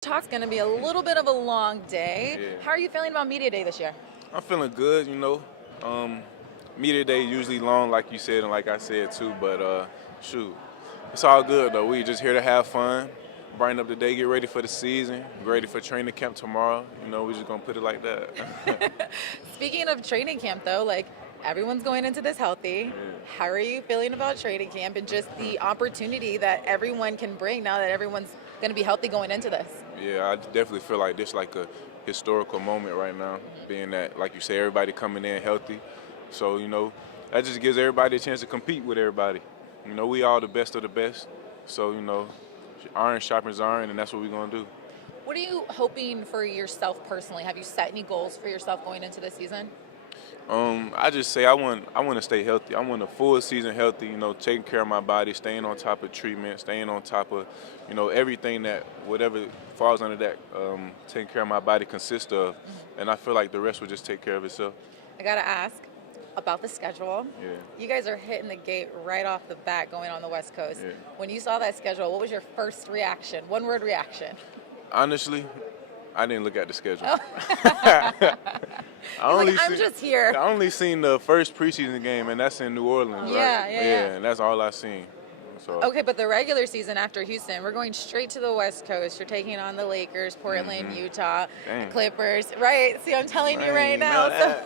Talk's going to be a little bit of a long day. Yeah. How are you feeling about Media Day this year? I'm feeling good, you know. Media day usually long, like you said, and like I said too. But shoot, it's all good though. We just here to have fun, brighten up the day, get ready for the season, get ready for training camp tomorrow. You know, we just gonna put it like that. Speaking of training camp, though, like everyone's going into this healthy. Yeah. How are you feeling about training camp and just the opportunity that everyone can bring now that everyone's going to be healthy going into this? Yeah, I definitely feel like this like a historical moment right now, being that, like you say, everybody coming in healthy. So, you know, that just gives everybody a chance to compete with everybody. You know, we all the best of the best. So, you know, iron sharpens iron, and that's what we're going to do. What are you hoping for yourself personally? Have you set any goals for yourself going into this season? I just say I want to stay healthy. I want a full season healthy. You know, taking care of my body, staying on top of treatment, staying on top of, you know, everything that whatever falls under that, taking care of my body consists of. And I feel like the rest will just take care of itself. I got to ask about the schedule. Yeah. You guys are hitting the gate right off the bat going on the West Coast. Yeah. When you saw that schedule, what was your first reaction? One word reaction. Honestly, I didn't look at the schedule. I'm just here. I only seen the first preseason game, and that's in New Orleans, Yeah, right? yeah. And that's all I seen. So. Okay, but the regular season after Houston, we're going straight to the West Coast. You're taking on the Lakers, Portland, Utah, Dang. Clippers. Right? See, I'm telling you right now. So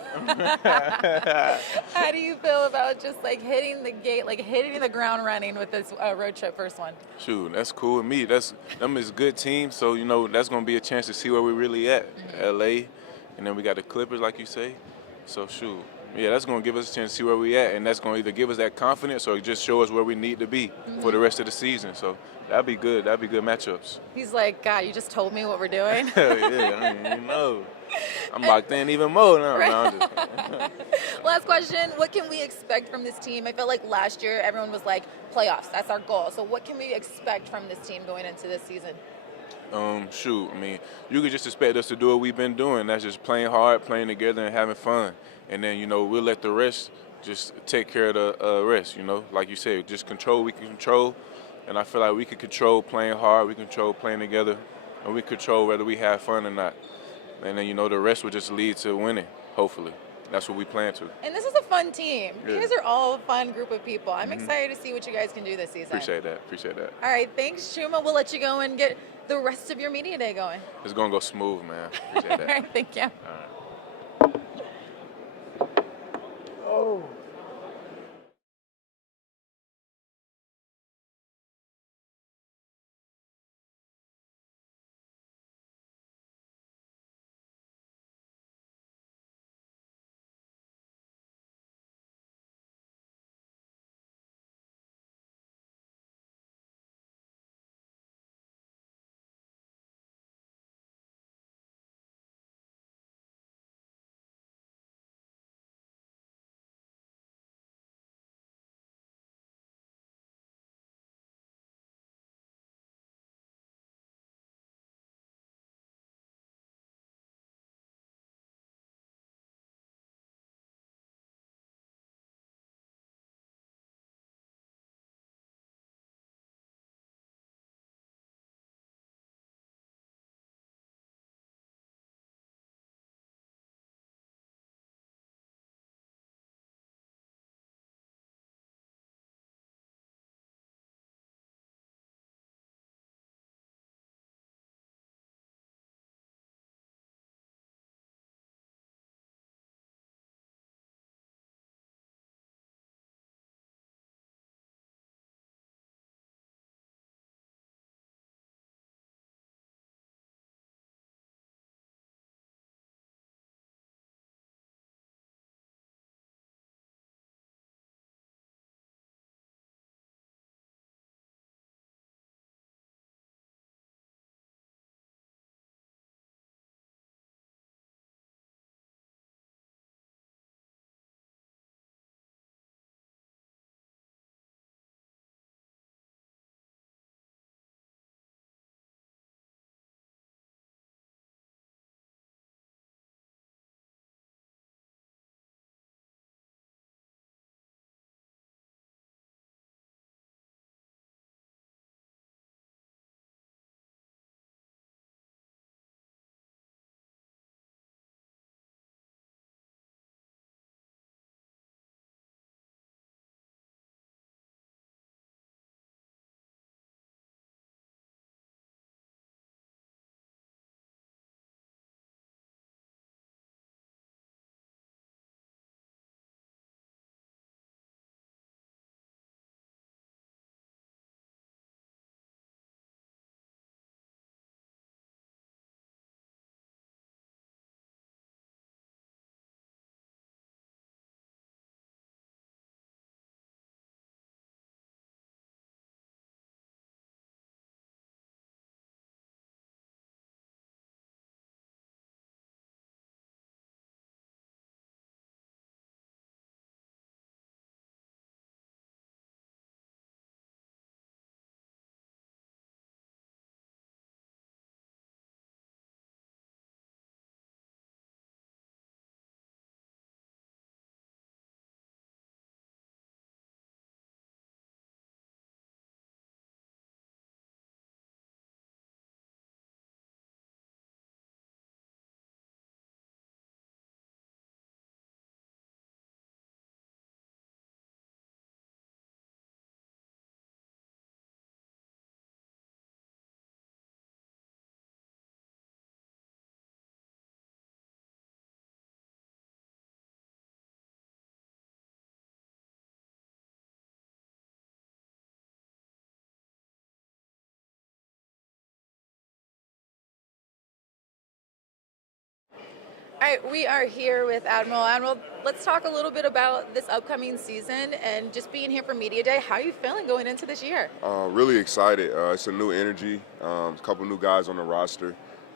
how do you feel about just like hitting the gate, like hitting the ground running with this road trip first one? Shoot, that's cool with me. Them is good teams, so you know that's gonna be a chance to see where we really at. LA, and then we got the Clippers, like you say. So shoot, yeah, that's gonna give us a chance to see where we at, and that's gonna either give us that confidence or just show us where we need to be for the rest of the season. So that'd be good. That'd be good matchups. He's like, God, you just told me what we're doing. Yeah, I mean, you know, I'm locked in even more now. Right. No, I'm just Last question, what can we expect from this team? I felt like last year everyone was like, playoffs, that's our goal. So what can we expect from this team going into this season? Shoot, I mean, you could just expect us to do what we've been doing. That's just playing hard, playing together, and having fun. And then, you know, we'll let the rest just take care of the rest, you know. Like you said, just control what we can control. And I feel like we can control playing hard, we control playing together, and we control whether we have fun or not. And then, you know, the rest will just lead to winning, hopefully. That's what we plan to. And this is a fun team. Yeah. You guys are all a fun group of people. I'm excited to see what you guys can do this season. Appreciate that. All right, thanks, Chuma. We'll let you go and get the rest of your media day going. It's going to go smooth, man. Appreciate that. All right, thank you. All right. All right, we are here with Admiral. Admiral, let's talk a little bit about this upcoming season and just being here for Media Day. How are you feeling going into this year? Really excited. It's a new energy, a couple new guys on the roster.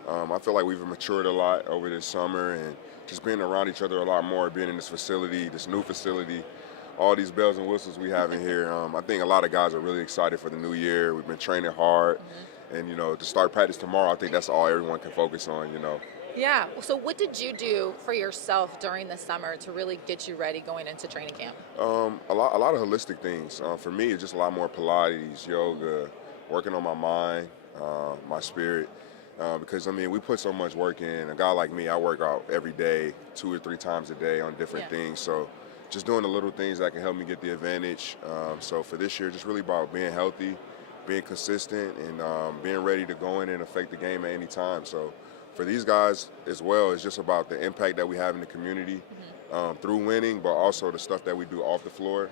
I feel like we've matured a lot over this summer and just being around each other a lot more, being in this facility, this new facility, all these bells and whistles we have in here. I think a lot of guys are really excited for the new year. We've been training hard, and to start practice tomorrow, I think that's all everyone can focus on. Yeah. So, what did you do for yourself during the summer to really get you ready going into training camp? A lot of holistic things. For me, it's just a lot more Pilates, yoga, working on my mind, my spirit. Because we put so much work in. A guy like me, I work out every day, 2 or 3 times a day on different things. So, just doing the little things that can help me get the advantage. So for this year, just really about being healthy, being consistent, and being ready to go in and affect the game at any time. So for these guys as well, it's just about the impact that we have in the community through winning, but also the stuff that we do off the floor.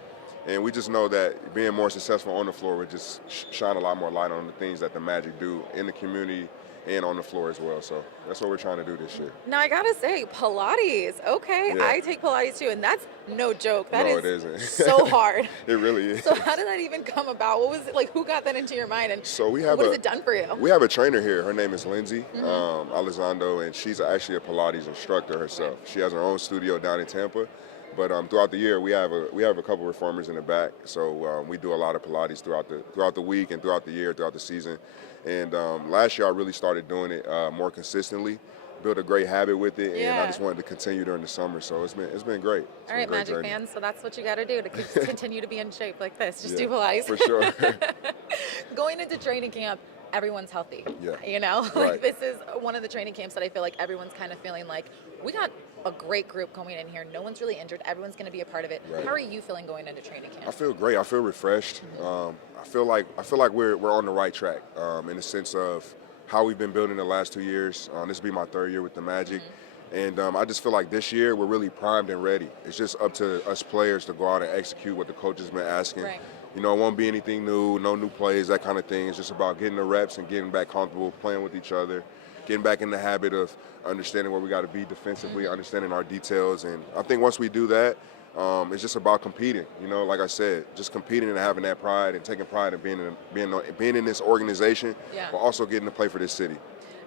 And we just know that being more successful on the floor would just shine a lot more light on the things that the Magic do in the community and on the floor as well. So that's what we're trying to do this year. Now, I gotta say, Pilates, okay, Yeah. I take Pilates too, and that's no joke. That No, is it isn't. so hard. It really is. So how did that even come about? What was it like? Who got that into your mind, and So we have what has it done for you? We have a trainer here. Her name is Lindsay Elizondo, and she's actually a Pilates instructor herself. She has her own studio down in Tampa. But throughout the year, we have a couple reformers in the back, so we do a lot of Pilates throughout the week and throughout the year, throughout the season. And last year, I really started doing it more consistently, built a great habit with it, and I just wanted to continue during the summer. So it's been great. All right, Magic fans. So that's what you got to do to continue to be in shape like this. Just do Pilates. For sure. Going into training camp, everyone's healthy. Yeah. Like Right. this is one of the training camps that I feel like everyone's kind of feeling like we got a great group going in here. No one's really injured. Everyone's going to be a part of it. Right. How are you feeling going into training camp? I feel great. I feel refreshed. I feel like we're on the right track in the sense of how we've been building the last 2 years. This will be my 3rd year with the Magic. And I just feel like this year we're really primed and ready. It's just up to us players to go out and execute what the coach has been asking. Right. It won't be anything new, no new plays, that kind of thing. It's just about getting the reps and getting back comfortable playing with each other, getting back in the habit of understanding where we got to be defensively, understanding our details. And I think once we do that, it's just about competing. Like I said, just competing and having that pride and taking pride in being in this organization, but also getting to play for this city.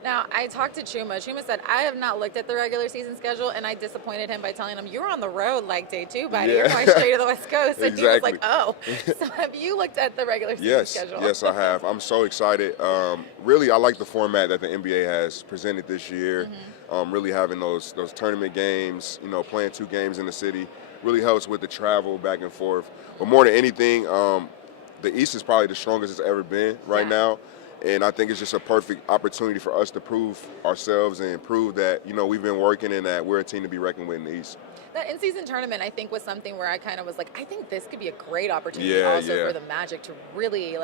Now, I talked to Chuma. Chuma said, I have not looked at the regular season schedule, and I disappointed him by telling him, you're on the road like day 2, buddy. You're going straight to the West Coast. And he was like, oh. So have you looked at the regular season schedule? Yes, I have. I'm so excited. Really, I like the format that the NBA has presented this year. Really having those tournament games, playing 2 games in the city really helps with the travel back and forth. But more than anything, the East is probably the strongest it's ever been right now. And I think it's just a perfect opportunity for us to prove ourselves and prove that, we've been working and that we're a team to be reckoned with in the East. That in-season tournament, I think, was something where I kind of was like, I think this could be a great opportunity for the Magic to really,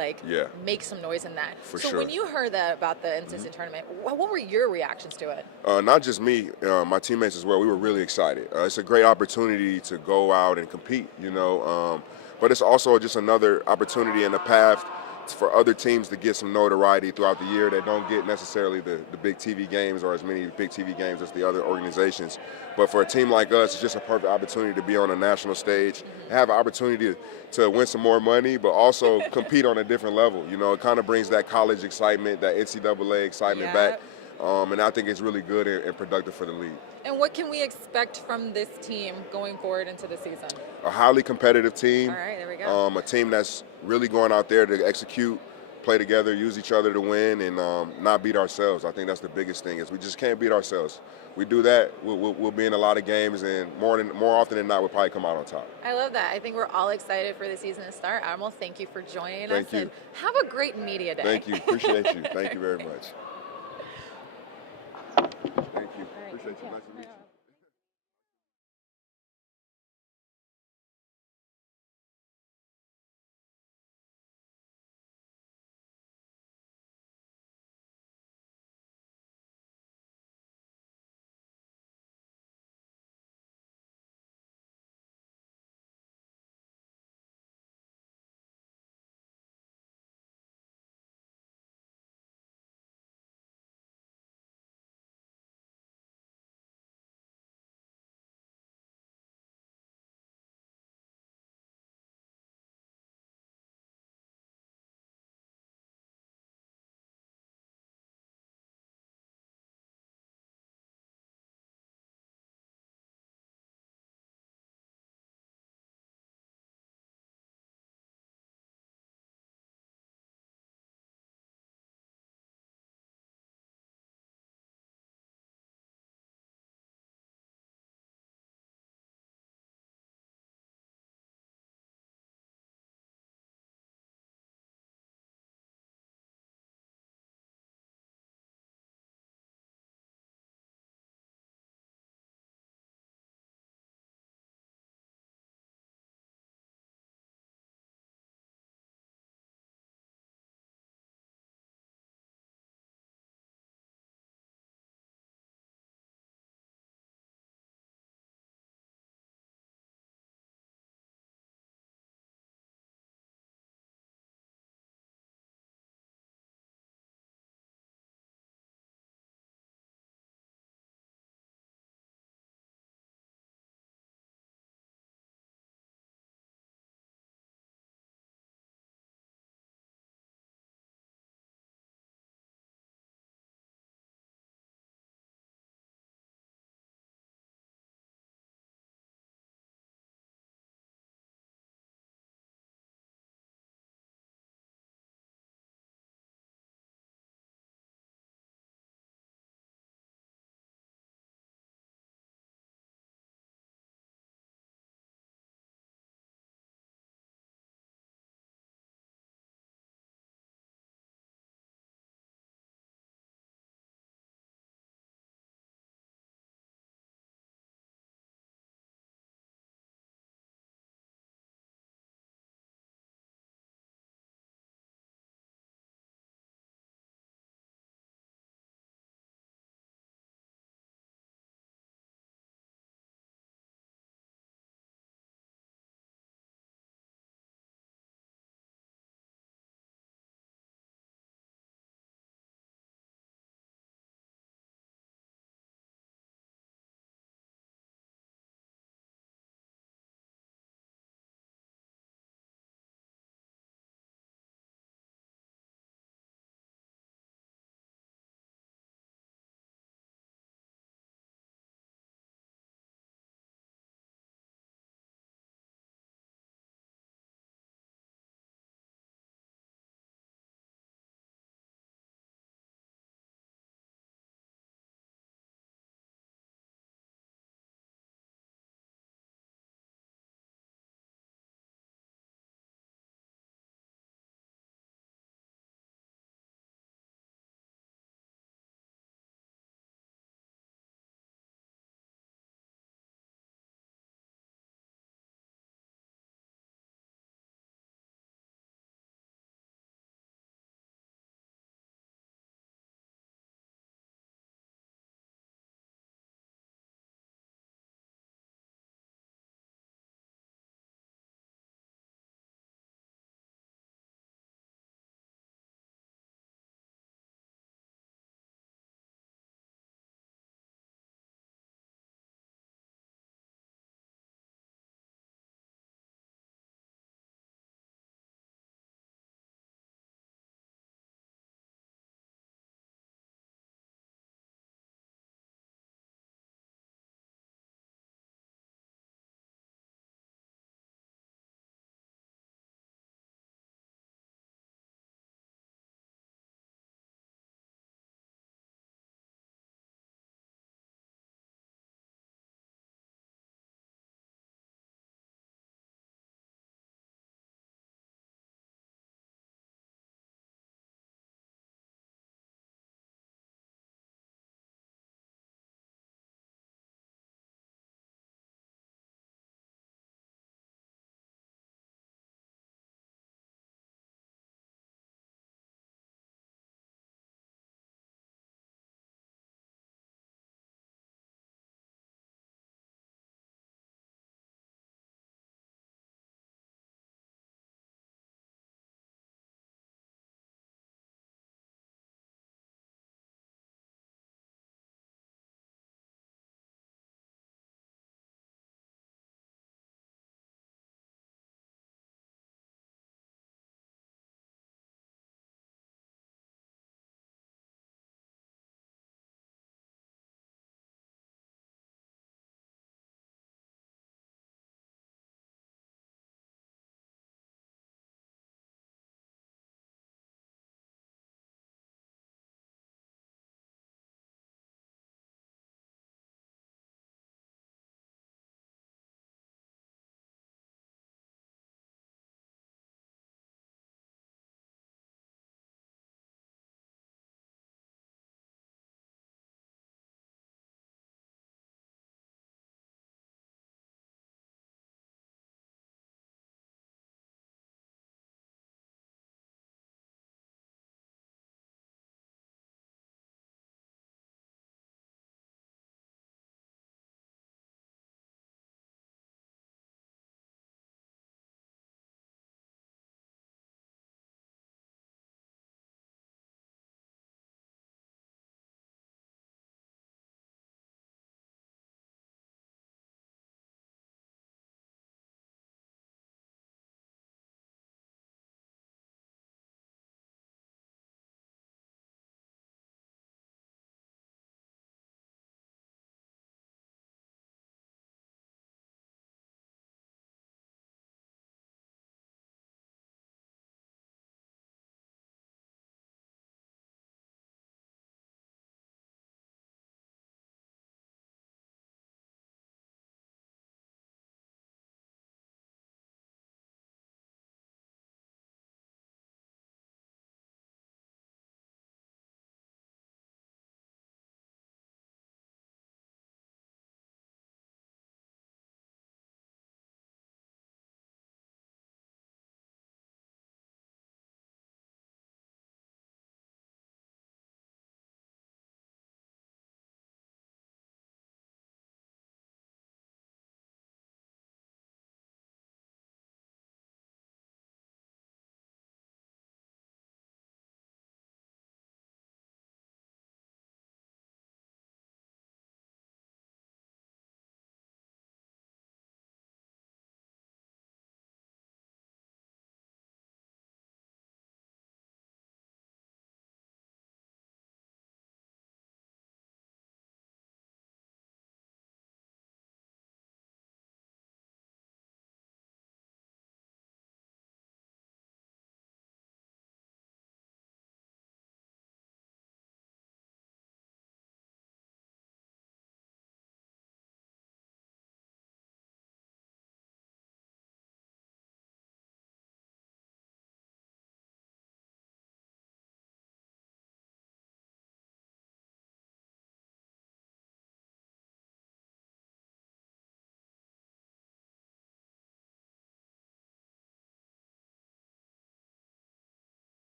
make some noise in that. For so sure. when you heard that about the in-season tournament, what were your reactions to it? Not just me, my teammates as well. We were really excited. It's a great opportunity to go out and compete, but it's also just another opportunity in the path for other teams to get some notoriety throughout the year that don't get necessarily the big TV games or as many big TV games as the other organizations. But for a team like us, it's just a perfect opportunity to be on a national stage, have an opportunity to win some more money, but also compete on a different level. It kind of brings that college excitement, that NCAA excitement back. And I think it's really good and productive for the league. And what can we expect from this team going forward into the season? A highly competitive team. All right, there we go. A team that's really going out there to execute, play together, use each other to win, and not beat ourselves. I think that's the biggest thing is we just can't beat ourselves. We do that, we'll be in a lot of games, and more often than not, we'll probably come out on top. I love that. I think we're all excited for the season to start. Admiral, thank you for joining us. Thank you. And have a great media day. Thank you. Appreciate you. Thank you very much. Thank you. Appreciate you. Nice to meet you.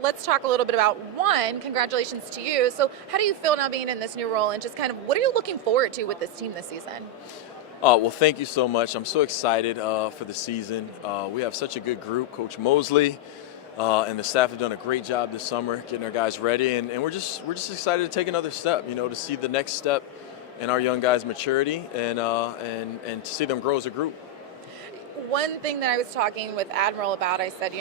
let's talk a little bit about one, congratulations to you. So how do you feel now being in this new role, and just kind of what are you looking forward to with this team this season? Well, thank you so much. I'm so excited for the season. We have such a good group. Coach Mosley and the staff have done a great job this summer getting our guys ready, and we're just excited to take another step. To see the next step in our young guys' maturity and to see them grow as a group. One thing that I was talking with Admiral about, I said,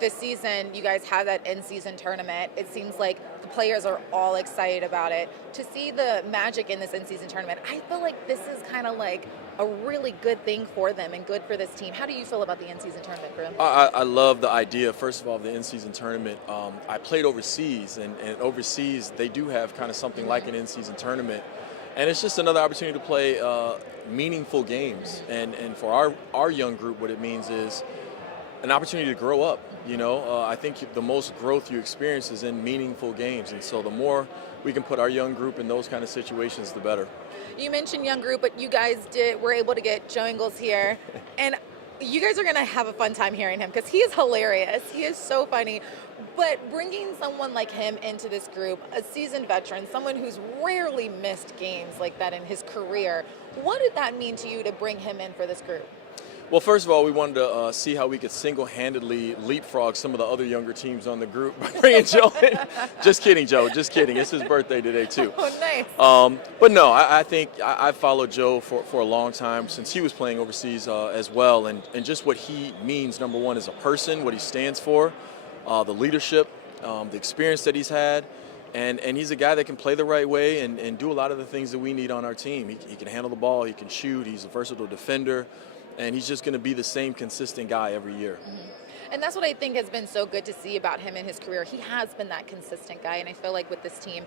this season you guys have that in-season tournament. It seems like the players are all excited about it. To see the magic in this in-season tournament, I feel like this is kind of like a really good thing for them and good for this team. How do you feel about the in-season tournament for them? I love the idea, first of all, of the in-season tournament. I played overseas, and overseas they do have kind of something like an in-season tournament. And it's just another opportunity to play meaningful games. And for our young group, what it means is an opportunity to grow up. I think the most growth you experience is in meaningful games. And so the more we can put our young group in those kind of situations, the better. You mentioned young group, but you guys were able to get Joe Ingles here. And you guys are going to have a fun time hearing him because he is hilarious. He is so funny. But bringing someone like him into this group, a seasoned veteran, someone who's rarely missed games like that in his career, what did that mean to you to bring him in for this group? Well, first of all, we wanted to see how we could single-handedly leapfrog some of the other younger teams on the group by bringing Joe in. Just kidding, Joe. Just kidding. It's his birthday today, too. Oh, nice. But no, I think I've followed Joe for a long time, since he was playing overseas as well. And just what he means, number one, as a person, what he stands for, the leadership, the experience that he's had. And he's a guy that can play the right way and do a lot of the things that we need on our team. He can handle the ball. He can shoot. He's a versatile defender. And he's just going to be the same consistent guy every year. Mm-hmm. And that's what I think has been so good to see about him in his career. He has been that consistent guy, and I feel like with this team,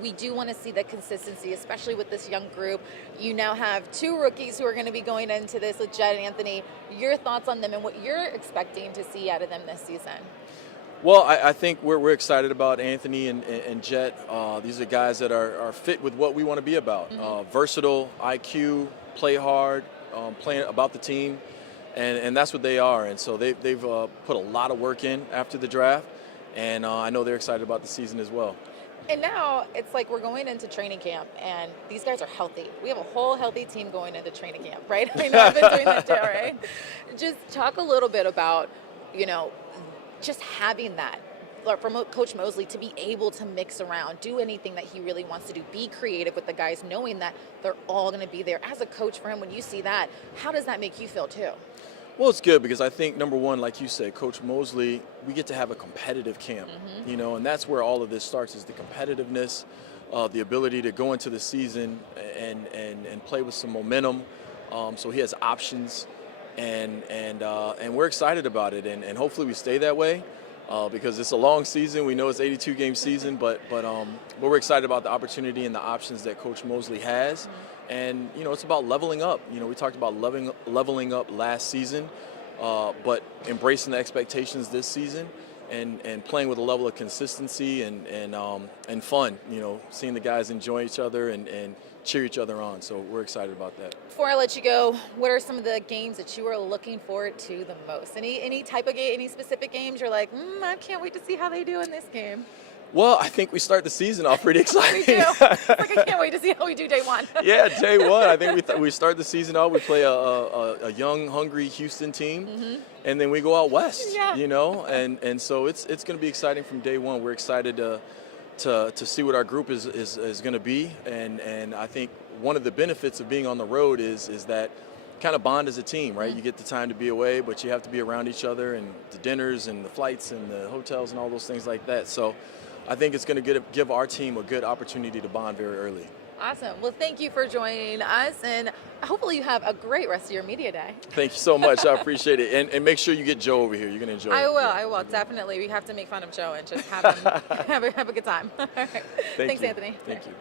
we do want to see that consistency, especially with this young group. You now have two rookies who are going to be going into this with Jett and Anthony. Your thoughts on them and what you're expecting to see out of them this season? Well, I think we're excited about Anthony and Jett. These are guys that are fit with what we want to be about. Mm-hmm. Versatile, IQ, play hard, playing about the team, and that's what they are. And so they've put a lot of work in after the draft, and I know they're excited about the season as well. And now it's like we're going into training camp, and these guys are healthy. We have a whole healthy team going into training camp, right? I know I've been doing that too, right? Just talk a little bit about, just having that from Coach Mosley to be able to mix around, do anything that he really wants to do, be creative with the guys, knowing that they're all going to be there. As a coach for him, when you see that, how does that make you feel too? Well, it's good because I think, number one, like you said, Coach Mosley, we get to have a competitive camp, Mm-hmm. And that's where all of this starts, is the competitiveness, the ability to go into the season and play with some momentum. So he has options, and we're excited about it, and hopefully we stay that way. Because it's a long season. We know it's 82-game season, but we're excited about the opportunity and the options that Coach Mosley has. Mm-hmm. And, it's about leveling up. We talked about leveling up last season, but embracing the expectations this season and playing with a level of consistency and fun, seeing the guys enjoy each other and cheer each other on. So we're excited about that. Before I let you go, what are some of the games that you are looking forward to the most? Any type of game, any specific games you're like, I can't wait to see how they do in this game? Well, I think we start the season off pretty exciting. We do. It's like I can't wait to see how we do day one. Yeah, day one. I think we start the season off. We play a young, hungry Houstan team, mm-hmm. and then we go out west. Yeah. And so it's going to be exciting from day one. We're excited to see what our group is going to be, and I think one of the benefits of being on the road is that kind of bond as a team, right? Mm-hmm. You get the time to be away, but you have to be around each other, and the dinners and the flights and the hotels and all those things like that. So I think it's going to give our team a good opportunity to bond very early. Awesome. Well, thank you for joining us, and hopefully you have a great rest of your media day. Thank you so much. I appreciate it. And make sure you get Joe over here. You're going to enjoy it. I will. Definitely. We have to make fun of Joe and just have him have a good time. All right. Thanks, Anthony. Thank you.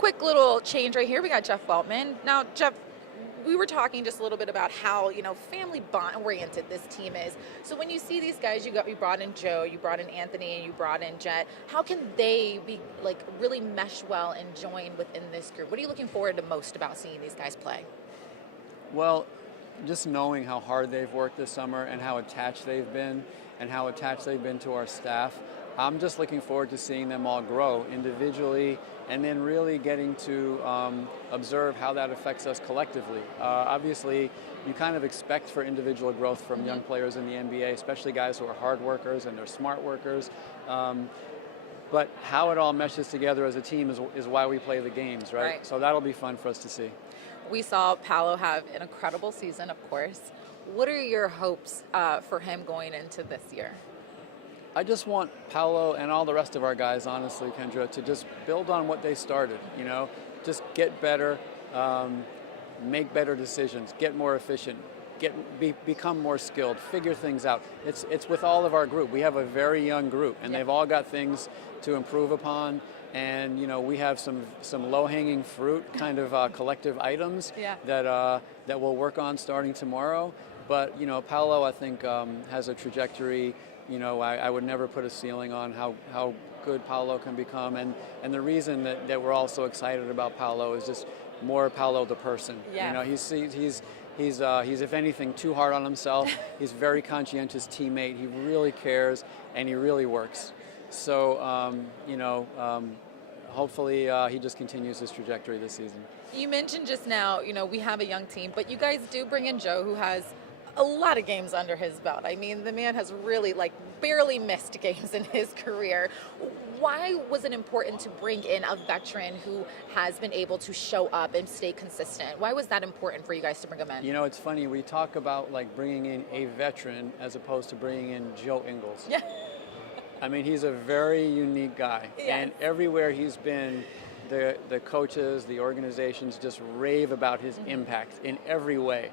quick little change right here. We got Jeff Weltman. Now, Jeff, we were talking just a little bit about how, family bond oriented this team is. So when you see these guys, you brought in Joe, you brought in Anthony, and you brought in Jett. How can they be really mesh well and join within this group? What are you looking forward to most about seeing these guys play? Well, just knowing how hard they've worked this summer and how attached they've been to our staff, I'm just looking forward to seeing them all grow individually and then really getting to observe how that affects us collectively. Obviously, you kind of expect for individual growth from young players in the NBA, especially guys who are hard workers and they're smart workers. But how it all meshes together as a team is why we play the games, right? So that'll be fun for us to see. We saw Paolo have an incredible season, of course. What are your hopes for him going into this year? I just want Paolo and all the rest of our guys, honestly, Kendra, to just build on what they started, just get better, make better decisions, get more efficient, become more skilled, figure things out. It's with all of our group. We have a very young group, and they've all got things to improve upon. And we have some low-hanging fruit kind of collective items that we'll work on starting tomorrow. But Paolo, I think, has a trajectory. I would never put a ceiling on how good Paolo can become, and the reason that we're all so excited about Paolo is just more Paolo the person. He's if anything too hard on himself. He's a very conscientious teammate. He really cares and he really works. So hopefully he just continues his trajectory this season. You mentioned just now, we have a young team, but you guys do bring in Joe, who has a lot of games under his belt. I mean, the man has really barely missed games in his career. Why was it important to bring in a veteran who has been able to show up and stay consistent? Why was that important for you guys to bring him in? It's funny, we talk about bringing in a veteran as opposed to bringing in Joe Ingles. Yeah. I mean, he's a very unique guy, and everywhere he's been, the coaches, the organizations just rave about his impact in every way.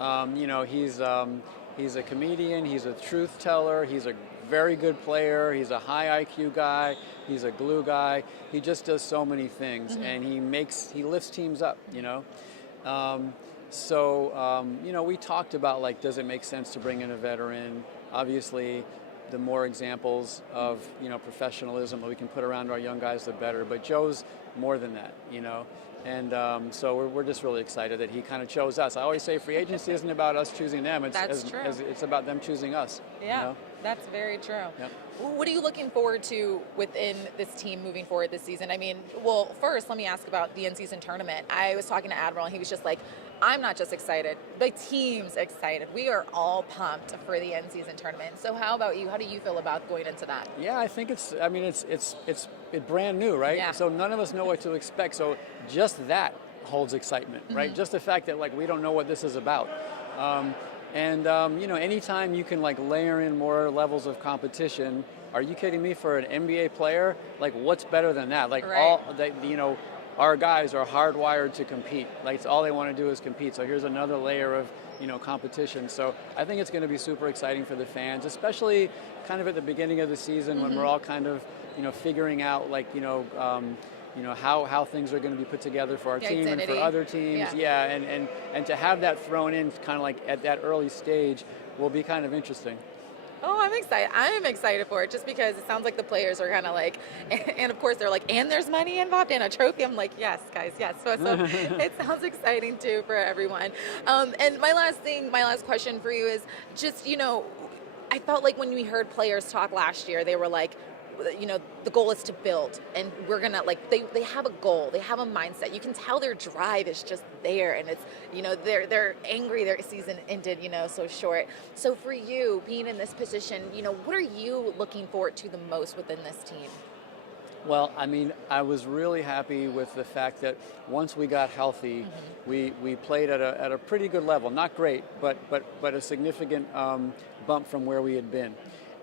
He's a comedian, he's a truth teller, he's a very good player, he's a high IQ guy, he's a glue guy. He just does so many things, and he lifts teams up, we talked about does it make sense to bring in a veteran? Obviously, the more examples of professionalism that we can put around our young guys, the better. But Joe's more than that, And so we're just really excited that he kind of chose us. I always say free agency isn't about us choosing them. It's about them choosing us. Yeah, that's very true. Yep. What are you looking forward to within this team moving forward this season? I mean, well, first, let me ask about the in-season tournament. I was talking to Admiral, and he was just like, I'm not just excited, the team's excited. We are all pumped for the in-season tournament. So how about you? How do you feel about going into that? Yeah, I think it's brand new, right? Yeah. So none of us know what to expect. So just that holds excitement, right? Just the fact that we don't know what this is about. Anytime you can layer in more levels of competition, are you kidding me? For an NBA player, what's better than that? Our guys are hardwired to compete. It's all they want to do is compete. So here's another layer of competition. So I think it's going to be super exciting for the fans, especially kind of at the beginning of the season when we're all kind of figuring out how things are going to be put together for our team and for other teams. And to have that thrown in kind of at that early stage will be kind of interesting. Oh, I'm excited. I'm excited for it just because it sounds like the players are kind of and of course they're and there's money involved and a trophy. I'm yes, guys, yes. So it sounds exciting too for everyone. And my last question for you is just, I felt when we heard players talk last year, they were the goal is to build, and we're gonna they have a goal, they have a mindset. You can tell their drive is just there, and it's they're angry their season ended so short. So for you being in this position, what are you looking forward to the most within this team? Well, I mean, I was really happy with the fact that once we got healthy, we played at a pretty good level. Not great, but a significant bump from where we had been.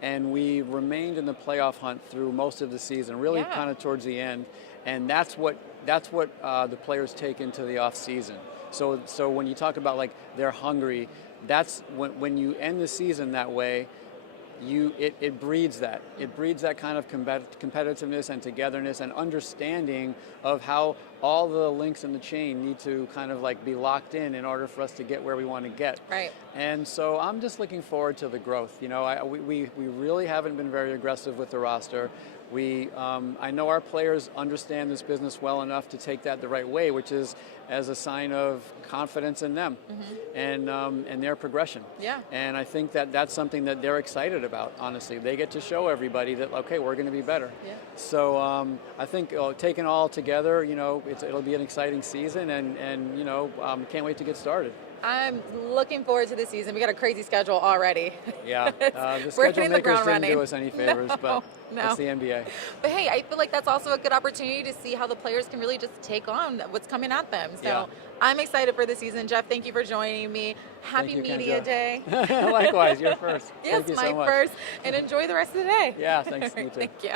And we remained in the playoff hunt through most of the season, really kind of towards the end. And that's what the players take into the off season. So when you talk about they're hungry, that's when you end the season that way, it breeds that. It breeds that kind of competitiveness and togetherness and understanding of how all the links in the chain need to kind of like be locked in order for us to get where we want to get. Right. And so I'm just looking forward to the growth. You know, we really haven't been very aggressive with the roster. I know our players understand this business well enough to take that the right way, which is as a sign of confidence in them and their progression. Yeah. And I think that that's something that they're excited about, honestly. They get to show everybody that, okay, we're going to be better. Yeah. So I think taken all together, you know, it'll be an exciting season, and you know, can't wait to get started. I'm looking forward to the season. We got a crazy schedule already. Yeah, the We're schedule hitting the makers ground didn't running. do us any favors, but No. it's the NBA. But hey, I feel like that's also a good opportunity to see how the players can really just take on what's coming at them. So Yeah. I'm excited for the season. Jeff, thank you for joining me. Happy Thank you, Media Kendra. Day. Likewise, you're first. Yes, Thank you my so much. first. And enjoy the rest of the day. Yeah, thanks. You too. Thank you.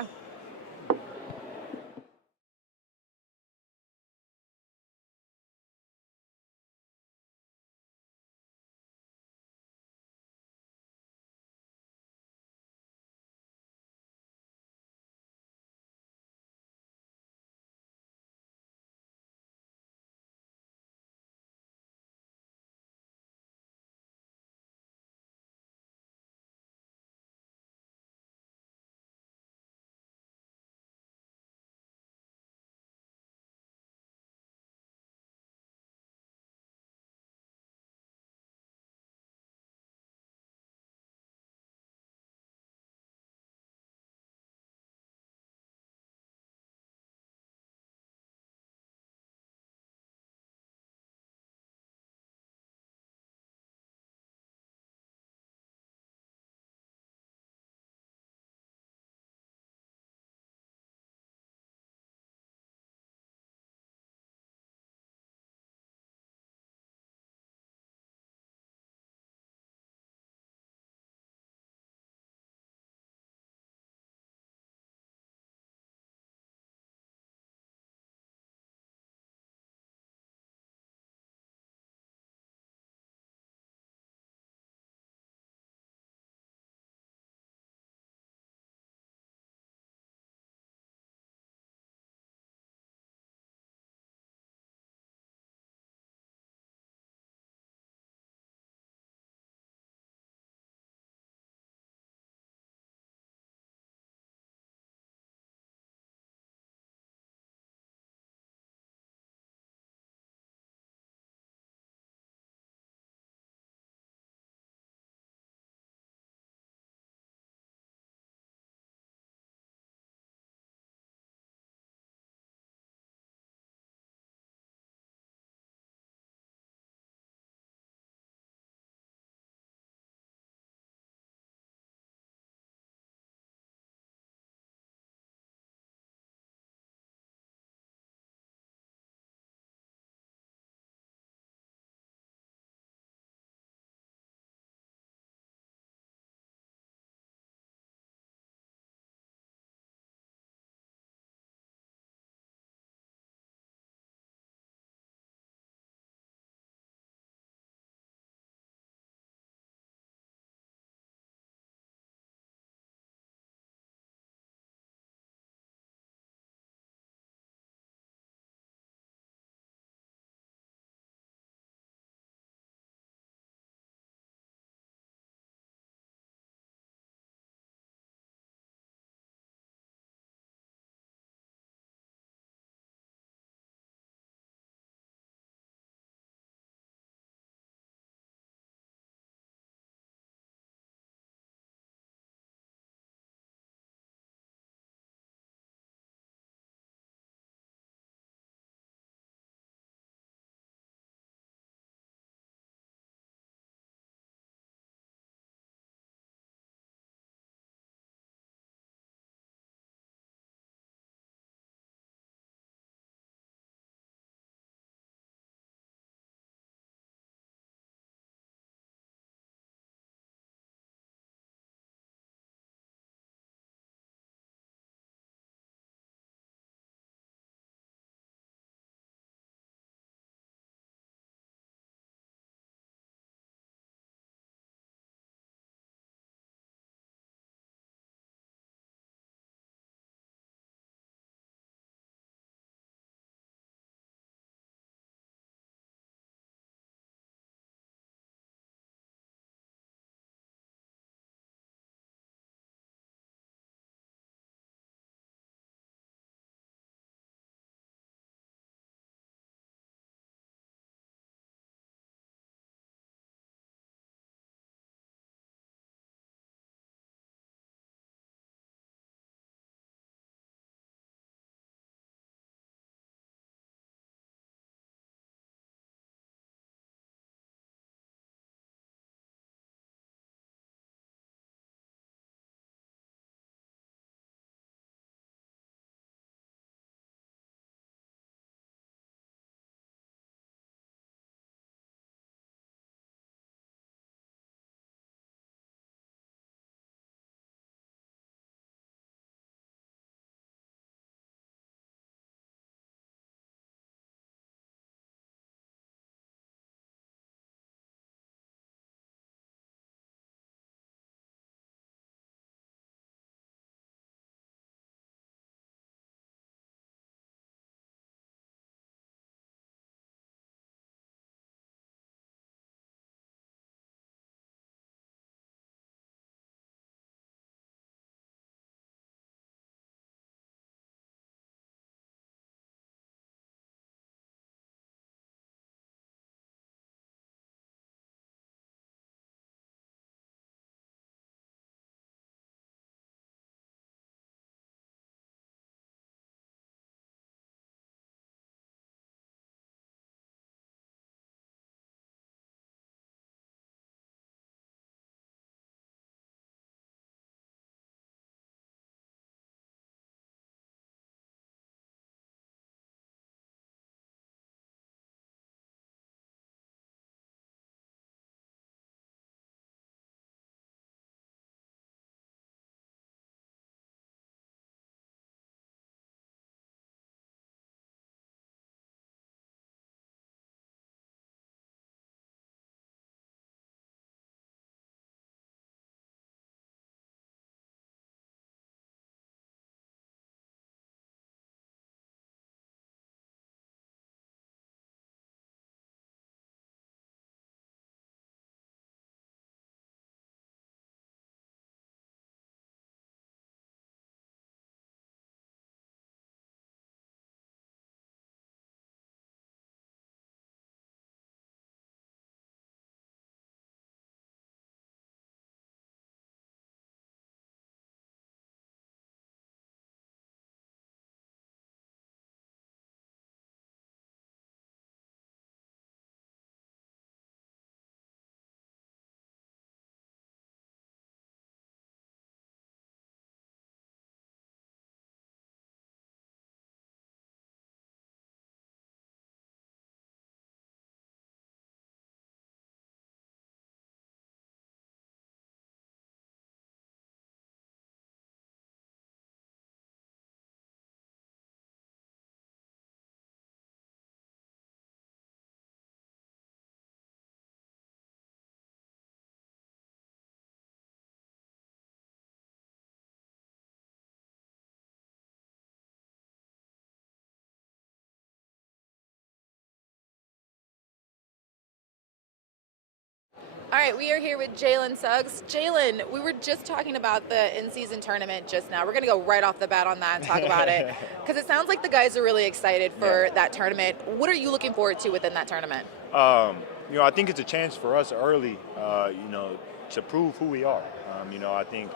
All right, we are here with Jalen Suggs. Jalen, we were just talking about the in-season tournament just now. We're going to go right off the bat on that and talk about it because it sounds like the guys are really excited for that tournament. What are you looking forward to within that tournament? I think it's a chance for us early, to prove who we are. I think,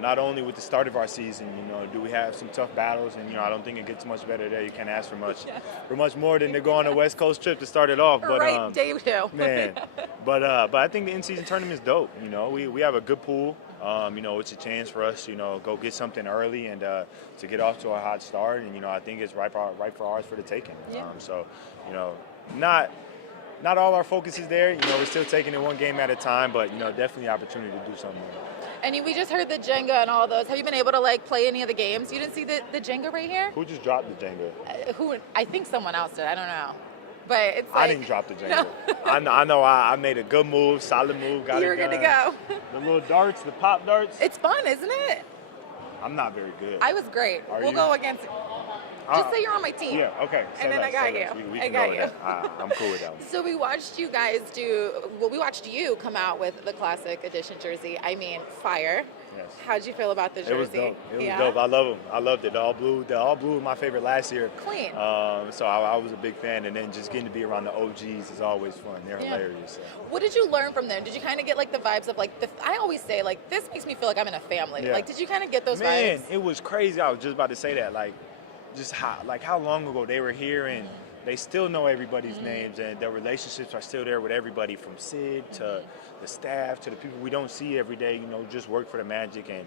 not only with the start of our season, do we have some tough battles, and I don't think it gets much better there. You can't ask for much more than to go on a West Coast trip to start it off. But right, day two. Man, but I think the in-season tournament is dope. We have a good pool. It's a chance for us, go get something early and to get off to a hot start. And I think it's right for ours for the taking. Not all our focus is there. We're still taking it one game at a time, but definitely opportunity to do something. And we just heard the Jenga and all those. Have you been able to play any of the games? You didn't see the Jenga right here? Who just dropped the Jenga? Who? I think someone else did. I don't know. But it's I didn't drop the Jenga. No. I know I made a good move, solid move. Got You're it done. good to go. The little darts, the pop darts. It's fun, isn't it? I'm not very good. I was great. We'll go against. Just say you're on my team. Yeah, okay. And then I got you. We I can got go you. with that. I'm cool with that one. So we watched you guys we watched you come out with the Classic Edition jersey. I mean, fire. Yes. How'd you feel about the jersey? It was dope. It was dope. I love them. I loved it. The all blue was my favorite last year. Clean. So I was a big fan, and then just getting to be around the OGs is always fun. They're hilarious. So. What did you learn from them? Did you kind of get the vibes of I always say this makes me feel like I'm in a family. Yeah. Did you kind of get those vibes? Man, it was crazy. I was just about to say that. Just how long ago they were here, and they still know everybody's names, and their relationships are still there with everybody from Sid to the staff to the people we don't see every day, just work for the Magic, and,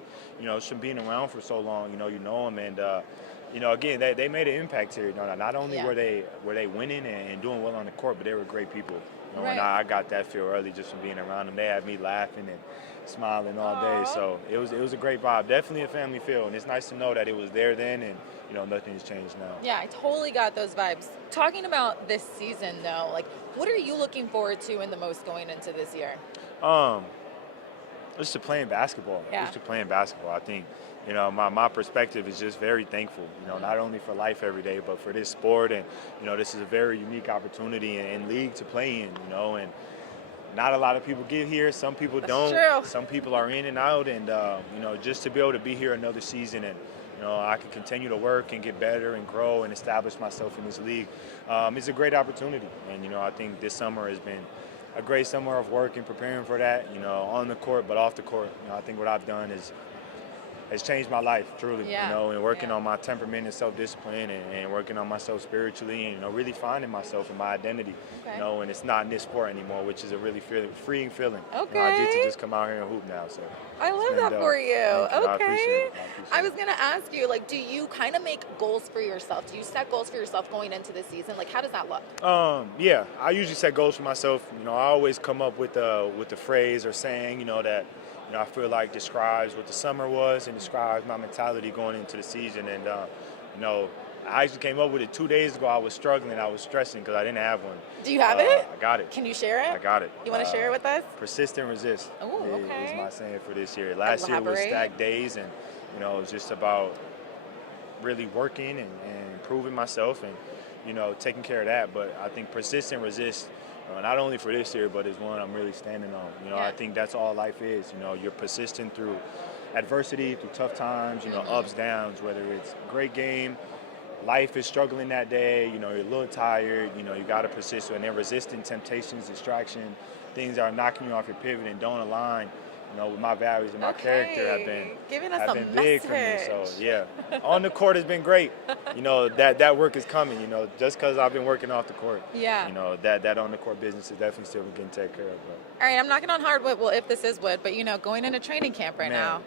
from being around for so long, you know them, and, again, they made an impact here. Not only were they winning and doing well on the court, but they were great people. Right. And I got that feel early just from being around them. They had me laughing and smiling all day, so it was a great vibe. Definitely a family feel, and it's nice to know that it was there then, and nothing's changed now. Yeah, I totally got those vibes. Talking about this season, though, what are you looking forward to in the most going into this year? Just to playing basketball. Yeah. Just to playing basketball. I think, my perspective is just very thankful, not only for life every day, but for this sport. And, this is a very unique opportunity and league to play in, and not a lot of people get here. Some people don't. True. Some people are in and out. And, just to be able to be here another season and, I can continue to work and get better and grow and establish myself in this league. It's a great opportunity. And, I think this summer has been a great summer of work and preparing for that, on the court, but off the court. I think what I've done has changed my life, truly, and working on my temperament and self-discipline and working on myself spiritually and, really finding myself and my identity, and it's not in this sport anymore, which is a really freeing feeling. Okay. I get to just come out here and hoop now, so. I love that for you. I appreciate Okay. it. I was going to ask you, do you kind of make goals for yourself? Do you set goals for yourself going into the season? How does that look? Yeah, I usually set goals for myself. I always come up with the phrase or saying, that I feel like describes what the summer was and describes my mentality going into the season. And, I actually came up with it 2 days ago. I was struggling. I was stressing because I didn't have one. Do you have it? I got it. Can you share it? I got it. You want to share it with us? Persist and resist is my saying for this year. Last year was Elaborate. stacked days, and, it was just about really working and improving myself and, taking care of that. But I think persist and resist, not only for this year, but is one I'm really standing on. I think that's all life is. You're persistent through adversity, through tough times, ups, downs, whether it's a great game, life is struggling that day, you're a little tired, you got to persist, and then resisting temptations, distraction, things that are knocking you off your pivot and don't align, with my values and my character have been big for me. So yeah, on the court has been great. That work is coming. Just because I've been working off the court. Yeah. That on the court business is definitely still getting taken care of. But. All right, I'm knocking on hardwood. Well, if this is wood, but going into training camp right now,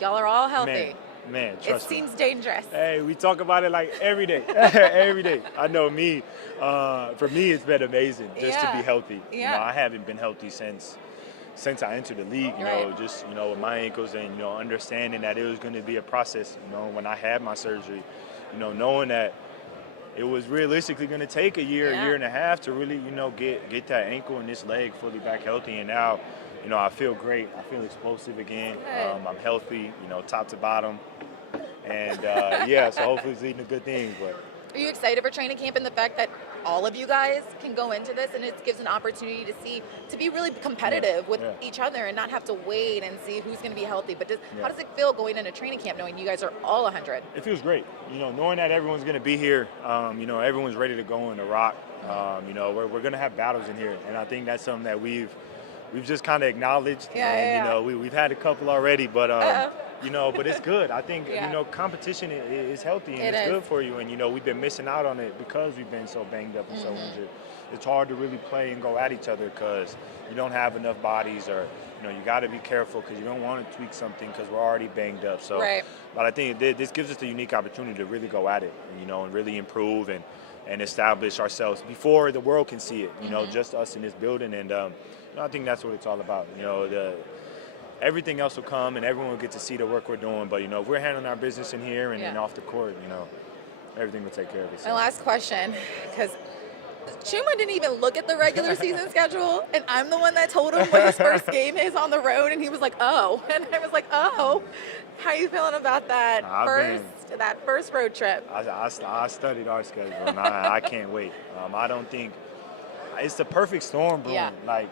y'all are all healthy. Man, it trust me. seems dangerous. Hey, we talk about it every day. Every day. I know me. For me, it's been amazing just to be healthy. Yeah. I haven't been healthy since I entered the league. Just with my ankles and understanding that it was going to be a process. When I had my surgery, knowing that it was realistically going to take a year and a half to really get that ankle and this leg fully back healthy. And now, I feel great. I feel explosive again. I'm healthy, top to bottom. And, so hopefully it's leading to good things. But Are you excited for training camp and the fact that all of you guys can go into this and it gives an opportunity to be really competitive with each other and not have to wait and see who's going to be healthy? But how does it feel going into training camp knowing you guys are all 100? It feels great. Knowing that everyone's going to be here, everyone's ready to go in the rock. We're going to have battles in here, and I think that's something that we've just kind of acknowledged. We've had a couple already, but but it's good. I think competition is healthy and it's good for you. And we've been missing out on it because we've been so banged up and so injured. It's hard to really play and go at each other because you don't have enough bodies, or you got to be careful because you don't want to tweak something because we're already banged up. So, but I think this gives us the unique opportunity to really go at it, and really improve and establish ourselves before the world can see it. Just us in this building, and I think that's what it's all about. Everything else will come, and everyone will get to see the work we're doing. But if we're handling our business in here and then off the court, everything will take care of itself. My last question, because Chuma didn't even look at the regular season schedule, and I'm the one that told him what his first game is on the road, and he was like, "Oh," and I was like, "Oh." How are you feeling about that first road trip? I studied our schedule, and I can't wait. I don't think it's the perfect storm, bro. Like,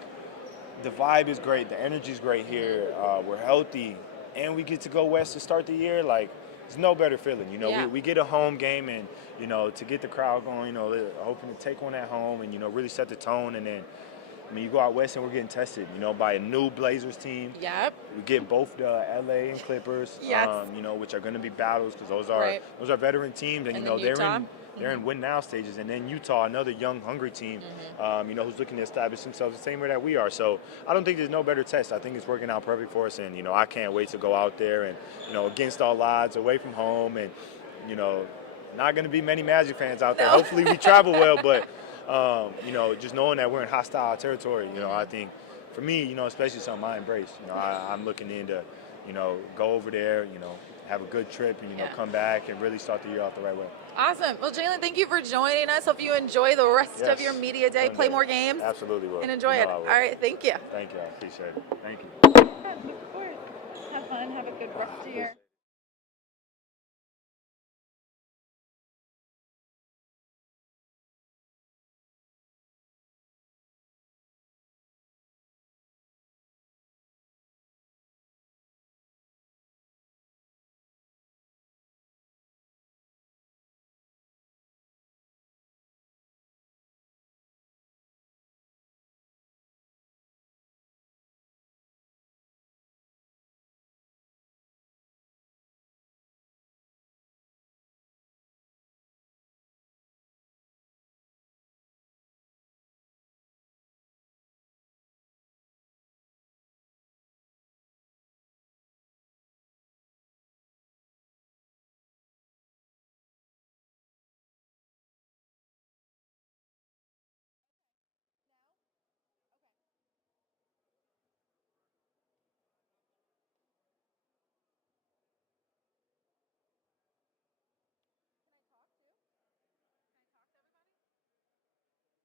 the vibe is great, the energy is great here. We're healthy, and we get to go west to start the year. Like, it's no better feeling. We get a home game, and to get the crowd going. Hoping to take one at home, and really set the tone. And then, you go out west, and we're getting tested. By a new Blazers team. Yep. We get both the LA and Clippers. Yes. Which are going to be battles because those are veteran teams, and they're in win now stages. And then Utah, another young, hungry team, who's looking to establish themselves the same way that we are. So I don't think there's no better test. I think it's working out perfect for us. And, I can't wait to go out there and, against all odds, away from home. And, not going to be many Magic fans out there. Hopefully we travel well. But, just knowing that we're in hostile territory, I think for me, especially something I embrace. I'm looking into, go over there, have a good trip and, come back and really start the year off the right way. Awesome. Well, Jalen, thank you for joining us. Hope you enjoy the rest of your media day. Play more games. Absolutely will. And enjoy it. All right. Thank you. Thank you. I appreciate it. Thank you. Of course. Have fun. Have a good rest of your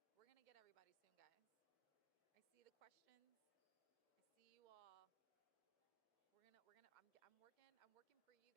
We're going to get everybody soon, guys. I see the questions. I see you all. I'm working for you guys.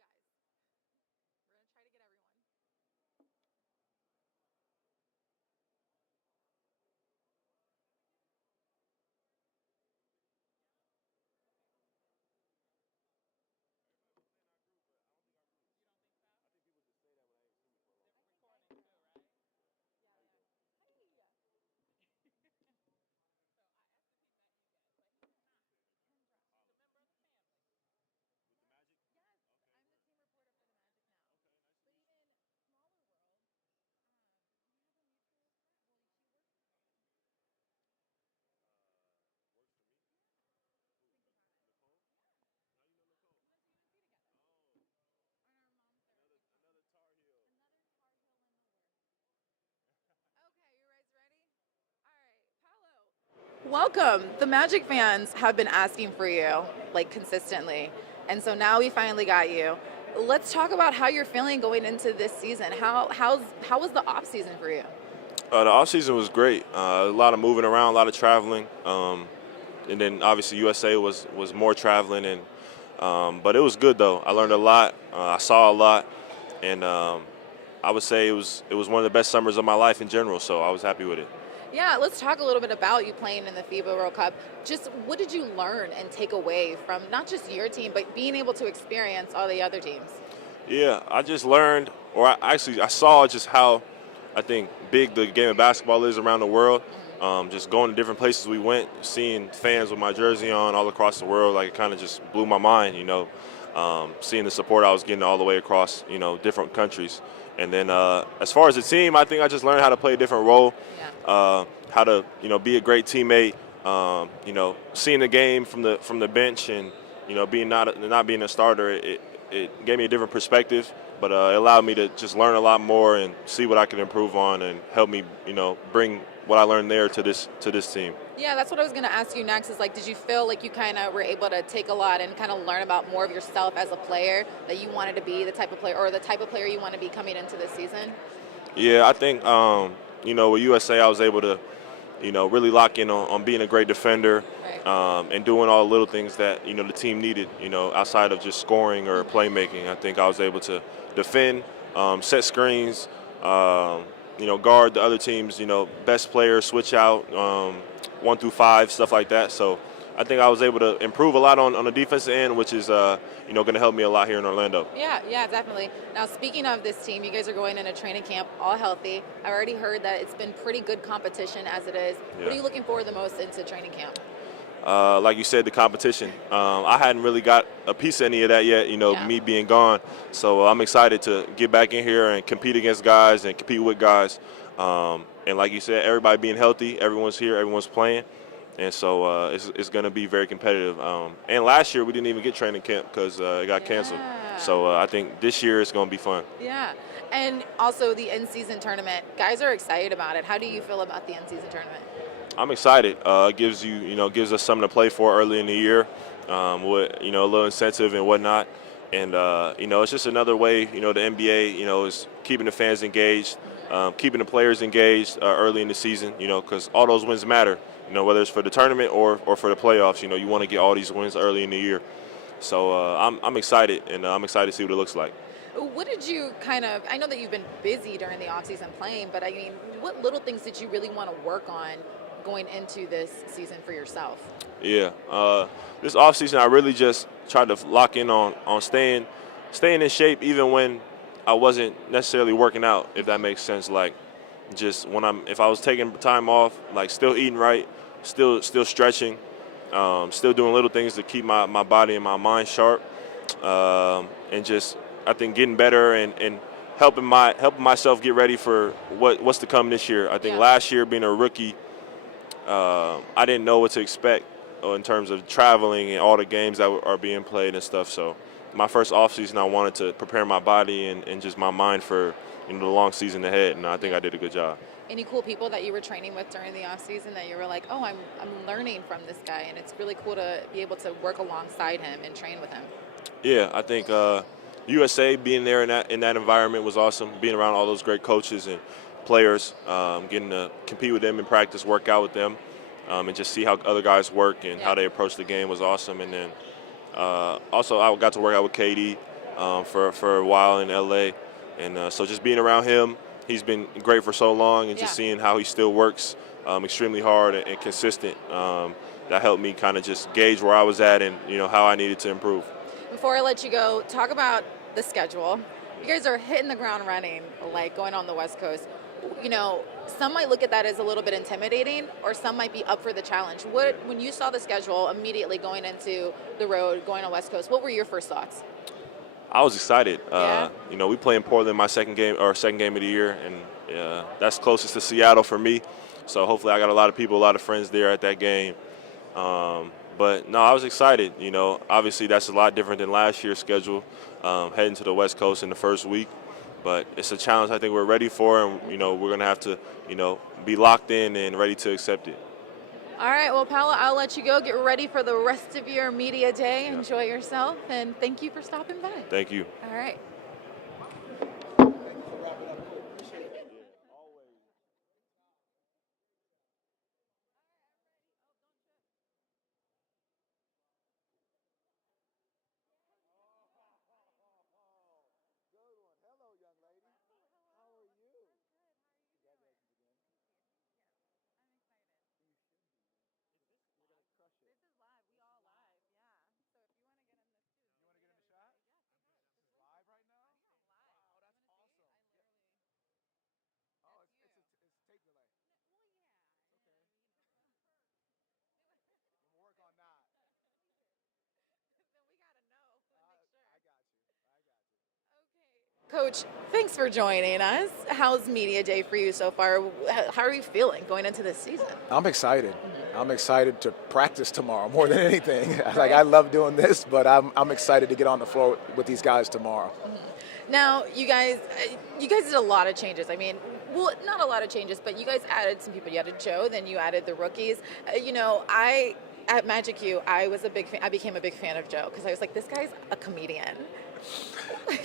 We're going to try to get everyone. Welcome. The Magic fans have been asking for you, like, consistently. And so now we finally got you. Let's talk about how you're feeling going into this season. How was the off season for you? The off season was great. A lot of moving around, a lot of traveling. And then obviously USA was more traveling, and but it was good though. I learned a lot. I saw a lot, and I would say it was one of the best summers of my life in general. So I was happy with it. Yeah, let's talk a little bit about you playing in the FIBA World Cup. Just what did you learn and take away from not just your team, but being able to experience all the other teams? Yeah, I just learned, or I saw just how I think big the game of basketball is around the world. Just going to different places we went, seeing fans with my jersey on all across the world, like it kind of just blew my mind, seeing the support I was getting all the way across, different countries. And then as far as the team, I think I just learned how to play a different role, how to, be a great teammate, seeing the game from the bench and, being not being a starter, it gave me a different perspective, but it allowed me to just learn a lot more and see what I could improve on and help me, bring what I learned there to this team. Yeah, that's what I was going to ask you next is, did you feel like you kind of were able to take a lot and kind of learn about more of yourself as a player, that you wanted to be the type of player or the type of player you want to be coming into this season? Yeah, I think, with USA, I was able to, really lock in on being a great defender, right. And doing all the little things that, the team needed, outside of just scoring or playmaking. I think I was able to defend, set screens, guard the other team's, best player, switch out, 1 through 5, stuff like that. So I think I was able to improve a lot on the defensive end, which is, going to help me a lot here in Orlando. Yeah, definitely. Now, speaking of this team, you guys are going into training camp all healthy. I already heard that it's been pretty good competition as it is. Yeah. What are you looking forward the most into training camp? Like you said, the competition. I hadn't really got a piece of any of that yet, me being gone. So I'm excited to get back in here and compete against guys and compete with guys. And like you said, everybody being healthy, everyone's here, everyone's playing. And so it's going to be very competitive. And last year we didn't even get training camp because it got canceled. So I think this year it's going to be fun. Yeah. And also the in-season tournament. Guys are excited about it. How do you feel about the in-season tournament? I'm excited. It gives us something to play for early in the year, with a little incentive and whatnot. And it's just another way, the NBA, is keeping the fans engaged, keeping the players engaged early in the season, because all those wins matter. Whether it's for the tournament or for the playoffs, you want to get all these wins early in the year. So I'm excited, and I'm excited to see what it looks like. What did you I know that you've been busy during the offseason playing, but what little things did you really want to work on going into this season for yourself? Yeah, this offseason I really just tried to lock in on staying in shape even when I wasn't necessarily working out, if that makes sense. Like, just if I was taking time off, like still eating right, still stretching, still doing little things to keep my body and my mind sharp, and just I think getting better and helping myself get ready for what's to come this year. I think last year being a rookie, I didn't know what to expect in terms of traveling and all the games that are being played and stuff. So my first offseason, I wanted to prepare my body and just my mind for the long season ahead, and I think I did a good job. Any cool people that you were training with during the offseason that you were like, oh, I'm learning from this guy, and it's really cool to be able to work alongside him and train with him? Yeah, I think USA, being there in that environment was awesome. Being around all those great coaches and players, getting to compete with them in practice, work out with them, and just see how other guys work and how they approach the game was awesome. And then also I got to work out with KD for a while in LA, and so just being around him, he's been great for so long, and just seeing how he still works extremely hard and consistent, that helped me kind of just gauge where I was at and how I needed to improve. Before I let you go, talk about the schedule. You guys are hitting the ground running, going on the West Coast. Some might look at that as a little bit intimidating, or some might be up for the challenge. When you saw the schedule immediately going into the road, going on West Coast, what were your first thoughts? I was excited. We play in Portland my second game of the year, and that's closest to Seattle for me. So hopefully I got a lot of people, a lot of friends there at that game. But no, I was excited. Obviously that's a lot different than last year's schedule, heading to the West Coast in the first week. But it's a challenge I think we're ready for, and we're gonna have to be locked in and ready to accept it. All right, well, Paolo, I'll let you go. Get ready for the rest of your media day. Enjoy yourself, and thank you for stopping by. Thank you. All right. Coach, thanks for joining us. How's media day for you so far? How are you feeling going into this season? I'm excited. I'm excited to practice tomorrow more than anything. Like, I love doing this, but I'm excited to get on the floor with these guys tomorrow. Now, you guys did a lot of changes. I mean, well, not a lot of changes, but you guys added some people. You added Joe, then you added the rookies. At Magic U, I became a big fan of Joe because I was like, this guy's a comedian.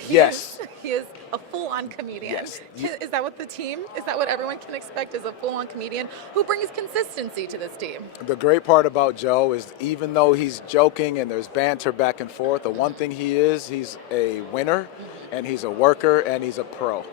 Yes. He is a full-on comedian. Yes. Is that what everyone can expect, is a full-on comedian who brings consistency to this team? The great part about Joe is even though he's joking and there's banter back and forth, the one thing he's a winner, and he's a worker, and he's a pro.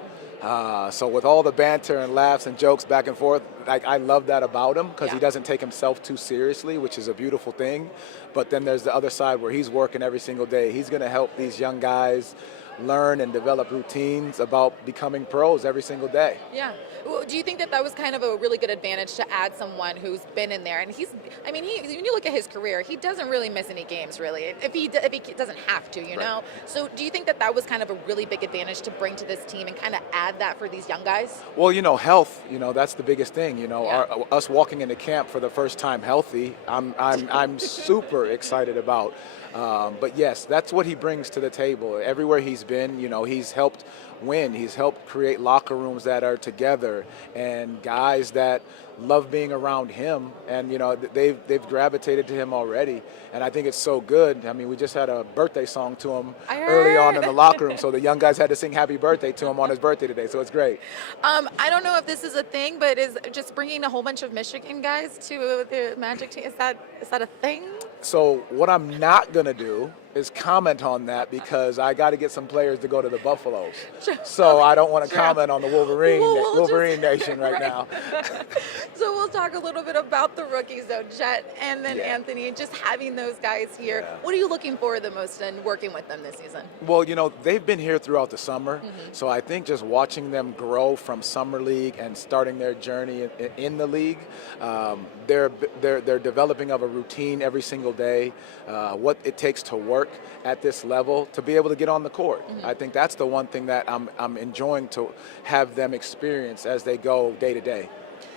So with all the banter and laughs and jokes back and forth, I love that about him because he doesn't take himself too seriously, which is a beautiful thing. But then there's the other side where he's working every single day. He's going to help these young guys learn and develop routines about becoming pros every single day. Yeah. Well, do you think that was kind of a really good advantage to add someone who's been in there? And when you look at his career, he doesn't really miss any games, really, if he doesn't have to, you know? So do you think that was kind of a really big advantage to bring to this team and kind of add that for these young guys? Well, health, that's the biggest thing. Us walking into camp for the first time healthy, I'm super excited about. But yes, that's what he brings to the table. Everywhere he's been, he's helped win. He's helped create locker rooms that are together and guys that love being around him. And, they've gravitated to him already. And I think it's so good. I mean, we just had a birthday song to him early on in the locker room. So the young guys had to sing happy birthday to him on his birthday today. So it's great. I don't know if this is a thing, but is just bringing a whole bunch of Michigan guys to the Magic team, is that a thing? So what I'm not going to do is comment on that because I got to get some players to go to the Buffaloes. So I don't want to comment on the Wolverine Nation right now. So we'll talk a little bit about the rookies, though, Jett and then Anthony, just having those guys here. Yeah. What are you looking for the most in working with them this season? Well, they've been here throughout the summer. So I think just watching them grow from summer league and starting their journey in the league, they're developing of a routine every single day, what it takes to work at this level to be able to get on the court. I think that's the one thing that I'm enjoying to have them experience as they go day to day.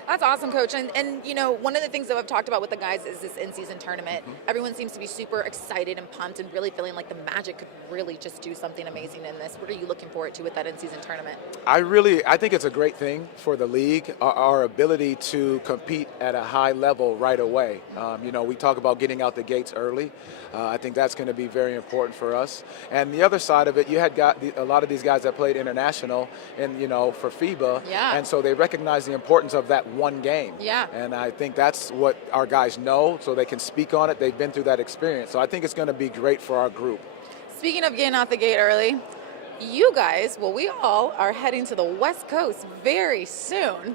That's awesome, Coach. And one of the things that I've talked about with the guys is this in-season tournament. Everyone seems to be super excited and pumped and really feeling like the Magic could really just do something amazing in this. What are you looking forward to with that in-season tournament? I think it's a great thing for the league, our ability to compete at a high level right away. We talk about getting out the gates early. I think that's going to be very important for us. And the other side of it, you had got a lot of these guys that played international and, for FIBA. Yeah. And so they recognize the importance of that one game. Yeah. And I think that's what our guys know, so they can speak on it. They've been through that experience. So I think it's going to be great for our group. Speaking of getting out the gate early, you guys, we all are heading to the West Coast very soon.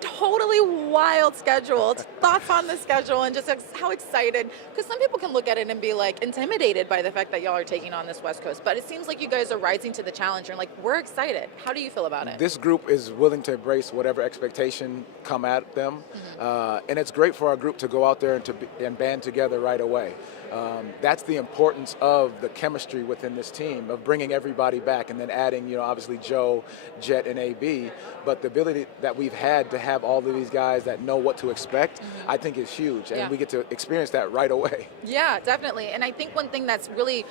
Totally wild schedule. Thoughts on the schedule and just how excited? Because some people can look at it and be intimidated by the fact that y'all are taking on this West Coast. But it seems like you guys are rising to the challenge and we're excited. How do you feel about it? This group is willing to embrace whatever expectation come at them. And it's great for our group to go out there and band together right away. That's the importance of the chemistry within this team, of bringing everybody back and then adding, obviously Joe, Jett, and AB. But the ability that we've had to have all of these guys that know what to expect, I think is huge. And we get to experience that right away. Yeah, definitely. And I think one thing that's really,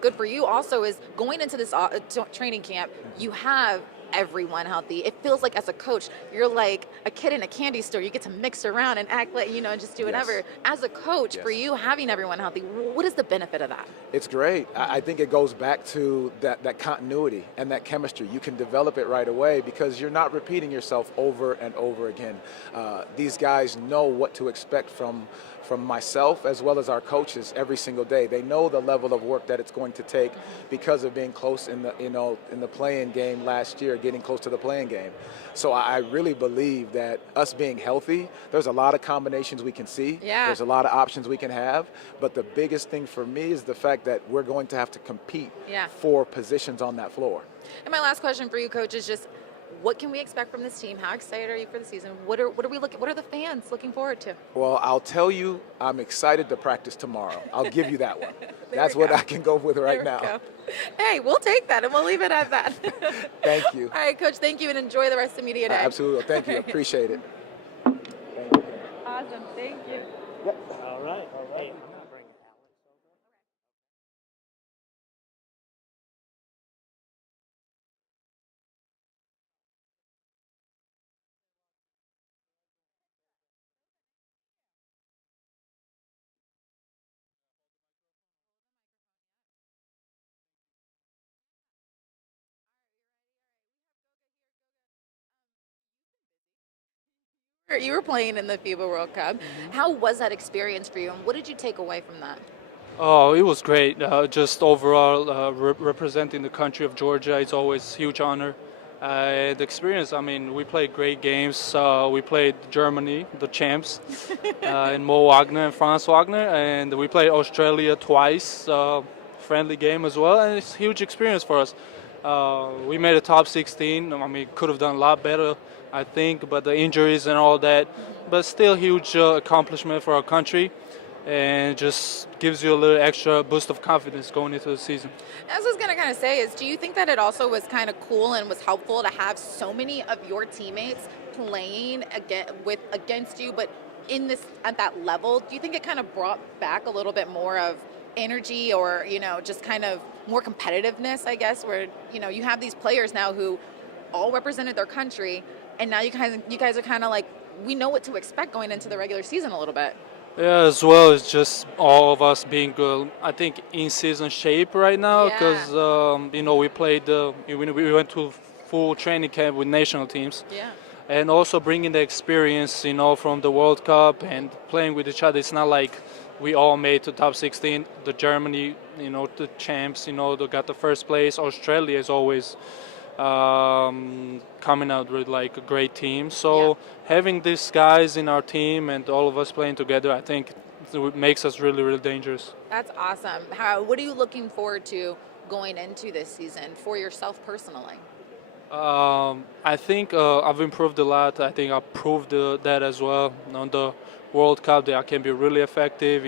good for you also is going into this training camp, you have everyone healthy. It feels like as a coach, you're like a kid in a candy store. You get to mix around and act like, just do whatever. Yes. As a coach, for you, having everyone healthy, what is the benefit of that? It's great. I think it goes back to that continuity and that chemistry. You can develop it right away because you're not repeating yourself over and over again. These guys know what to expect from myself as well as our coaches every single day. They know the level of work that it's going to take because of being close in the play-in game last year, getting close to the play-in game. So I really believe that us being healthy, there's a lot of combinations we can see. Yeah. There's a lot of options we can have. But the biggest thing for me is the fact that we're going to have to compete for positions on that floor. And my last question for you, Coach, is just What can we expect from this team? How excited are you for the season? What are the fans looking forward to? Well, I'll tell you, I'm excited to practice tomorrow. I'll give you that one. That's what I can go with right now. Go. Hey, we'll take that, and we'll leave it at that. Thank you. All right, Coach, thank you, and enjoy the rest of media day. Absolutely. Thank you. Appreciate it. Awesome. Thank you. All right. Hey, You were playing in the FIBA World Cup. How was that experience for you, and what did you take away from that? Oh, it was great. Just overall, representing the country of Georgia, it's always a huge honor. The experience, I mean, we played great games. We played Germany, the champs, and Mo Wagner and Franz Wagner, and we played Australia twice, friendly game as well, and it's a huge experience for us. We made a top 16. I mean, could have done a lot better, I think, but the injuries and all that, but still huge accomplishment for our country, and just gives you a little extra boost of confidence going into the season. As I was going to kind of say is, do you think that it also was kind of cool and was helpful to have so many of your teammates playing against you, but in this at that level? Do you think it kind of brought back a little bit more of energy, or just kind of more competitiveness, I guess, where you have these players now who all represented their country, and now you guys are kind of like, we know what to expect going into the regular season a little bit. Yeah, as well as just all of us being, I think, in season shape right now, because we played, we went to full training camp with national teams. Yeah. And also bringing the experience, from the World Cup and playing with each other. It's not like we all made to top 16. The Germany, the champs, they got the first place. Australia is always coming out with like a great team. So having these guys in our team and all of us playing together, I think it makes us really, really dangerous. That's awesome. What are you looking forward to going into this season for yourself personally? I think I've improved a lot. I think I proved that as well on the World Cup, that I can be really effective,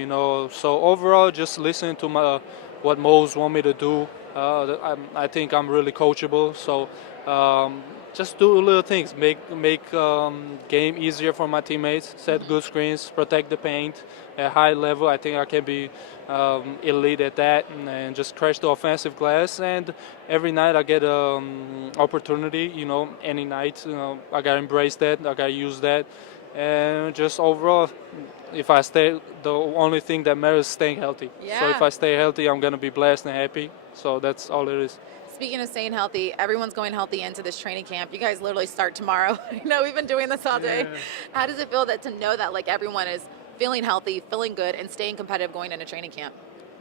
So overall, just listening to what Mo's want me to do. I think I'm really coachable. So just do little things, make game easier for my teammates, set good screens, protect the paint at high level. I think I can be elite at that, and just crash the offensive glass. And every night I get opportunity, any night, I gotta embrace that, I gotta use that. And just overall, if I stay, the only thing that matters is staying healthy. Yeah. So if I stay healthy, I'm gonna be blessed and happy. So that's all it is. Speaking of staying healthy, everyone's going healthy into this training camp. You guys literally start tomorrow. We've been doing this all day. Yeah. How does it feel to know that everyone is feeling healthy, feeling good, and staying competitive going into training camp?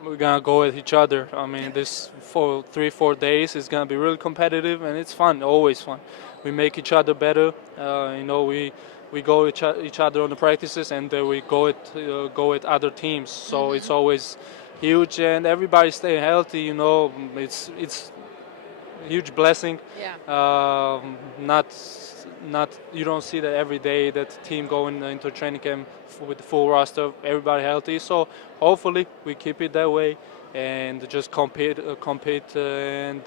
We're gonna go with each other. I mean, this for 3-4 days is gonna be really competitive, and it's fun, always fun. We make each other better. We go with each other on the practices, and then we go with other teams. So it's always huge, and everybody staying healthy. It's a huge blessing. Yeah. Not you don't see that every day, that team going into training camp with the full roster, everybody healthy. So hopefully we keep it that way and just compete, and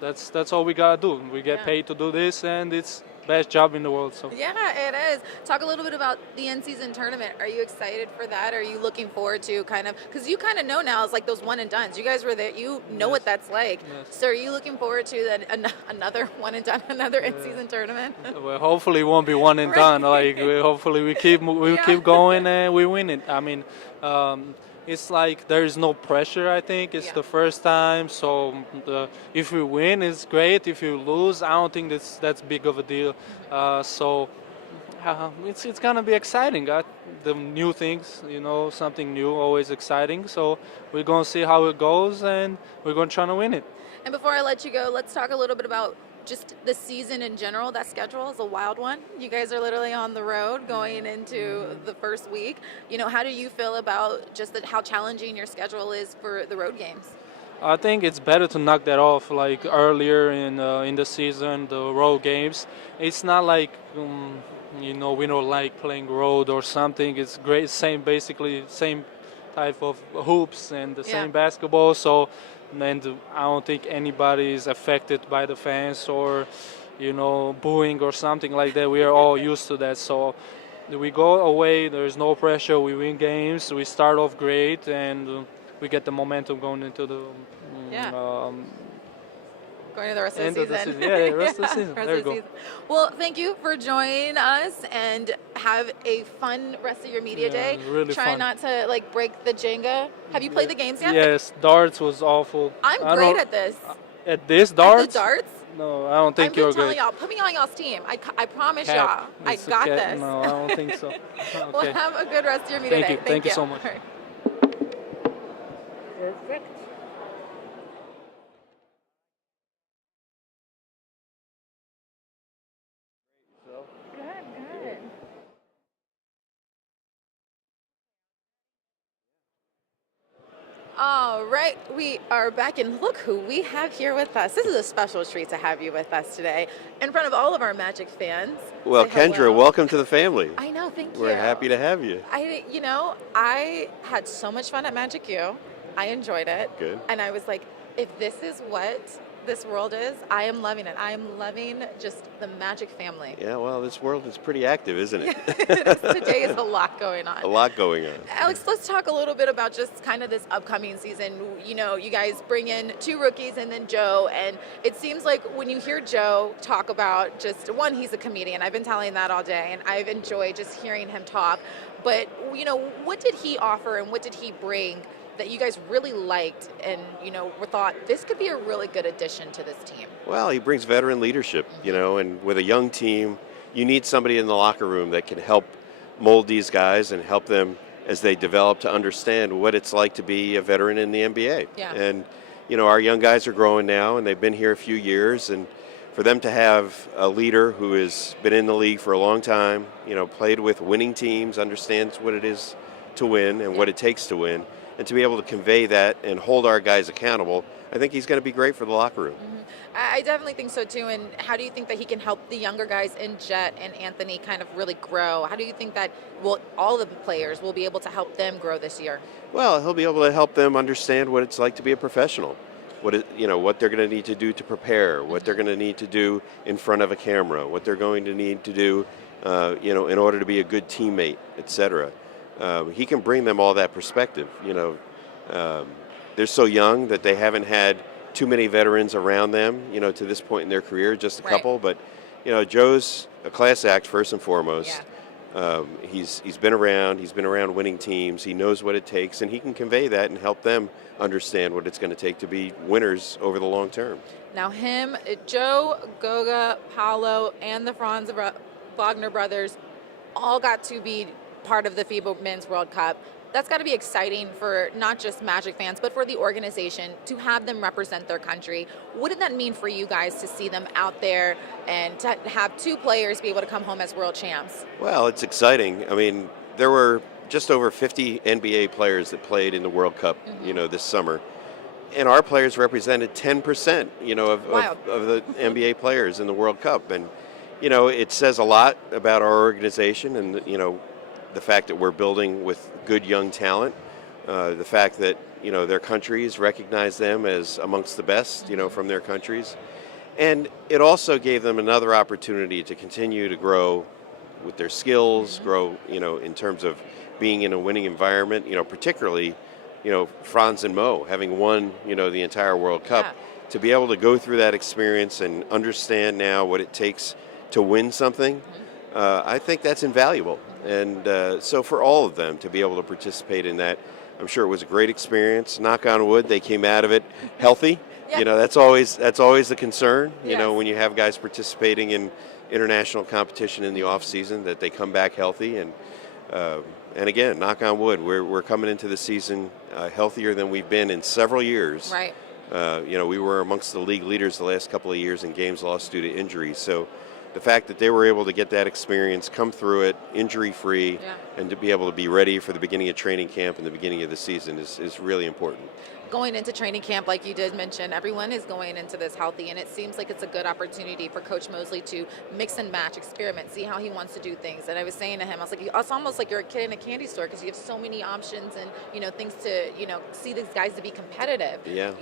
that's all we gotta do. We get paid to do this, and it's best job in the world. So yeah, it is. Talk a little bit about the in-season tournament. Are you excited for that? Are you looking forward to because you kind of know now, it's like those one and dones. You guys were there. You know what that's like. Yes. So are you looking forward to another one and done, another in-season tournament? Well, hopefully it won't be one and done. Hopefully we keep going and we win it. I mean, it's like there is no pressure. I think it's the first time, so if we win, it's great. If you lose, I don't think that's big of a deal. So it's gonna be exciting. The new things, something new, always exciting. So we're gonna see how it goes, and we're gonna try to win it. And before I let you go, let's talk a little bit about just the season in general. That schedule is a wild one. You guys are literally on the road going into the first week. How do you feel about just how challenging your schedule is for the road games? I think it's better to knock that off like earlier in the season, the road games. It's not like we don't like playing road or something. It's great, basically same type of hoops and the same basketball. So, and I don't think anybody is affected by the fans or booing or something like that. We are all used to that. So we go away. There's no pressure. We win games. We start off great and. We get the momentum going into the going to the rest of the season. Yeah, the rest of the season. There you go. Well, thank you for joining us and have a fun rest of your media day. Really Try fun. not to break the Jenga. Have you played the games yet? Yes, darts was awful. I'm great at this. At this darts? At the darts? No, I don't think you're good. Y'all, put me on y'all's team. I promise Cat. y'all, I It's a got cat. this. No, I don't think so. Okay. Well, have a good rest of your media day. Thank you so much. All right. Perfect. Good. All right, we are back, and look who we have here with us. This is a special treat to have you with us today in front of all of our Magic fans. Well, Say hello. Kendra, welcome to the family. I know, thank you. We're happy to have you. I had so much fun at Magic U. I enjoyed it. Good. And I was like, if this is what this world is, I am loving it. I am loving just the Magic family. Yeah, well, this world is pretty active, isn't it? Today is a lot going on. A lot going on. Alex, let's talk a little bit about just kind of this upcoming season. You guys bring in 2 rookies and then Joe, and it seems like when you hear Joe talk about just, one, he's a comedian. I've been telling that all day, and I've enjoyed just hearing him talk. But, what did he offer and what did he bring that you guys really liked and, thought this could be a really good addition to this team? Well, he brings veteran leadership, and with a young team, you need somebody in the locker room that can help mold these guys and help them as they develop to understand what it's like to be a veteran in the NBA. Yeah. And, our young guys are growing now, and they've been here a few years, and for them to have a leader who has been in the league for a long time, played with winning teams, understands what it is to win and what it takes to win, and to be able to convey that and hold our guys accountable, I think he's going to be great for the locker room. Mm-hmm. I definitely think so too. And how do you think that he can help the younger guys in Jett and Anthony kind of really grow? How do you think that all the players will be able to help them grow this year? Well, he'll be able to help them understand what it's like to be a professional. What they're going to need to do to prepare, what they're going to need to do in front of a camera, what they're going to need to do, in order to be a good teammate, etc. He can bring them all that perspective. They're so young that they haven't had too many veterans around them, to this point in their career, just a couple. But, Joe's a class act first and foremost. Yeah. He's been around winning teams. He knows what it takes, and he can convey that and help them understand what it's going to take to be winners over the long term. Now Joe, Goga, Paolo, and the Franz Wagner brothers all got to be part of the FIBA Men's World Cup. That's got to be exciting for not just Magic fans, but for the organization to have them represent their country. What did that mean for you guys to see them out there and to have 2 players be able to come home as world champs? Well, it's exciting. I mean, there were just over 50 NBA players that played in the World Cup, this summer. And our players represented 10%, of the NBA players in the World Cup. And, it says a lot about our organization and, the fact that we're building with good young talent, the fact that, their countries recognize them as amongst the best, from their countries. And it also gave them another opportunity to continue to grow with their skills, grow, in terms of being in a winning environment, particularly, Franz and Mo having won, the entire World Cup, to be able to go through that experience and understand now what it takes to win something, I think that's invaluable. And so for all of them to be able to participate in that, I'm sure it was a great experience. Knock on wood, they came out of it healthy. Yeah. That's always the concern, when you have guys participating in international competition in the off season, that they come back healthy. And again, knock on wood, we're coming into the season healthier than we've been in several years. Right. We were amongst the league leaders the last couple of years in games lost due to injury. So the fact that they were able to get that experience, come through it injury-free, and to be able to be ready for the beginning of training camp and the beginning of the season is really important. going into training camp, like you did mention, everyone is going into this healthy, and it seems like it's a good opportunity for Coach Mosley to mix and match, experiment, see how he wants to do things. And I was saying to him, I was like, it's almost like you're a kid in a candy store because you have so many options and, things to, see these guys to be competitive. Yeah.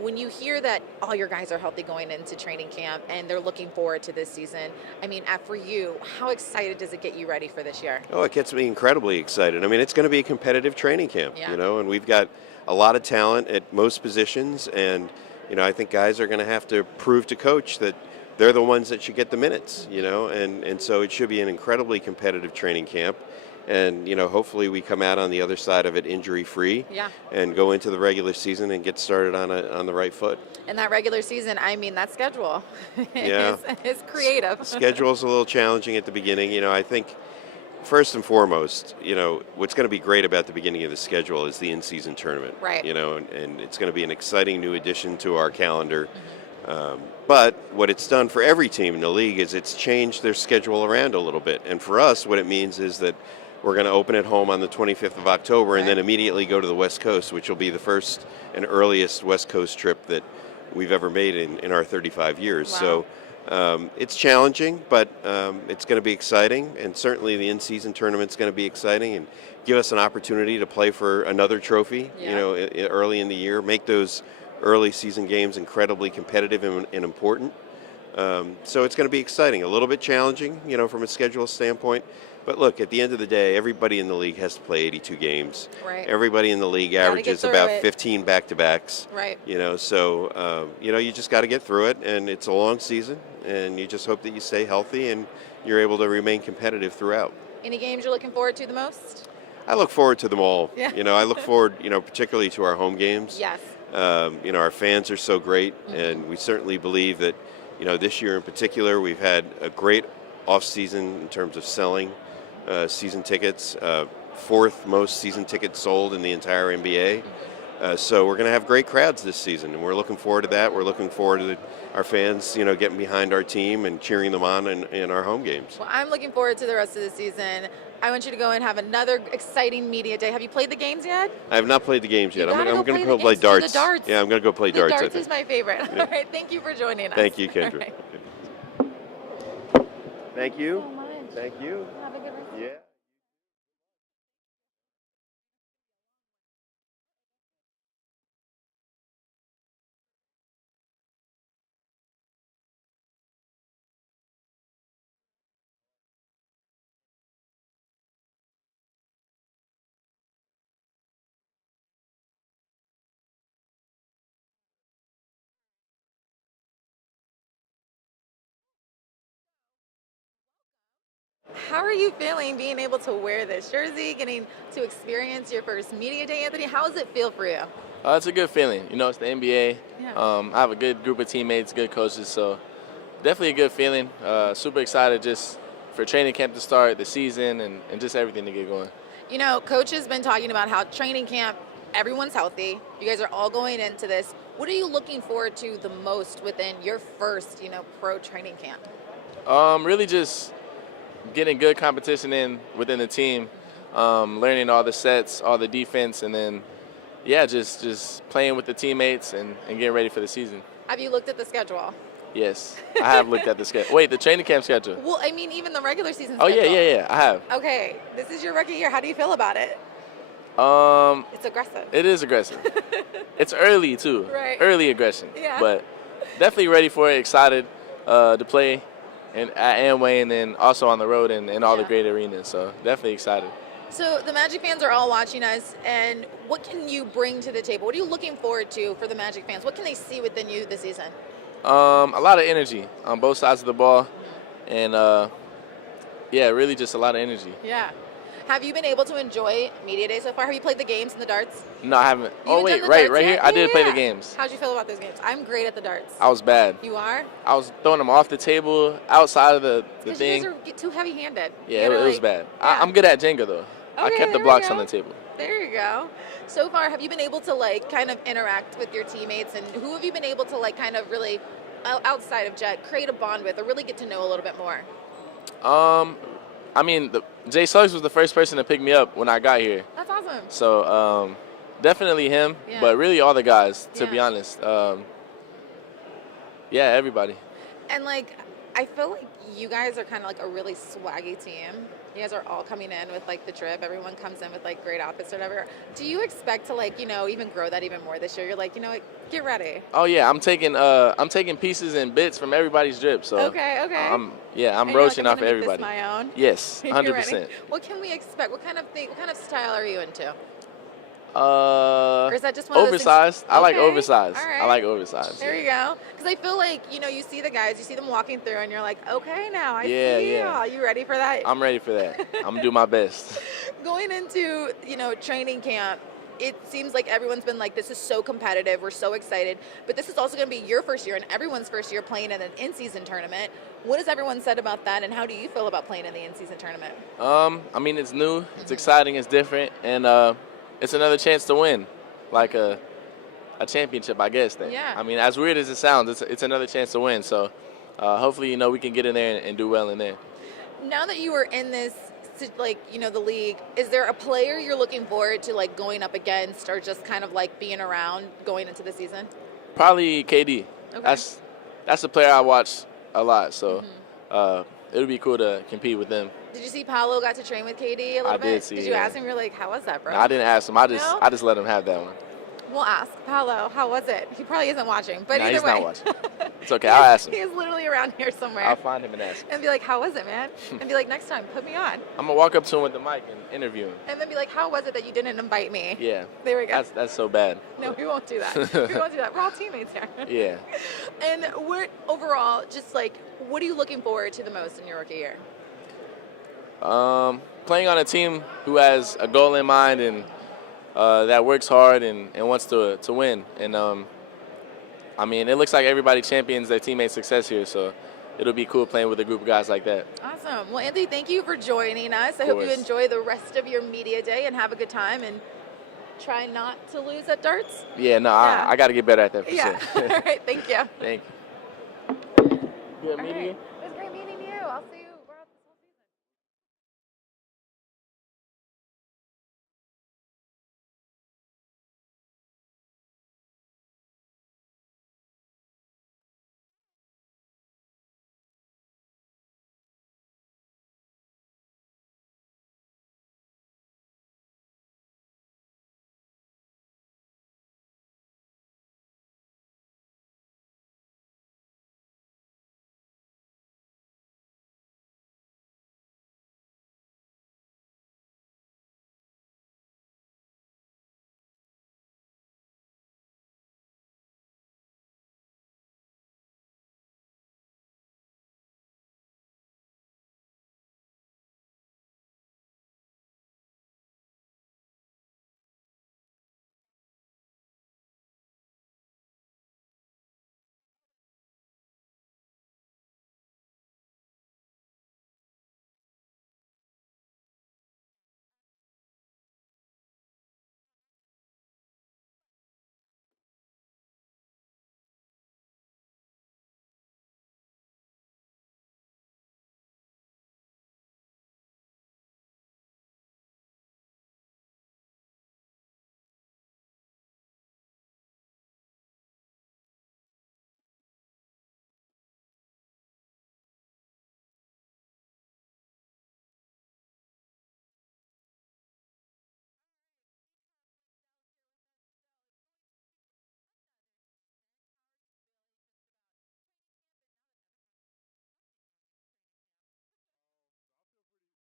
When you hear that all your guys are healthy going into training camp and they're looking forward to this season, I mean, for you, how excited does it get you ready for this year? Oh, it gets me incredibly excited. I mean, it's going to be a competitive training camp, Yeah. and we've got a lot of talent at most positions, and I think guys are going to have to prove to coach that they're the ones that should get the minutes, and so it should be an incredibly competitive training camp, and hopefully we come out on the other side of it injury free, and go into the regular season and get started on the right foot. And that regular season, I mean, that schedule is creative. Schedule's a little challenging at the beginning. I think first and foremost, what's going to be great about the beginning of the schedule is the in-season tournament. Right. And it's going to be an exciting new addition to our calendar. But what it's done for every team in the league is it's changed their schedule around a little bit. And for us, what it means is that we're going to open at home on the 25th of October and then immediately go to the West Coast, which will be the first and earliest West Coast trip that we've ever made in our 35 years. Wow. So it's challenging, but it's going to be exciting, and certainly the in-season tournament's going to be exciting and give us an opportunity to play for another trophy, early in the year, make those early season games incredibly competitive and important. So it's going to be exciting, a little bit challenging, from a schedule standpoint. But look, at the end of the day, everybody in the league has to play 82 games. Right. Everybody in the league averages about 15 back-to-backs. Right. So you just got to get through it, and it's a long season, and you just hope that you stay healthy and you're able to remain competitive throughout. Any games you're looking forward to the most? I look forward to them all. Yeah. I look forward, particularly to our home games. Yes. Our fans are so great, and we certainly believe that, this year in particular, we've had a great off-season in terms of selling season tickets, fourth most season tickets sold in the entire NBA. So we're going to have great crowds this season, and we're looking forward to that. We're looking forward to our fans, getting behind our team and cheering them on in our home games. Well, I'm looking forward to the rest of the season. I want you to go and have another exciting media day. Have you played the games yet? I have not played the games yet. I'm going to go play darts. The darts. Yeah, I'm going to go play darts. The darts is my favorite. Yeah. All right, thank you for joining us. Thank you, Kendra. Right. Thank you. So much. Thank you. Have a good rest. Yeah. How are you feeling being able to wear this jersey, getting to experience your first media day, Anthony? How does it feel for you? It's a good feeling. It's the NBA. Yeah. I have a good group of teammates, good coaches, so definitely a good feeling. Super excited just for training camp to start, the season, and just everything to get going. Coach has been talking about how training camp, everyone's healthy. You guys are all going into this. What are you looking forward to the most within your first, pro training camp? Really just getting good competition in within the team, learning all the sets, all the defense, and then, just playing with the teammates and getting ready for the season. Have you looked at the schedule? Yes, I have looked at the schedule. Wait, the training camp schedule? Well, I mean, even the regular season Oh, schedule. yeah, I have. Okay, this is your rookie year. How do you feel about it? It's aggressive. It is aggressive. It's early, too. Right. Early aggression. Yeah. But definitely ready for it, excited to play at Amway and then also on the road and all the great arenas. So definitely excited. So the Magic fans are all watching us, and what can you bring to the table? What are you looking forward to for the Magic fans? What can they see within you this season? A lot of energy on both sides of the ball, and really just a lot of energy. Yeah. Have you been able to enjoy media day so far? Have you played the games and the darts? No, I haven't. You Oh, haven't wait, done the right darts here. yet? I did play the Yeah. games. How'd you feel about those games? I'm great at the darts. I was bad. You are? I was throwing them off the table, outside of the Because thing. you guys are too heavy-handed. Yeah, You gotta, it was bad. yeah. I'm good at Jenga, though. I Okay, kept the there we blocks go. on the table. There you go. So far, have you been able to kind of interact with your teammates, and who have you been able to kind of really, outside of Jett, create a bond with or really get to know a little bit more? Jay Suggs was the first person to pick me up when I got here. That's awesome. So, definitely him, but really all the guys, to be honest. Yeah, everybody. And like, I feel like you guys are kind of like a really swaggy team. You guys are all coming in with like the drip. Everyone comes in with like great outfits or whatever. Do you expect to like, even grow that even more this year? You're like, get ready. Oh yeah, I'm taking pieces and bits from everybody's drip. So okay. I'm roaching off everybody. This my own. Yes, 100%. What can we expect? What kind of style are you into? Or is that just one oversized? Of those I like okay. oversized. Right. I like oversized. There you go. Because I feel like you see the guys, you see them walking through, and you're like, okay, now I see you. Are you ready for that? I'm ready for that. I'm gonna do my best. Going into training camp, it seems like everyone's been like, this is so competitive. We're so excited. But this is also going to be your first year and everyone's first year playing in an in-season tournament. What has everyone said about that, and how do you feel about playing in the in-season tournament? I mean, it's new, it's exciting, it's different, and it's another chance to win, like a championship, I guess. Yeah. I mean, as weird as it sounds, it's another chance to win. So hopefully, we can get in there and do well in there. Now that you are in this, the league, is there a player you're looking forward to, like, going up against, or just kind of like being around going into the season? Probably KD. Okay. That's a player I watch a lot. So it'll be cool to compete with them. Did you see Paolo got to train with KD a little bit? I did see. Did you ask him? You're like, how was that, bro? No, I didn't ask him. I just let him have that one. We'll ask Paolo, how was it? He probably isn't watching, but either he's way. not watching. It's okay. I'll ask him. He's literally around here somewhere. I'll find him and ask him. And be like, how was it, man? And be like, next time, put me on. I'm gonna walk up to him with the mic and interview him. And then be like, how was it that you didn't invite me? Yeah. There we go. That's so bad. No, we won't do that. We won't do that. We're all teammates here. Yeah. And overall, just like, what are you looking forward to the most in your rookie year? Playing on a team who has a goal in mind and that works hard and wants to win. And I mean, it looks like everybody champions their teammates' success here, so it'll be cool playing with a group of guys like that. Awesome. Well, Anthony, thank you for joining us. I hope you enjoy the rest of your media day and have a good time, and try not to lose at darts. Yeah, no, yeah. I got to get better at that for sure. All right, thank you. Thank you. Good meeting you. It was great meeting you. I'll see you.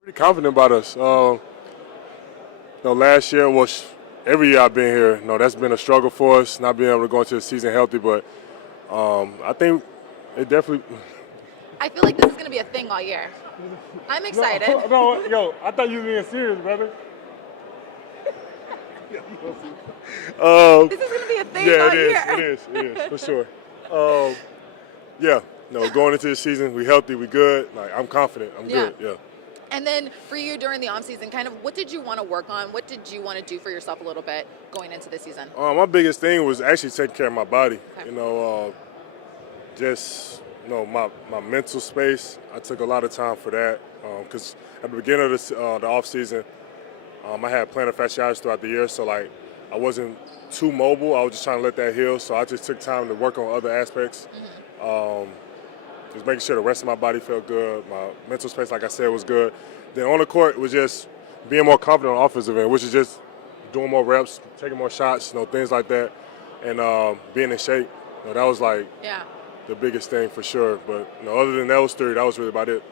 Pretty confident about us. Last year was every year I've been here. That's been a struggle for us, not being able to go into the season healthy. But I think it definitely. I feel like this is going to be a thing all year. I'm excited. Yo, I thought you were being serious, brother. This is going to be a thing all year. It is, for sure. Going into the season, we healthy, we good. I'm confident. I'm good. Yeah. And then for you during the offseason, kind of what did you want to work on? What did you want to do for yourself a little bit going into the season? My biggest thing was actually taking care of my body. Okay. My mental space. I took a lot of time for that because at the beginning of the offseason, I had plantar fasciitis throughout the year. So I I wasn't too mobile. I was just trying to let that heal. So I just took time to work on other aspects. Just making sure the rest of my body felt good. My mental space, like I said, was good. Then on the court, it was just being more confident on the offensive end, which is just doing more reps, taking more shots, things like that, and being in shape. That was like the biggest thing for sure. But other than those three, that was really about it.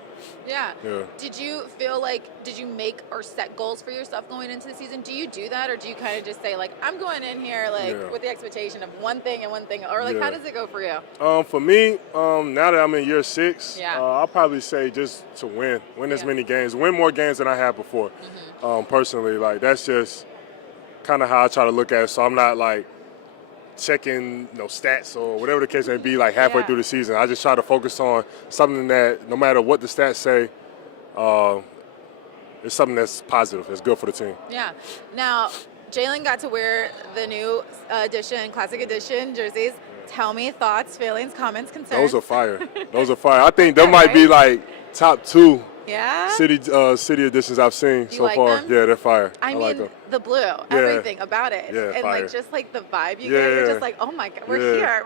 Yeah. Yeah. Did you feel like, did you make or set goals for yourself going into the season? Do you do that, or do you kind of just say, like, I'm going in here, like, with the expectation of one thing and one thing, or, like, how does it go for you? For me, now that I'm in year 6, I'll probably say just to win as many games, win more games than I had before. Personally, like, that's just kind of how I try to look at it. So I'm not, like, checking stats or whatever the case may be like halfway through the season. I just try to focus on something that no matter what the stats say, it's something that's positive, that's good for the team. Yeah. Now, Jalen got to wear the new Classic Edition jerseys. Tell me thoughts, feelings, comments, concerns. Those are fire. Those are fire. I think that might be like top 2 city editions I've seen so far. Them? Yeah, they're fire. I mean, like them. The blue, everything about it. Yeah, and fire. like just like the vibe you get, you're just like, oh my God, we're here.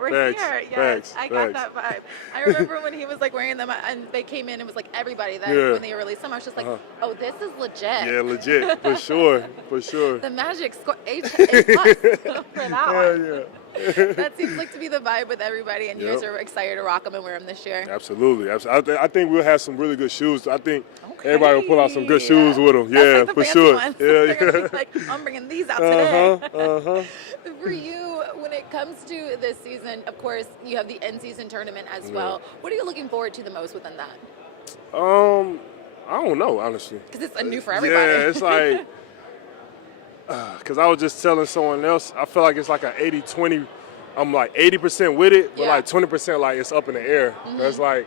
Yes, I got that vibe. I remember when he was like wearing them and they came in, it was like everybody that when they released them, I was just like, oh, this is legit. Yeah, legit, for sure, for sure. The Magic score A+ for that one. Yeah. That seems like to be the vibe with everybody, and you guys are excited to rock them and wear them this year. Absolutely. I think we'll have some really good shoes. I think everybody will pull out some good shoes with them. Yeah, like the for sure. Ones. Yeah. Like, I'm bringing these out today. For you, when it comes to this season, of course, you have the end-season tournament as well. What are you looking forward to the most within that? I don't know, honestly. Because it's new for everybody. Yeah, it's like, because I was just telling someone else, I feel like it's like an 80-20. I'm like 80% with it, but like 20% like it's up in the air. It's like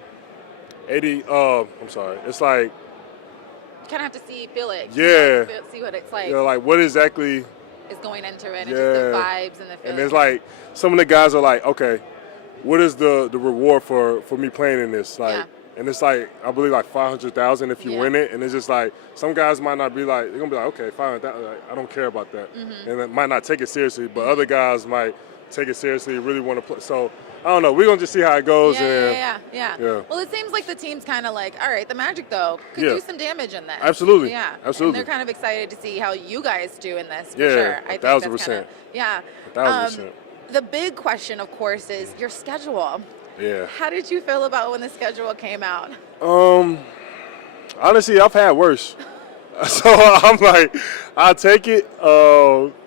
80, it's like, you kind of have to feel it. Yeah. See what it's like. Yeah, like what exactly is going into it, and just the vibes and the feelings. And it's like, some of the guys are like, okay, what is the reward for me playing in this? Like, and it's like, I believe like 500,000 if you win it. And it's just like, some guys might not be like, they're gonna be like, okay, 500,000, like, I don't care about that. And it might not take it seriously, but other guys might take it seriously, really want to play. So, I don't know. We're going to just see how it goes. Yeah. Well, it seems like the team's kind of like, all right, the Magic, though, could do some damage in this. Absolutely. Yeah. Absolutely. And they're kind of excited to see how you guys do in this, for sure. I think 1,000%. Yeah. 1,000%. The big question, of course, is your schedule. Yeah. How did you feel about when the schedule came out? Honestly, I've had worse. So I'm like, I'll take it.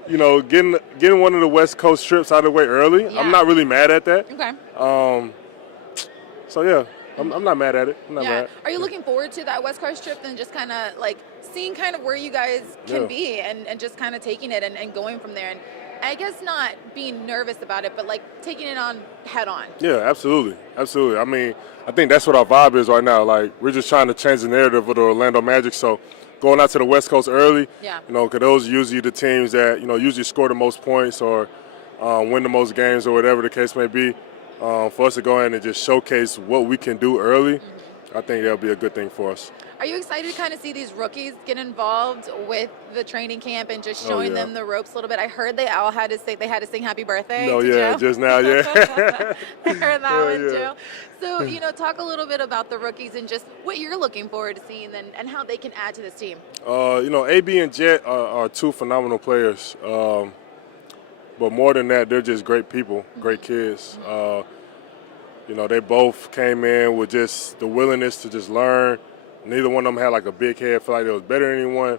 Getting one of the West Coast trips out of the way early, I'm not really mad at that. Okay. So yeah, I'm not mad at it. I'm not mad. Are you looking forward to that West Coast trip and just kind of like seeing kind of where you guys can be and just kind of taking it and going from there? And I guess not being nervous about it, but like taking it on head on. Yeah, absolutely. Absolutely. I mean, I think that's what our vibe is right now. Like, we're just trying to change the narrative of the Orlando Magic. So going out to the West Coast early, because those are usually the teams that, usually score the most points or win the most games or whatever the case may be. For us to go in and just showcase what we can do early, I think that'll be a good thing for us. Are you excited to kind of see these rookies get involved with the training camp and just showing them the ropes a little bit? I heard they all had to sing happy birthday. No, just now, I heard that one too. So, talk a little bit about the rookies and just what you're looking forward to seeing and how they can add to this team. AB and Jett are two phenomenal players. But more than that, they're just great people, great kids. They both came in with just the willingness to just learn. Neither one of them had like a big head, feel like they was better than anyone.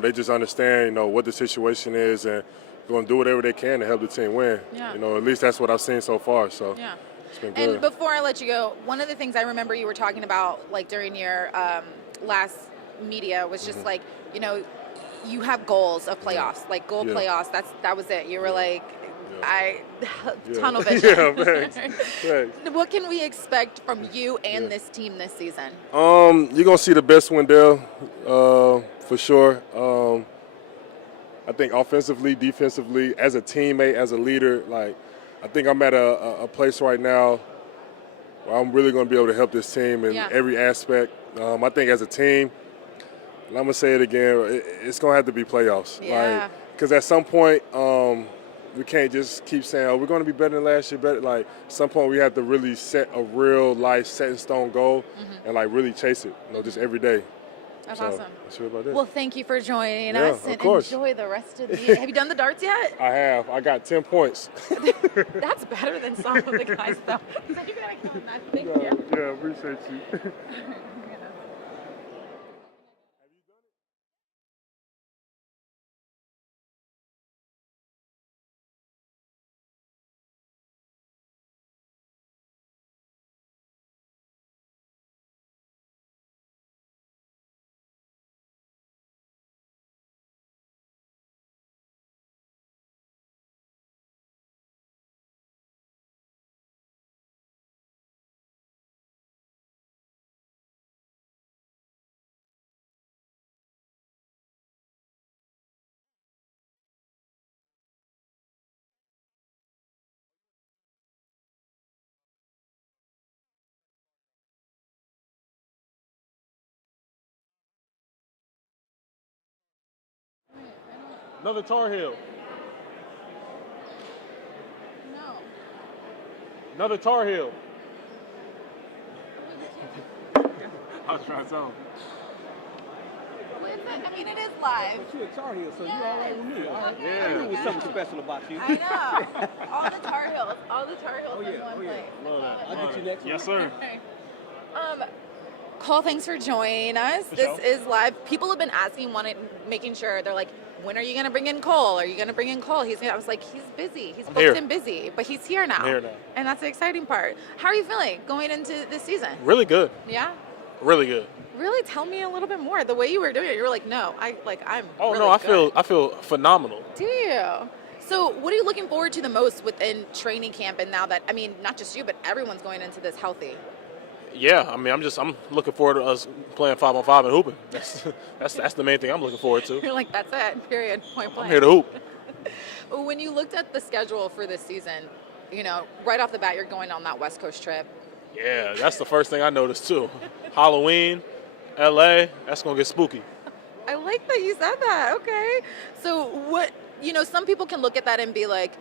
They just understand, what the situation is and going to do whatever they can to help the team win. Yeah. At least that's what I've seen so far. So it's been good. And before I let you go, one of the things I remember you were talking about, like during your last media, was just like, you have goals of playoffs, like playoffs. That was it. You were like, tunnel vision. Thanks. What can we expect from you and this team this season? You're gonna see the best Wendell, for sure. I think offensively, defensively, as a teammate, as a leader, like I think I'm at a place right now where I'm really gonna be able to help this team in every aspect. I think as a team, and I'm gonna say it again, it's gonna have to be playoffs. Yeah. Like because at some point we can't just keep saying, oh, we're going to be better than last year. Better. Like, at some point we have to really set a real life, set in stone goal and, like, really chase it, just every day. That's so, awesome. That's what about that. Well, thank you for joining Yeah, us, and of course. enjoy the rest of the. Have you done the darts yet? I have. I got 10 points. That's better than some of the guys, though. So you gotta kill that. Thank you. Yeah, appreciate you. Another Tar Heel. No. Another Tar Heel. I was trying to tell him. I mean, it is live. But you're a Tar Heel, so you're all right with me. All right? Okay. Yeah. I knew there was something special about you. I know. All the Tar Heels in one place. Love that. I'll get you next. Yes, sir. Cole, thanks for joining us. This is live. People have been asking, making sure. They're like, when are you going to bring in Cole? Are you going to bring in Cole? I was like, he's busy. He's booked and busy, but he's here now. I'm here now. And that's the exciting part. How are you feeling going into this season? Really good. Yeah? Really good. Really? Tell me a little bit more. The way you were doing it, you were like, no, I'm Oh really no, I good. feel phenomenal. Do you? So what are you looking forward to the most within training camp? And now that, I mean, not just you, but everyone's going into this healthy. Yeah, I mean, I'm looking forward to us playing 5-on-5 and hooping. That's the main thing I'm looking forward to. You're like, that's it, period, point blank. I'm here to hoop. When you looked at the schedule for this season, right off the bat, you're going on that West Coast trip. Yeah, that's the first thing I noticed too. Halloween, LA, that's gonna get spooky. I like that you said that. Okay. So what, some people can look at that and be like,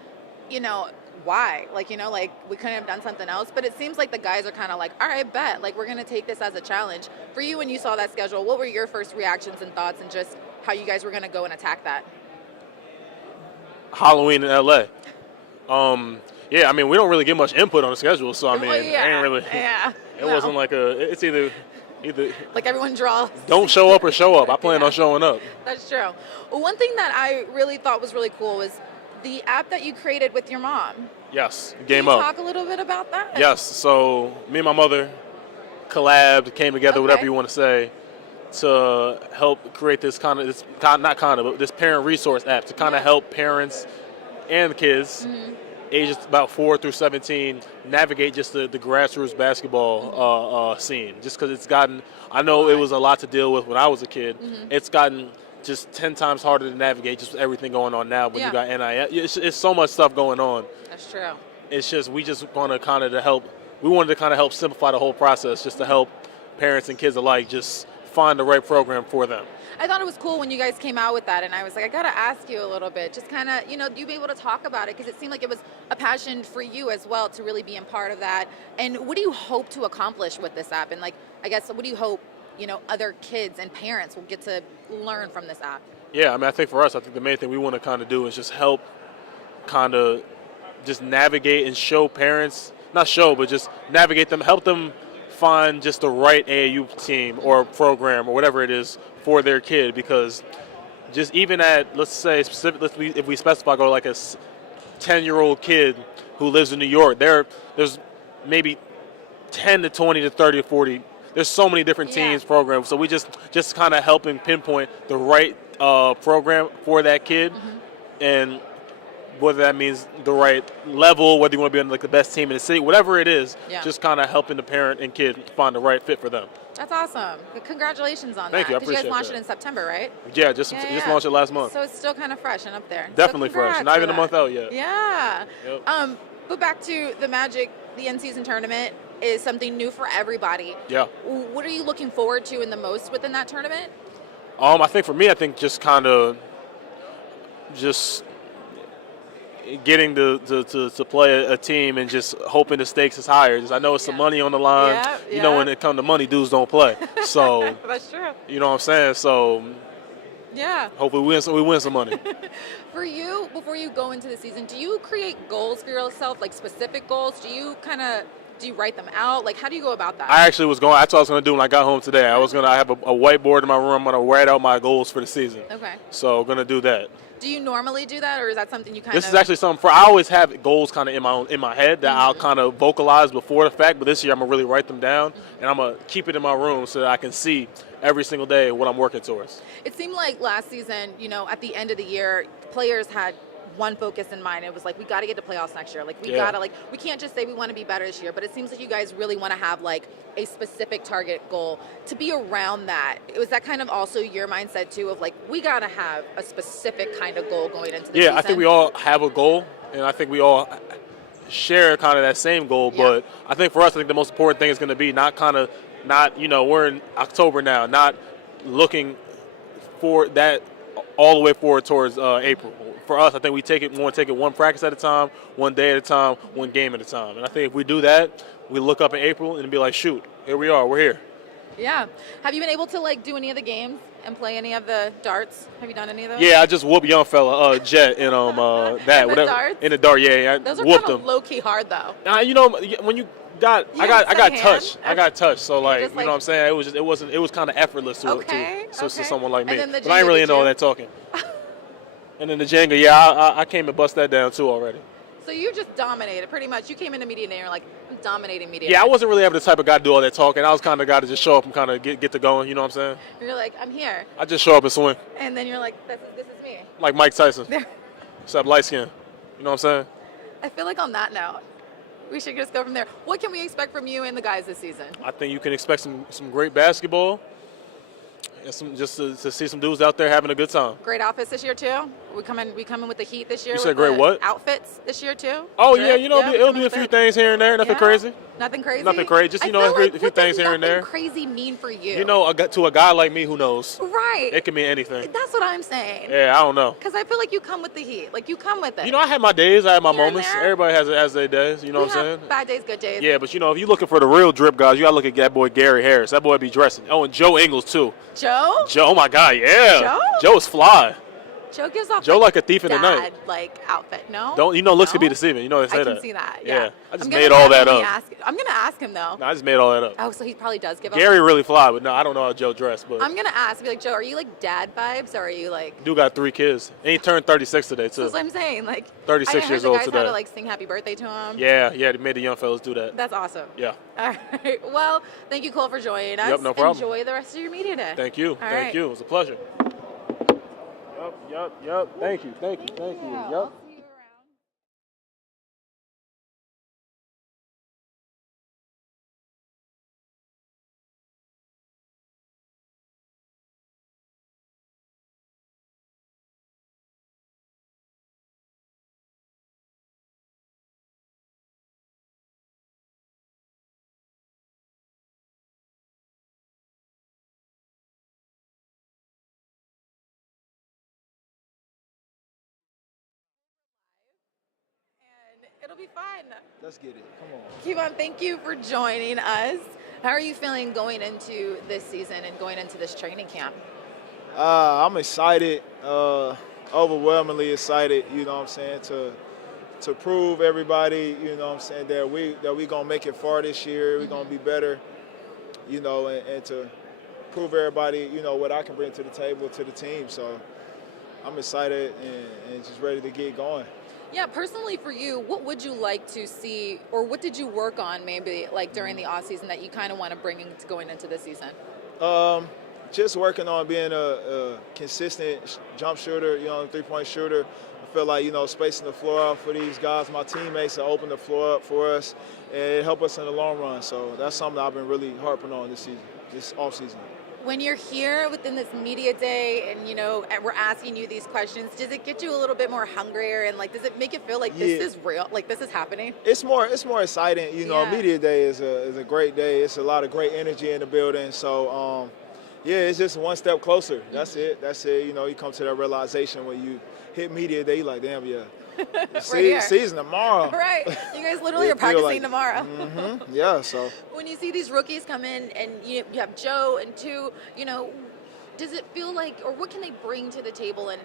why? Like, we couldn't have done something else. But it seems like the guys are kind of like, all right, bet. Like, we're going to take this as a challenge. For you, when you saw that schedule, what were your first reactions and thoughts and just how you guys were going to go and attack that? Halloween in LA. Yeah, I mean, we don't really get much input on the schedule. So, I mean, it ain't really. Yeah. It wasn't like it's either like everyone draws. Don't show up or show up. I plan on showing up. That's true. Well, one thing that I really thought was really cool was the app that you created with your mom. Yes, Game Can you Up. talk a little bit about that? Yes, so me and my mother collabed, came together, whatever you want to say, to help create this this parent resource app to kind of help parents and kids ages about 4 through 17 navigate just the grassroots basketball scene. Just because it's gotten, I know it was a lot to deal with when I was a kid. It's gotten just 10 times harder to navigate just with everything going on now when you got NIL. It's so much stuff going on. That's true. It's just, we just want to kind of help simplify the whole process just to help parents and kids alike just find the right program for them. I thought it was cool when you guys came out with that, and I was like, I got to ask you a little bit, just kind of, you be able to talk about it, because it seemed like it was a passion for you as well to really be a part of that. And what do you hope to accomplish with this app? And what do you hope, other kids and parents will get to learn from this app? Yeah, I mean, I think for us, the main thing we want to kind of do is just help kind of just navigate and show parents, not show, but just navigate them, help them find just the right AAU team or program or whatever it is for their kid. Because just even at, let's say, if we specify, go like a 10-year-old kid who lives in New York, there's maybe 10 to 20 to 30 to 40. There's so many different teams, programs. So we just kind of helping pinpoint the right program for that kid, and whether that means the right level, whether you want to be on the best team in the city, whatever it is, just kind of helping the parent and kid find the right fit for them. That's awesome. Congratulations on that. Thank you. I Because you guys appreciate launched that. it in September, right? Yeah, just launched it last month. So it's still kind of fresh and up there. Definitely so fresh. Not even a month out yet. Yeah. Yep. But back to the Magic, the in-season tournament is something new for everybody. Yeah. What are you looking forward to in the most within that tournament? I think for me, just kind of just getting to play a team and just hoping the stakes is higher. Just, I know it's some money on the line. You know, when it comes to money, dudes don't play. So that's true. You know what I'm saying? So yeah. Hopefully we win some money. For you, before you go into the season, do you create goals for yourself, like specific goals? Do you write them out? Like, how do you go about that? That's what I was going to do when I got home today. I have a whiteboard in my room. I'm going to write out my goals for the season. Okay. So I'm going to do that. Do you normally do that, or is that something you This is actually something I always have goals kind of in my head that I'll kind of vocalize before the fact, but this year I'm going to really write them down, and I'm going to keep it in my room so that I can see every single day what I'm working towards. It seemed like last season, at the end of the year, players had one focus in mind. It was like, we got to get to playoffs next year. Like, we can't just say we want to be better this year, but it seems like you guys really want to have like a specific target goal to be around that. Was that kind of also your mindset too of like, we got to have a specific kind of goal going into the season? I think we all have a goal, and I think we all share kind of that same goal, but I think for us, I think the most important thing is going to be not, we're in October now, not looking for that all the way forward towards April. For us, I think we want to take it one practice at a time, one day at a time, one game at a time. And I think if we do that, we look up in April and be like, shoot, here we are, we're here. Yeah. Have you been able to like do any of the games and play any of the darts? Have you done any of those? Yeah, I just whooped young fella, Jett, in that. In the darts? In the dart, yeah. Those are whooped kind of him. low-key hard though. When you got, I got touched. I got touched. So you know what I'm saying? It was kind of effortless to someone like me. But I ain't really into all that talking. And then the Jenga, I came and bust that down too already. So you just dominated pretty much. You came into media day and you're like, I'm dominating media. Yeah, I wasn't really ever the type of guy to do all that talking. I was kind of the guy to just show up and kind of get to going. You know what I'm saying? You're like, I'm here. I just show up and swing. And then you're like, this is me. Like Mike Tyson. Except light skin. You know what I'm saying? I feel like on that note, we should just go from there. What can we expect from you and the guys this season? I think you can expect some great basketball. And just to see some dudes out there having a good time. Great outfits this year too. We coming with the heat this year. You said great what? Outfits this year too. Oh yeah, it'll be a few things here and there. Nothing crazy. Nothing crazy. Nothing crazy. Just a few things here and there. What does crazy mean for you? To a guy like me, who knows? Right. It can mean anything. That's what I'm saying. Yeah, I don't know. Because I feel like you come with the heat. Like you come with it. I had my days. I had my here moments. Everybody has their days. You know what I'm saying? Bad days, good days. Yeah, but if you're looking for the real drip guys, you gotta look at that boy Gary Harris. That boy be dressing. Oh, and Joe Ingles too. Joe? Oh my God, yeah. Joe is fly. Joe gives off like a thief in the night. Like outfit, no? Looks can be deceiving. They say that. I can see that. Yeah. I just made all that up. I'm gonna ask him though. No, I just made all that up. Oh, so he probably does give Gary really fly, but no, I don't know how Joe dressed. But I'm gonna ask, be like, Joe, are you like dad vibes, or are you like? Dude got 3 kids, and he turned 36 today too. That's what I'm saying. Like 36 years old today. I heard the guys had to like sing happy birthday to him. Yeah, they made the young fellas do that. That's awesome. Yeah. All right. Well, thank you, Cole, for joining us. Yep, no problem. Enjoy the rest of your media day. Thank you. Thank you. It was a pleasure. Yep. Thank you. Yep. It'll be fun. Let's get it. Come on. Kevon, thank you for joining us. How are you feeling going into this season and going into this training camp? I'm excited, overwhelmingly excited, you know what I'm saying, to prove everybody, you know what I'm saying, that we going to make it far this year, we're going to be better, and to prove everybody, what I can bring to the table, to the team. So I'm excited and just ready to get going. Yeah, personally for you, what would you like to see, or what did you work on maybe like during the off season that you kind of want to bring into going into this season? Just working on being a consistent jump shooter, 3-point shooter. I feel like, spacing the floor out for these guys, my teammates, to open the floor up for us, and it help us in the long run. So that's something I've been really harping on this season, this off season. When you're here within this media day and, and we're asking you these questions, does it get you a little bit more hungrier and does it make it feel like this is real, like this is happening? It's more exciting. Media day is a great day. It's a lot of great energy in the building. So Yeah, it's just one step closer. That's it. That's it. You know, you come to that realization when you hit media day, you like, damn, yeah. Season tomorrow. Right. You guys literally are practicing tomorrow. Yeah, so. When you see these rookies come in and you have Joe and two, you know, does it feel like, or what can they bring to the table, and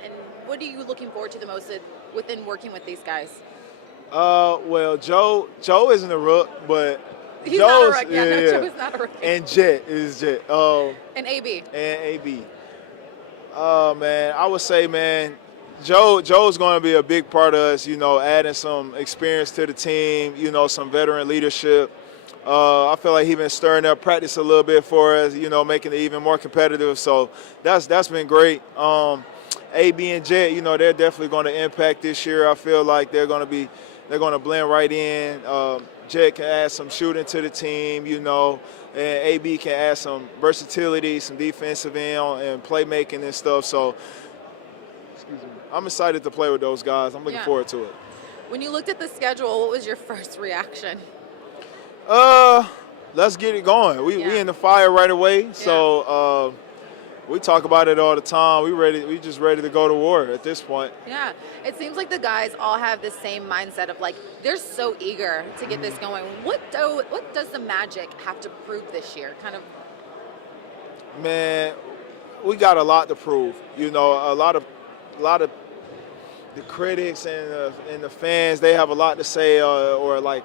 what are you looking forward to the most within working with these guys? Well, Joe isn't a rook, but He's Joe not a rook. Joe is not a rookie. And Jett is Jett. And AB. Oh, man, I would say, man, Joe's going to be a big part of us, you know, adding some experience to the team, you know, some veteran leadership. I feel like he's been stirring up practice a little bit for us, you know, making it even more competitive. So that's been great. AB and Jett, you know, they're definitely going to impact this year. I feel like they're going to blend right in. Jett can add some shooting to the team, you know, and AB can add some versatility, some defensive end and playmaking and stuff. So, I'm excited to play with those guys. I'm looking forward to it. When you looked at the schedule, what was your first reaction? Let's get it going. We in the fire right away. So we talk about it all the time. We just ready to go to war at this point. Yeah. It seems like the guys all have the same mindset of like they're so eager to get this going. What does the Magic have to prove this year? Kind of. Man, we got a lot to prove. You know, a lot of the critics and the fans, they have a lot to say or like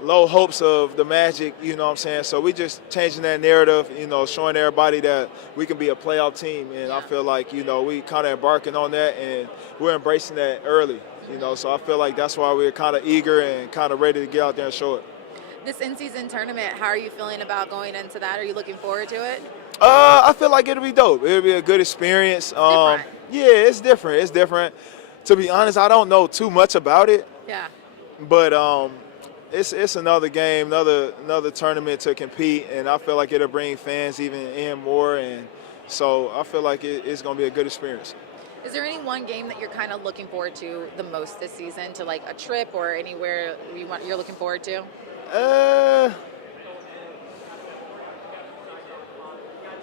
low hopes of the Magic, you know what I'm saying? So we just changing that narrative, you know, showing everybody that we can be a playoff team. And I feel like, you know, we kind of embarking on that and we're embracing that early, you know. So I feel like that's why we're kind of eager and kind of ready to get out there and show it. This in-season tournament, how are you feeling about going into that? Are you looking forward to it? I feel like it'll be dope. It'll be a good experience. Yeah, it's different. It's different. To be honest, I don't know too much about it. Yeah. But it's another game, another tournament to compete, and I feel like it'll bring fans even in more, and so I feel like it's going to be a good experience. Is there any one game that you're kind of looking forward to the most this season, to like a trip or anywhere you're looking forward to?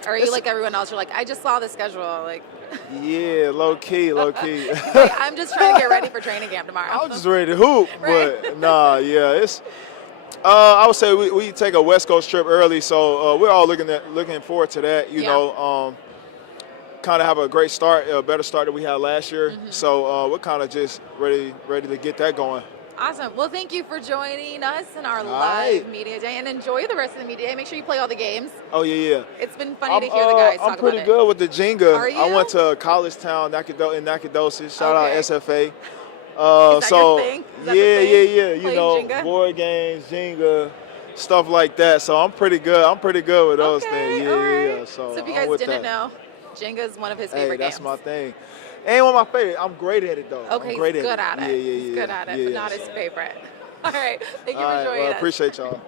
Or are you like everyone else? You're like, I just saw the schedule. Like, yeah, low key. I'm just trying to get ready for training camp tomorrow. I'm just ready to hoop, right? But nah, yeah, it's. I would say we take a West Coast trip early, so we're all looking forward to that. You know, kind of have a great start, a better start than we had last year. So we're kind of just ready to get that going. Awesome. Well, thank you for joining us in our live media day, and enjoy the rest of the media day. Make sure you play all the games. Oh, yeah. It's been funny to hear the guys talk about it. I'm pretty good with the Jenga. Are you? I went to college town in Nacogdoches. Shout out SFA. Is that your thing? Yeah. You know, Jenga? board games, Jenga, stuff like that. So I'm pretty good. with those things. Yeah. So if you guys didn't know, Jenga is one of his favorite games. That's my thing. Ain't one of my favorite. I'm great at it, though. Okay, he's good at it. He's good at it, but not his favorite. All right. Thank you for joining us. Appreciate y'all.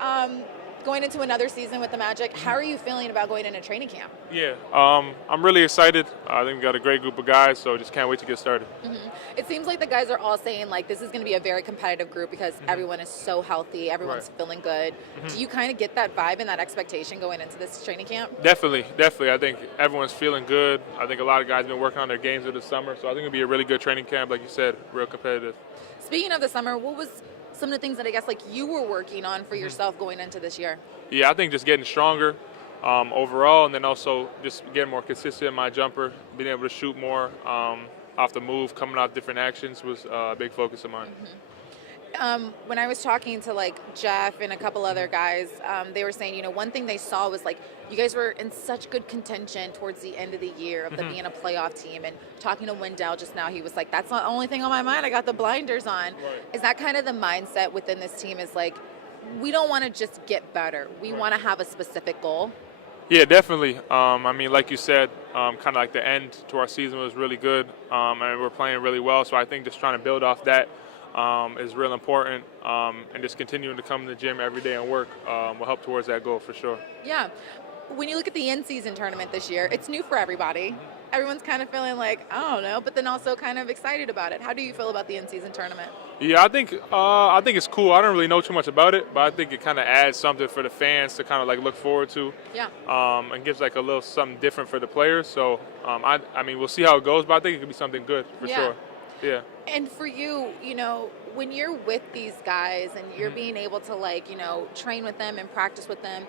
Us. Going into another season with the Magic, how are you feeling about going into training camp? Yeah, I'm really excited. I think we got a great group of guys, so just can't wait to get started. It seems like the guys are all saying like this is going to be a very competitive group because everyone is so healthy, everyone's feeling good. Do you kind of get that vibe and that expectation going into this training camp? Definitely. I think everyone's feeling good. I think a lot of guys have been working on their games over the summer, so I think it'll be a really good training camp, like you said, real competitive. Speaking of the summer, what was some of the things that I guess like you were working on for yourself going into this year? Yeah, I think just getting stronger overall, and then also just getting more consistent in my jumper, being able to shoot more off the move, coming off different actions was a big focus of mine. When I was talking to like Jeff and a couple other guys, they were saying, one thing they saw was like you guys were in such good contention towards the end of the year of them being a playoff team. And talking to Wendell just now, he was like, "That's not the only thing on my mind. I got the blinders on." Right. Is that kind of the mindset within this team? Is like, we don't want to just get better. We want to have a specific goal. Yeah, definitely. I mean, like you said, kind of like the end to our season was really good, and we're playing really well. So I think just trying to build off that is real important, and just continuing to come to the gym every day and work will help towards that goal for sure. Yeah. When you look at the in-season tournament this year, it's new for everybody. Everyone's kind of feeling like, I don't know, but then also kind of excited about it. How do you feel about the in-season tournament? Yeah, I think it's cool. I don't really know too much about it, but I think it kind of adds something for the fans to kind of like look forward to. Yeah. And gives like a little something different for the players. So I mean, we'll see how it goes, but I think it could be something good for sure. Yeah. And for you, when you're with these guys and you're being able to like, train with them and practice with them,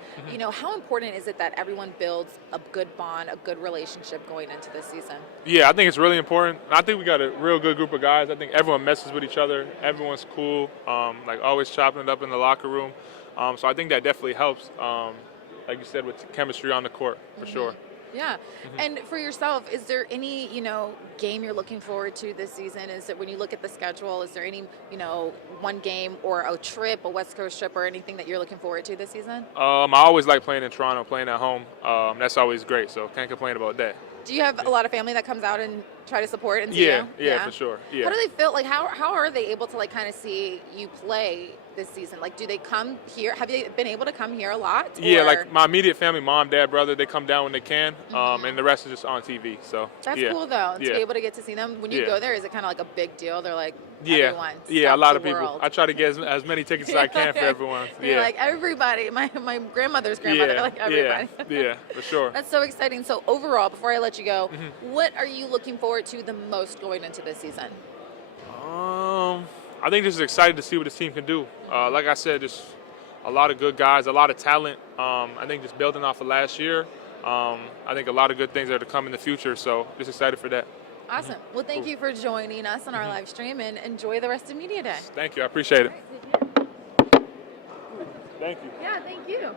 how important is it that everyone builds a good bond, a good relationship going into this season? Yeah, I think it's really important. I think we got a real good group of guys. I think everyone messes with each other. Everyone's cool, like always chopping it up in the locker room. So I think that definitely helps, like you said, with chemistry on the court, for sure. Yeah. And for yourself, is there any, game you're looking forward to this season? Is it when you look at the schedule, is there any, one game or a trip, a West Coast trip or anything that you're looking forward to this season? I always like playing in Toronto, playing at home. That's always great, so can't complain about that. Do you have a lot of family that comes out and try to support and see you? Yeah, for sure. Yeah. How do they feel? Like, how are they able to, like, kind of see you play this season? Like, do they come here? Have you been able to come here a lot? Yeah, like my immediate family, mom, dad, brother, they come down when they can, and the rest is just on TV. So that's cool, though, to be able to get to see them. When you go there, is it kind of like a big deal? They're like, everyone. Yeah, a lot of people. I try to get as many tickets as I can for everyone. You're like, everybody, my grandmother's grandmother, like everybody. Yeah, for sure. That's so exciting. So overall, before I let you go, what are you looking forward to the most going into this season? I think just excited to see what this team can do. Like I said, just a lot of good guys, a lot of talent. I think just building off of last year, I think a lot of good things are to come in the future, so just excited for that. Awesome. Well, thank you for joining us on our live stream, and enjoy the rest of Media Day. Thank you. I appreciate it. Thank you. Yeah, thank you.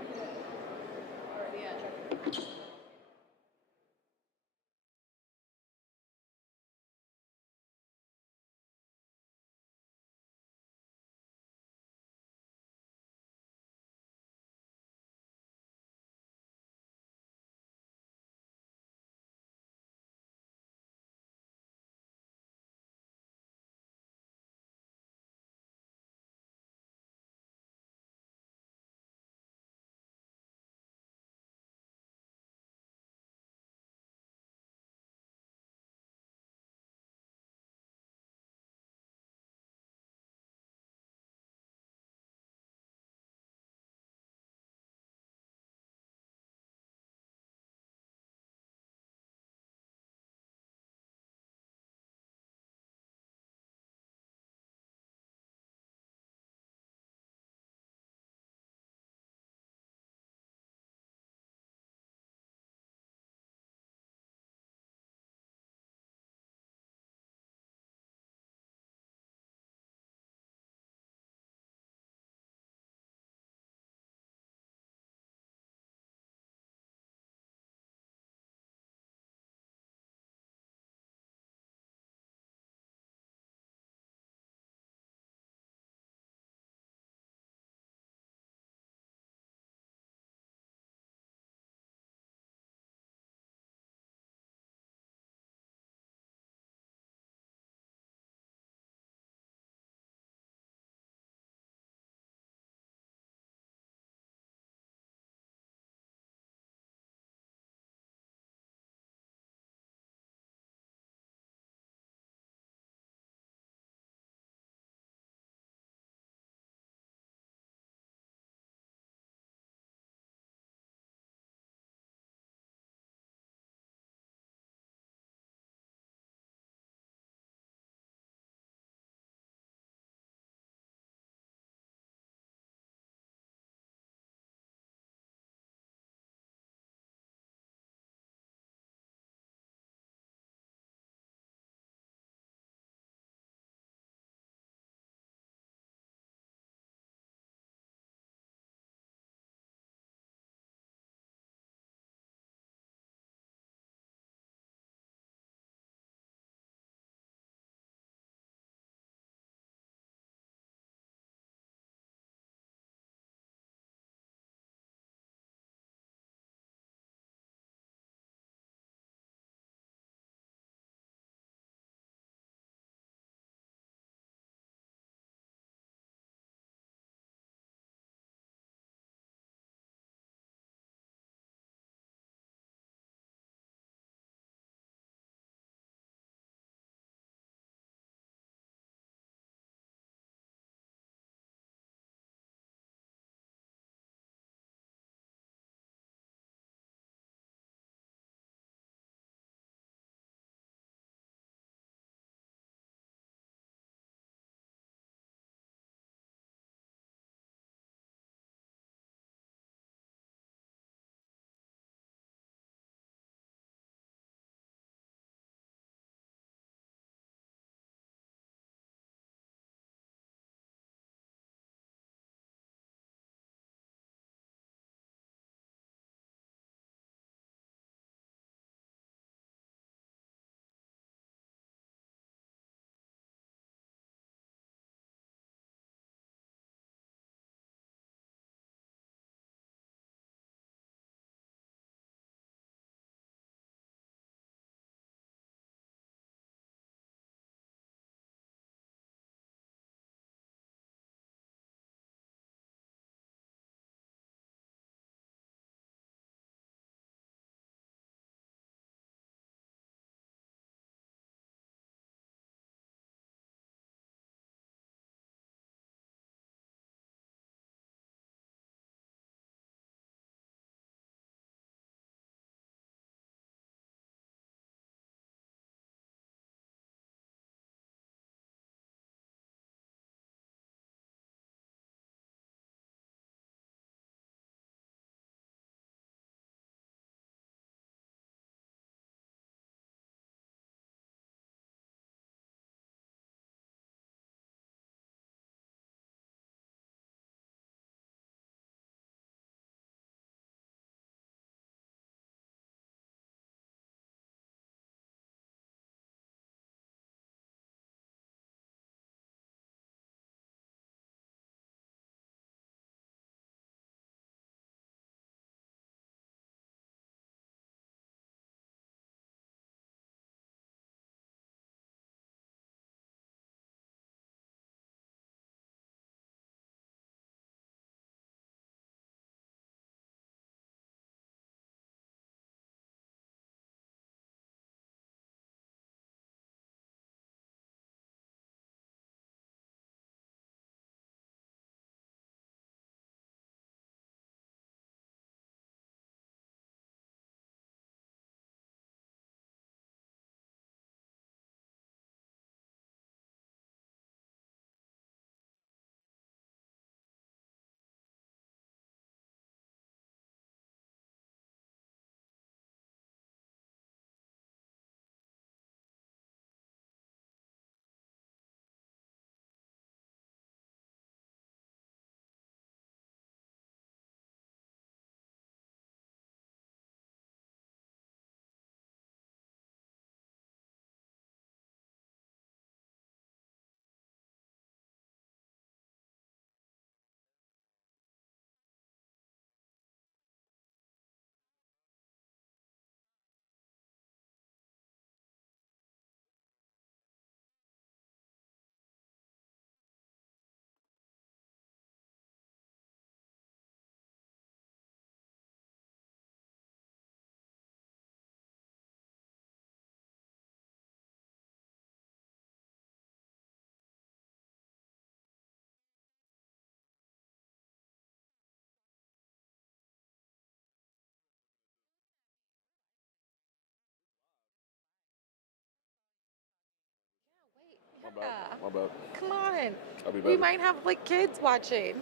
My bad. Come on. I'll be We better. might have like kids watching.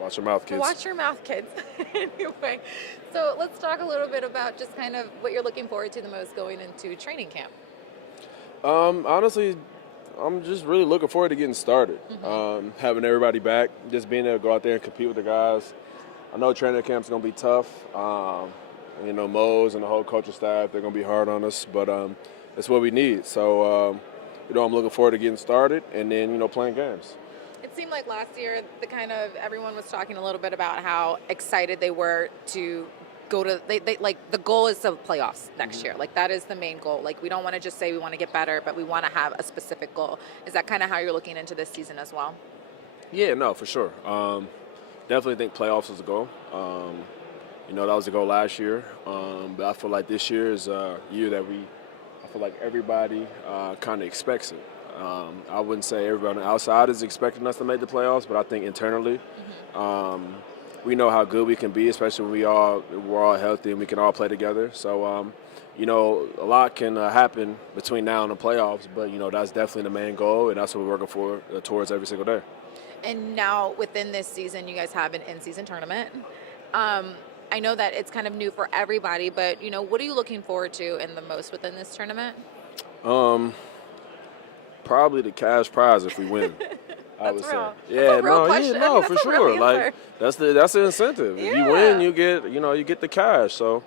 Watch your mouth, kids. Watch your mouth, kids. Anyway, so let's talk a little bit about just kind of what you're looking forward to the most going into training camp. Honestly, I'm just really looking forward to getting started. Having everybody back, just being able to go out there and compete with the guys. I know training camp's going to be tough. You know, Mose and the whole coaching staff, they're going to be hard on us, but it's what we need. So, you know, I'm looking forward to getting started and then, you know, playing games. It seemed like last year, everyone was talking a little bit about how excited they were to go to, they like the goal is the playoffs next year. Like that is the main goal. Like we don't want to just say we want to get better, but we want to have a specific goal. Is that kind of how you're looking into this season as well? Yeah, no, for sure. Definitely think playoffs is a goal. You know, that was the goal last year. But I feel like this year is a year that I feel like everybody kind of expects it. I wouldn't say everybody on the outside is expecting us to make the playoffs, but I think internally we know how good we can be, especially when we're all healthy and we can all play together. So, you know, a lot can happen between now and the playoffs, but, you know, that's definitely the main goal, and that's what we're working for towards every single day. And now within this season, you guys have an in-season tournament. I know that it's kind of new for everybody, but, you know, what are you looking forward to in the most within this tournament? Probably the cash prize if we win. I would say. Yeah, for sure. Like that's the incentive. If you win, you get the cash. So,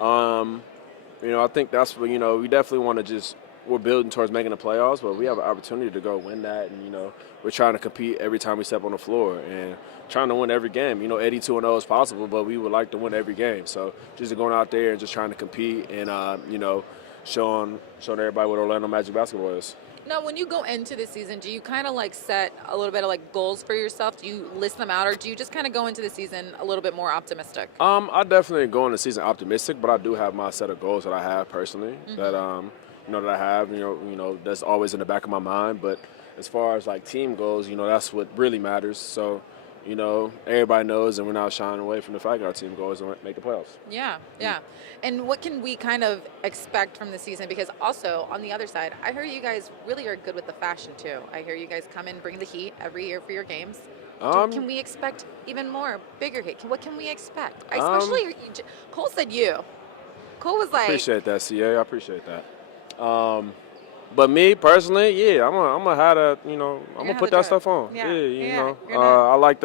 you know, I think that's what, you know, we definitely want to we're building towards making the playoffs, but we have an opportunity to go win that, and you know, we're trying to compete every time we step on the floor and trying to win every game. You know, 82-0 is possible, but we would like to win every game. So just going out there and just trying to compete and you know, showing everybody what Orlando Magic basketball is. Now, when you go into the season, do you kind of like set a little bit of like goals for yourself? Do you list them out, or do you just kind of go into the season a little bit more optimistic? I definitely go into the season optimistic, but I do have my set of goals that I have personally that you know, that I have. You know that's always in the back of my mind. But as far as like team goals, you know, that's what really matters. So, you know, everybody knows, and we're not shying away from the fact that our team goals to make the playoffs. Yeah. And what can we kind of expect from the season? Because also, on the other side, I heard you guys really are good with the fashion, too. I hear you guys come and bring the heat every year for your games. Can we expect even more, bigger heat? What can we expect? Especially, Cole said you. Cole was like... Appreciate that, CA. I appreciate that. But me personally, yeah, I'm gonna have to, you know, I'm gonna put that stuff on. Yeah, you know, I like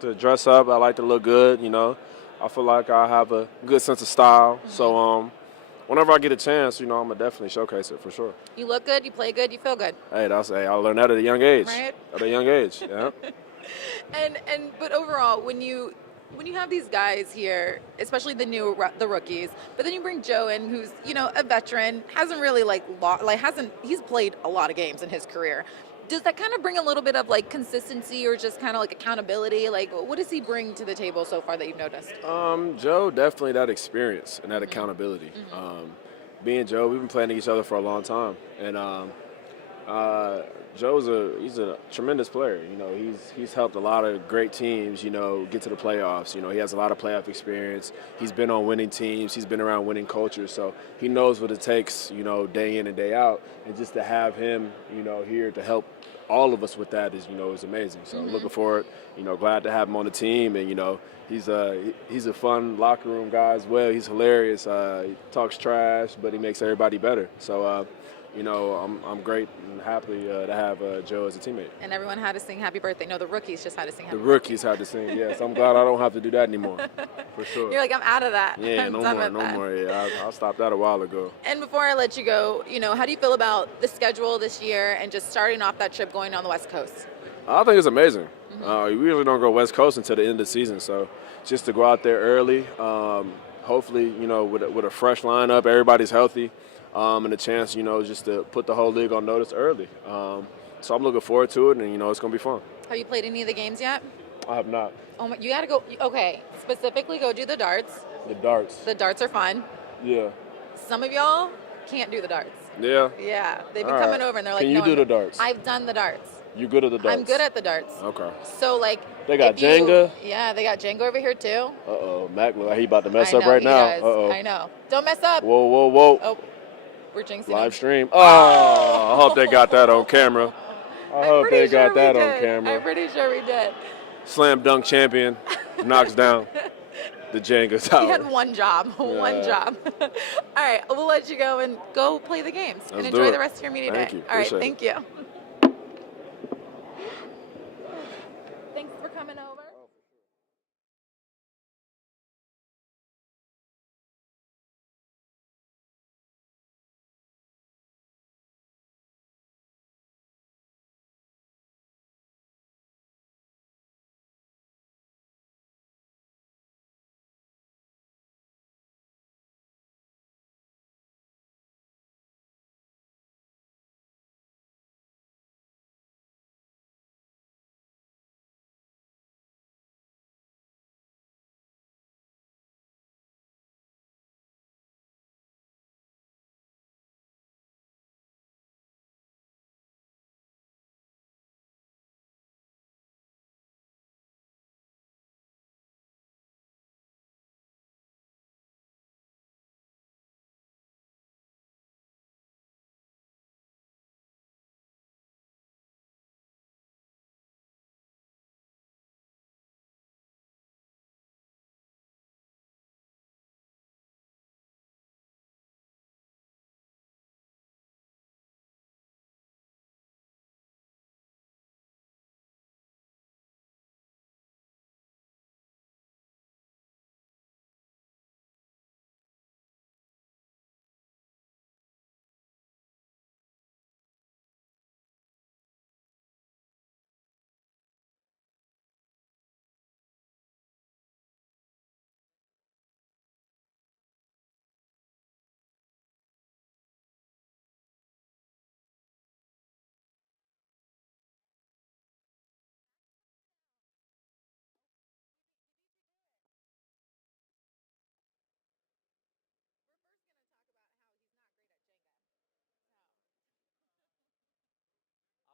to dress up. I like to look good. You know, I feel like I have a good sense of style. So, whenever I get a chance, you know, I'm gonna definitely showcase it for sure. You look good. You play good. You feel good. Hey, I learned that at a young age. Right. At a young age, yeah. But overall, when you have these guys here, especially the rookies, but then you bring Joe in, who's, you know, a veteran, hasn't really he's played a lot of games in his career. Does that kind of bring a little bit of like consistency or just kind of like accountability? Like, what does he bring to the table so far that you've noticed? Joe, definitely that experience and that accountability. Me and Joe, we've been playing each other for a long time, and he's a tremendous player. You know, he's helped a lot of great teams, you know, get to the playoffs. You know, he has a lot of playoff experience. He's been on winning teams. He's been around winning cultures. So he knows what it takes, you know, day in and day out. And just to have him, you know, here to help all of us with that is, you know, is amazing. So looking forward, you know, glad to have him on the team. And, you know, he's a fun locker room guy as well. He's hilarious. He talks trash, but he makes everybody better. So, you know, I'm great and happy to have Joe as a teammate. And everyone had to sing happy birthday. No, the rookies just had to sing happy birthday. The rookies had to sing, yes. I'm glad I don't have to do that anymore, for sure. You're like, I'm out of that. Yeah, no more. Yeah, I stopped that a while ago. And before I let you go, you know, how do you feel about the schedule this year and just starting off that trip going on the West Coast? I think it's amazing. We usually don't go West Coast until the end of the season, so just to go out there early, hopefully, you know, with a fresh lineup, everybody's healthy. And a chance, you know, just to put the whole league on notice early. So I'm looking forward to it, and, you know, it's going to be fun. Have you played any of the games yet? I have not. Oh, you got to go. Okay, specifically go do the darts. The darts. The darts are fun. Yeah. Some of y'all can't do the darts. Yeah? Yeah. They've been coming over, and they're like, can you do the darts? I've done the darts. You good at the darts? I'm good at the darts. Okay. So, like, they got Jenga? Yeah, they got Jenga over here, too. Uh-oh. Mac look like he about to mess up right now. Uh-oh. I know. Don't mess up. Whoa. Oh. We're jinxing live him. stream. Oh, I hope they got that on camera. I hope they got that on I'm camera. pretty sure we did. Slam dunk champion knocks down the Jenga tower. He had one job. One job. All right, we'll let you go and go play the games and Let's enjoy do the it. rest of your media Thank day. you. All right, Appreciate thank you. Thanks for coming over.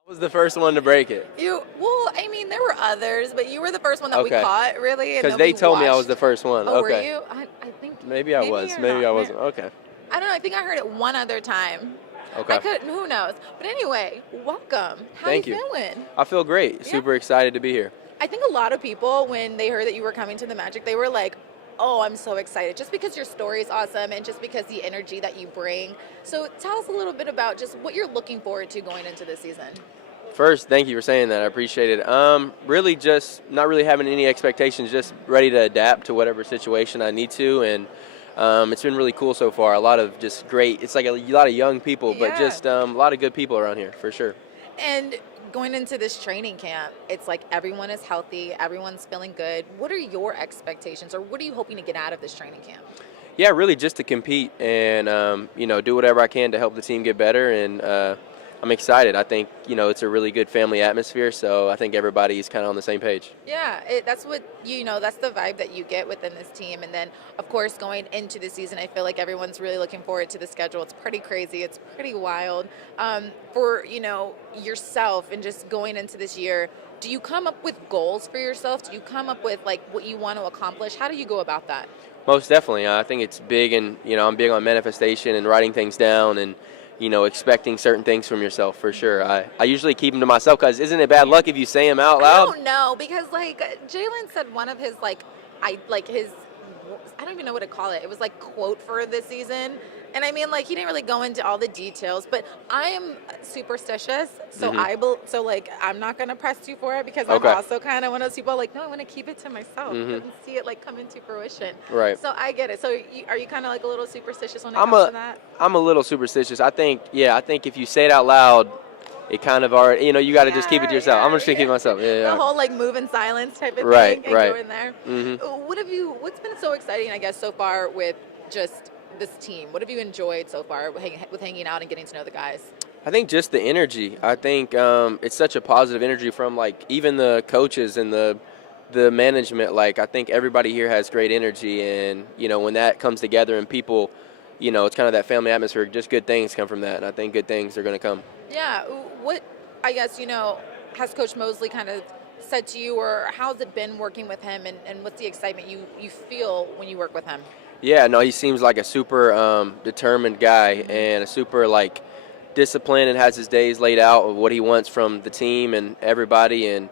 I was the first one to break it. I mean, there were others, but you were the first one that we caught, really. Because they told me I was the first one. Oh, okay. were you? I think. Maybe I was. Maybe I wasn't. Okay. I don't know. I think I heard it one other time. Okay. I could. Who knows? But anyway, welcome. How Thank you you. feeling? I feel great. Super excited to be here. I think a lot of people, when they heard that you were coming to the Magic, they were like, oh, I'm so excited, just because your story is awesome and just because the energy that you bring. So tell us a little bit about just what you're looking forward to going into this season. First, thank you for saying that. I appreciate it. Really just not really having any expectations, just ready to adapt to whatever situation I need to. And it's been really cool so far. A lot of just great, it's like a lot of young people, but just a lot of good people around here, for sure. And going into this training camp, it's like everyone is healthy, everyone's feeling good. What are your expectations, or what are you hoping to get out of this training camp? Yeah, really just to compete and, do whatever I can to help the team get better. And I'm excited. I think, it's a really good family atmosphere, so I think everybody's kind of on the same page. Yeah, that's what, that's the vibe that you get within this team. And then, of course, going into the season, I feel like everyone's really looking forward to the schedule. It's pretty crazy. It's pretty wild. For, yourself and just going into this year, do you come up with goals for yourself? Do you come up with, what you want to accomplish? How do you go about that? Most definitely. I think it's big, and, I'm big on manifestation and writing things down and, expecting certain things from yourself, for sure. I usually keep them to myself, because isn't it bad luck if you say them out loud? I don't know, because Jalen said one of his I don't even know what to call it. It was quote for this season. And I mean, he didn't really go into all the details, but I am superstitious, so I'm not gonna press you for it, because I'm also kind of one of those people no, I want to keep it to myself and see it come into fruition. Right. So I get it. So are you kind of a little superstitious when it comes to that? I'm a little superstitious. I think if you say it out loud, it kind of already, you got to just keep it to yourself. I'm just gonna keep it myself. The whole move in silence type of thing. And go in there. Mm-hmm. What's been so exciting, I guess, so far with just this team? What have you enjoyed so far with hanging out and getting to know the guys? I think just the energy. I think it's such a positive energy from even the coaches and the management. I think everybody here has great energy, and when that comes together and people, it's kind of that family atmosphere. Just good things come from that, and I think good things are going to come. Yeah. What, I guess, has Coach Mosley kind of said to you, or how's it been working with him, and what's the excitement you feel when you work with him? Yeah, no, he seems like a super determined guy and a super disciplined and has his days laid out of what he wants from the team and everybody, and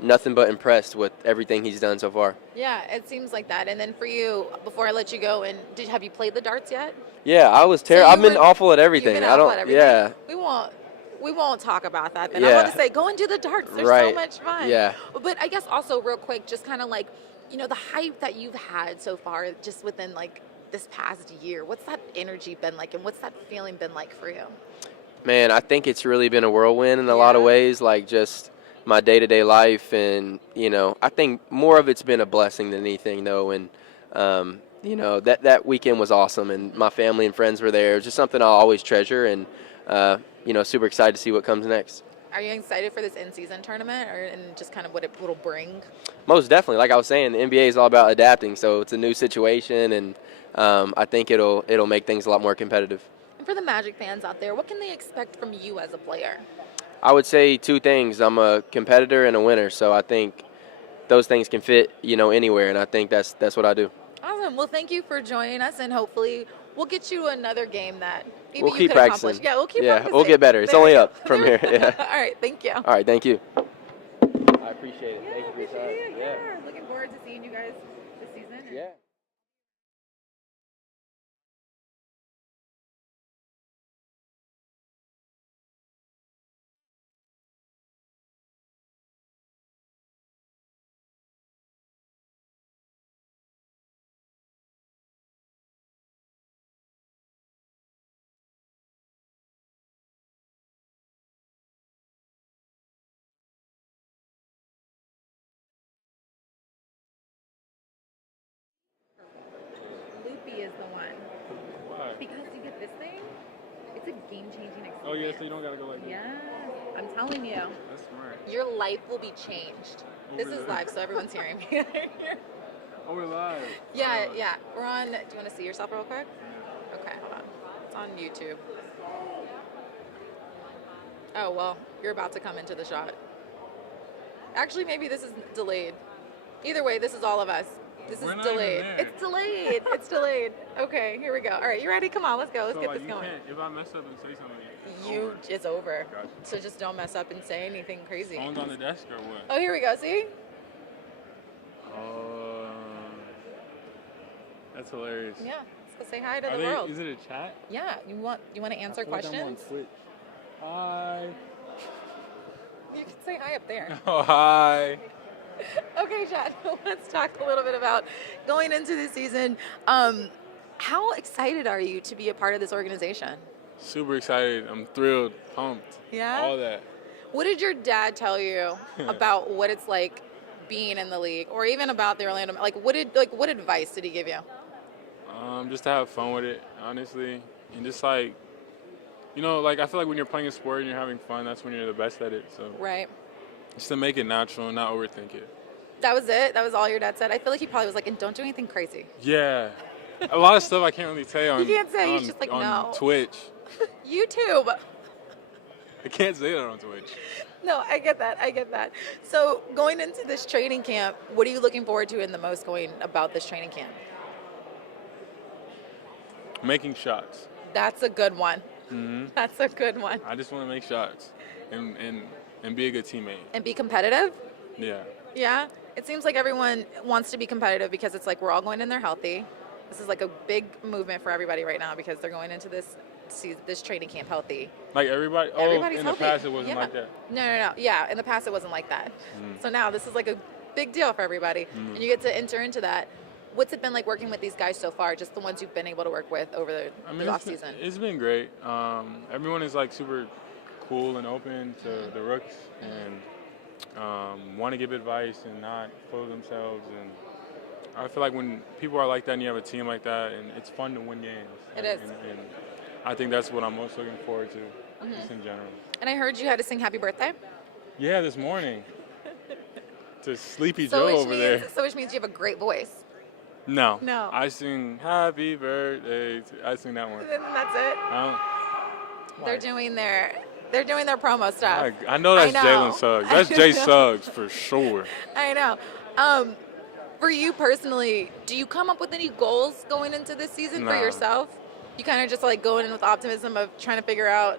nothing but impressed with everything he's done so far. Yeah, it seems like that. And then for you, before I let you go, have you played the darts yet? Yeah, I was terrible. I've been awful at everything. You've been awful at everything. Yeah. We won't talk about that then. Yeah. I want to say, go and do the darts. They're so much fun. Yeah. But I guess also real quick, just kind of like, the hype that you've had so far just within like this past year, what's that energy been like and what's that feeling been like for you? Man, I think it's really been a whirlwind in a lot of ways, like just my day-to-day life. And, I think more of it's been a blessing than anything, though. And, that weekend was awesome, and my family and friends were there. It was just something I'll always treasure, and, super excited to see what comes next. Are you excited for this in-season tournament and just kind of what it'll bring? Most definitely. Like I was saying, the NBA is all about adapting, so it's a new situation, and I think it'll make things a lot more competitive. And for the Magic fans out there, what can they expect from you as a player? I would say two things. I'm a competitor and a winner, so I think those things can fit, anywhere, and I think that's what I do. Awesome. Well, thank you for joining us, and hopefully we'll get you another game that maybe we'll you keep could practicing. accomplish. Yeah, we'll keep practicing. We'll get better. It's only up from here. Yeah. All right, thank you. All right, thank you. I appreciate it. Thank you for your time. Yeah. Looking forward to seeing you guys this season. Yeah. Loopy is the one. Why? Because you get this thing, it's a game-changing experience. Oh, yeah, so you don't got to go like that. Yeah, I'm telling you. That's smart. Your life will be changed. This is live, so everyone's hearing me. Oh, we're live. Yeah. We're on. Do you want to see yourself real quick? Okay, hold on. It's on YouTube. Oh, well, you're about to come into the shot. Actually, maybe this is delayed. Either way, this is all of us. This is delayed. It's delayed. It's delayed. Okay, here we go. All right, you ready? Come on, let's go. Let's get this going. If I mess up and say something, It's over. Gotcha. So just don't mess up and say anything crazy. Phone's on the desk or what? Oh, here we go. See? That's hilarious. Yeah. Let's go say hi to the world. Is it a chat? Yeah. You want to answer questions? Hi. You can say hi up there. Oh, hi. Okay, Chad, let's talk a little bit about going into the season. How excited are you to be a part of this organization? Super excited. I'm thrilled, pumped. Yeah? All that. What did your dad tell you about what it's like being in the league, or even about the Orlando? What advice did he give you? Just to have fun with it, honestly, and just I feel like when you're playing a sport and you're having fun, that's when you're the best at it. So Right. just to make it natural and not overthink it. That was it? That was all your dad said? I feel like he probably was like, and don't do anything crazy. Yeah. A lot of stuff I can't really say on. You can't say. He's just like, on no. Twitch. YouTube. I can't say that on Twitch. No, I get that. So going into this training camp, what are you looking forward to in the most going about this training camp? Making shots. That's a good one. Mm-hmm. That's a good one. I just want to make shots and be a good teammate. And be competitive? Yeah. Yeah? It seems like everyone wants to be competitive because it's like we're all going in there healthy. This is like a big movement for everybody right now because they're going into this training camp healthy. Like everybody? Everybody's in healthy. the past it wasn't Yeah. like that? No. Yeah, in the past it wasn't like that. Mm. So now this is like a big deal for everybody. Mm. And you get to enter into that. What's it been like working with these guys so far, just the ones you've been able to work with over the off season? It's been great. Everyone is like super cool and open to the rooks and want to give advice and not full of themselves. And I feel like when people are like that and you have a team like that, and it's fun to win games. It is. And I think that's what I'm most looking forward to, just in general. And I heard you had to sing happy birthday. Yeah, this morning. To Sleepy Joe over there. So which means you have a great voice. No. No. I sing happy birthday. I sing that one. And then that's it. They're doing their promo stuff. I know that's Jalen Suggs. That's Jay Suggs for sure. I know. For you personally, do you come up with any goals going into this season for Nah. yourself? You kind of just like going in with optimism of trying to figure out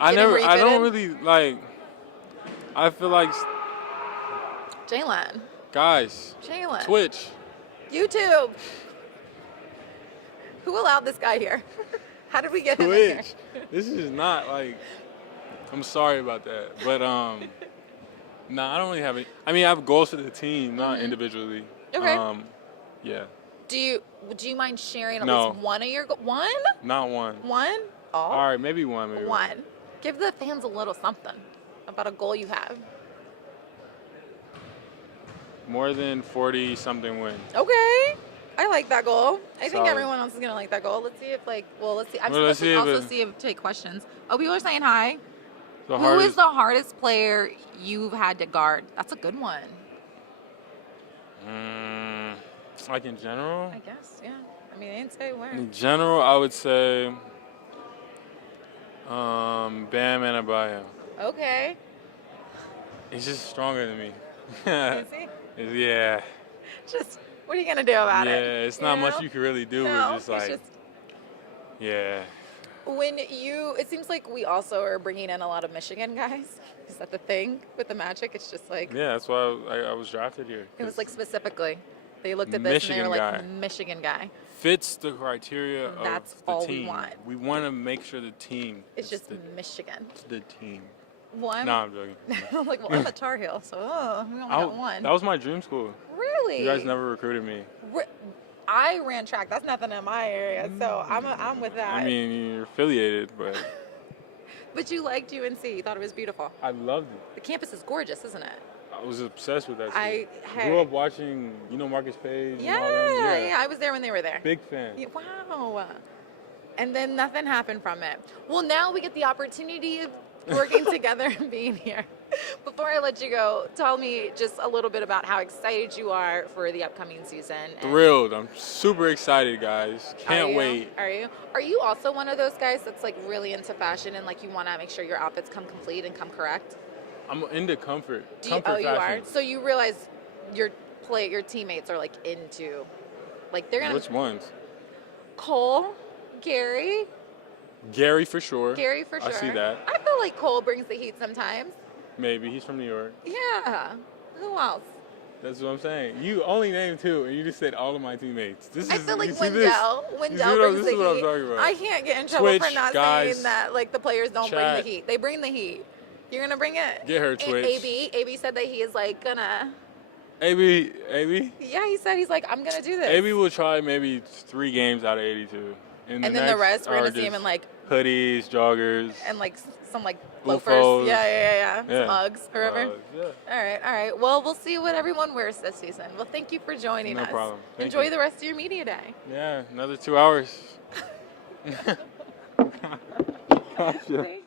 I don't really like. I feel like Jalen. guys. Jalen. Twitch. YouTube. Who allowed this guy here? How did we get him in here? Twitch. This is not like. I'm sorry about that, but no, I don't really have any. I mean, I have goals for the team, not individually. Okay. Yeah. Do you mind sharing at No. least one of your one? Not one. One? All right, maybe one. Maybe one. One. Give the fans a little something about a goal you have. More than 40-something wins. Okay. I like that goal. I think Solid. everyone else is gonna like that goal. Let's see if let's see. I'm Well, let's supposed to see if also it- see if take questions. Oh, people are saying hi. The Who hardest. is the hardest player you've had to guard? That's a good one. Like in general? I guess, yeah. I mean, they didn't say where. In general, I would say Bam Adebayo. Okay. He's just stronger than me. Is he? Yeah. Just, what are you gonna do about it? Yeah, it's not You much know? you can really do. No, It's just like, yeah. It seems like we also are bringing in a lot of Michigan guys. Is that the thing with the Magic? It's just like, Yeah, that's why I was drafted here. it was like specifically, they looked at this and they were Michigan like, guy. Michigan guy. Fits the criteria That's of the all team. we want. We want to make sure the team It's is just Michigan. the team. One. No, I'm joking. I'm like, well, I'm a Tar Heel, so we only got one. That was my dream school. Really? You guys never recruited me. I ran track. That's nothing in my area, so I'm with that. I mean, you're affiliated, but But you liked UNC. You thought it was beautiful. I loved it. The campus is gorgeous, isn't it? I was obsessed with that. I grew up watching, Marcus Page. and all them. Yeah. I was there when they were there. Big fan. Yeah, wow. And then nothing happened from it. Well, now we get the opportunity of working together and being here. Before I let you go, tell me just a little bit about how excited you are for the upcoming season. Thrilled. I'm super excited, guys. Can't wait. Are you? Are you also one of those guys that's like really into fashion and like you want to make sure your outfits come complete and come correct? I'm into comfort. You fashion. are. So you realize your teammates are like into, like they're gonna. Which ones? Cole, Gary. Gary for sure. Gary for sure. I see that. I feel like Cole brings the heat sometimes. Maybe. He's from New York. Yeah. Who else? That's what I'm saying. You only named two, and you just said all of my teammates. I feel like you see Wendell this? brings This the is what I'm heat. talking about. I can't get in trouble Twitch, for not guys, saying that like the players don't bring chat. the heat. They bring the heat. You're gonna bring it. Get her, And Twitch. AB said that he is like gonna. AB. Yeah, he said he's like I'm gonna do this. AB will try maybe 3 games out of 82. And then the rest we're gonna see him in like hoodies, joggers, and like some like Buffos. loafers. Yeah. Yeah. Mugs or whatever. Yeah. All right. Well, we'll see what everyone wears this season. Well, thank you for joining No us. problem. Thank Enjoy you. the rest of your media day. Yeah, another 2 hours. Thank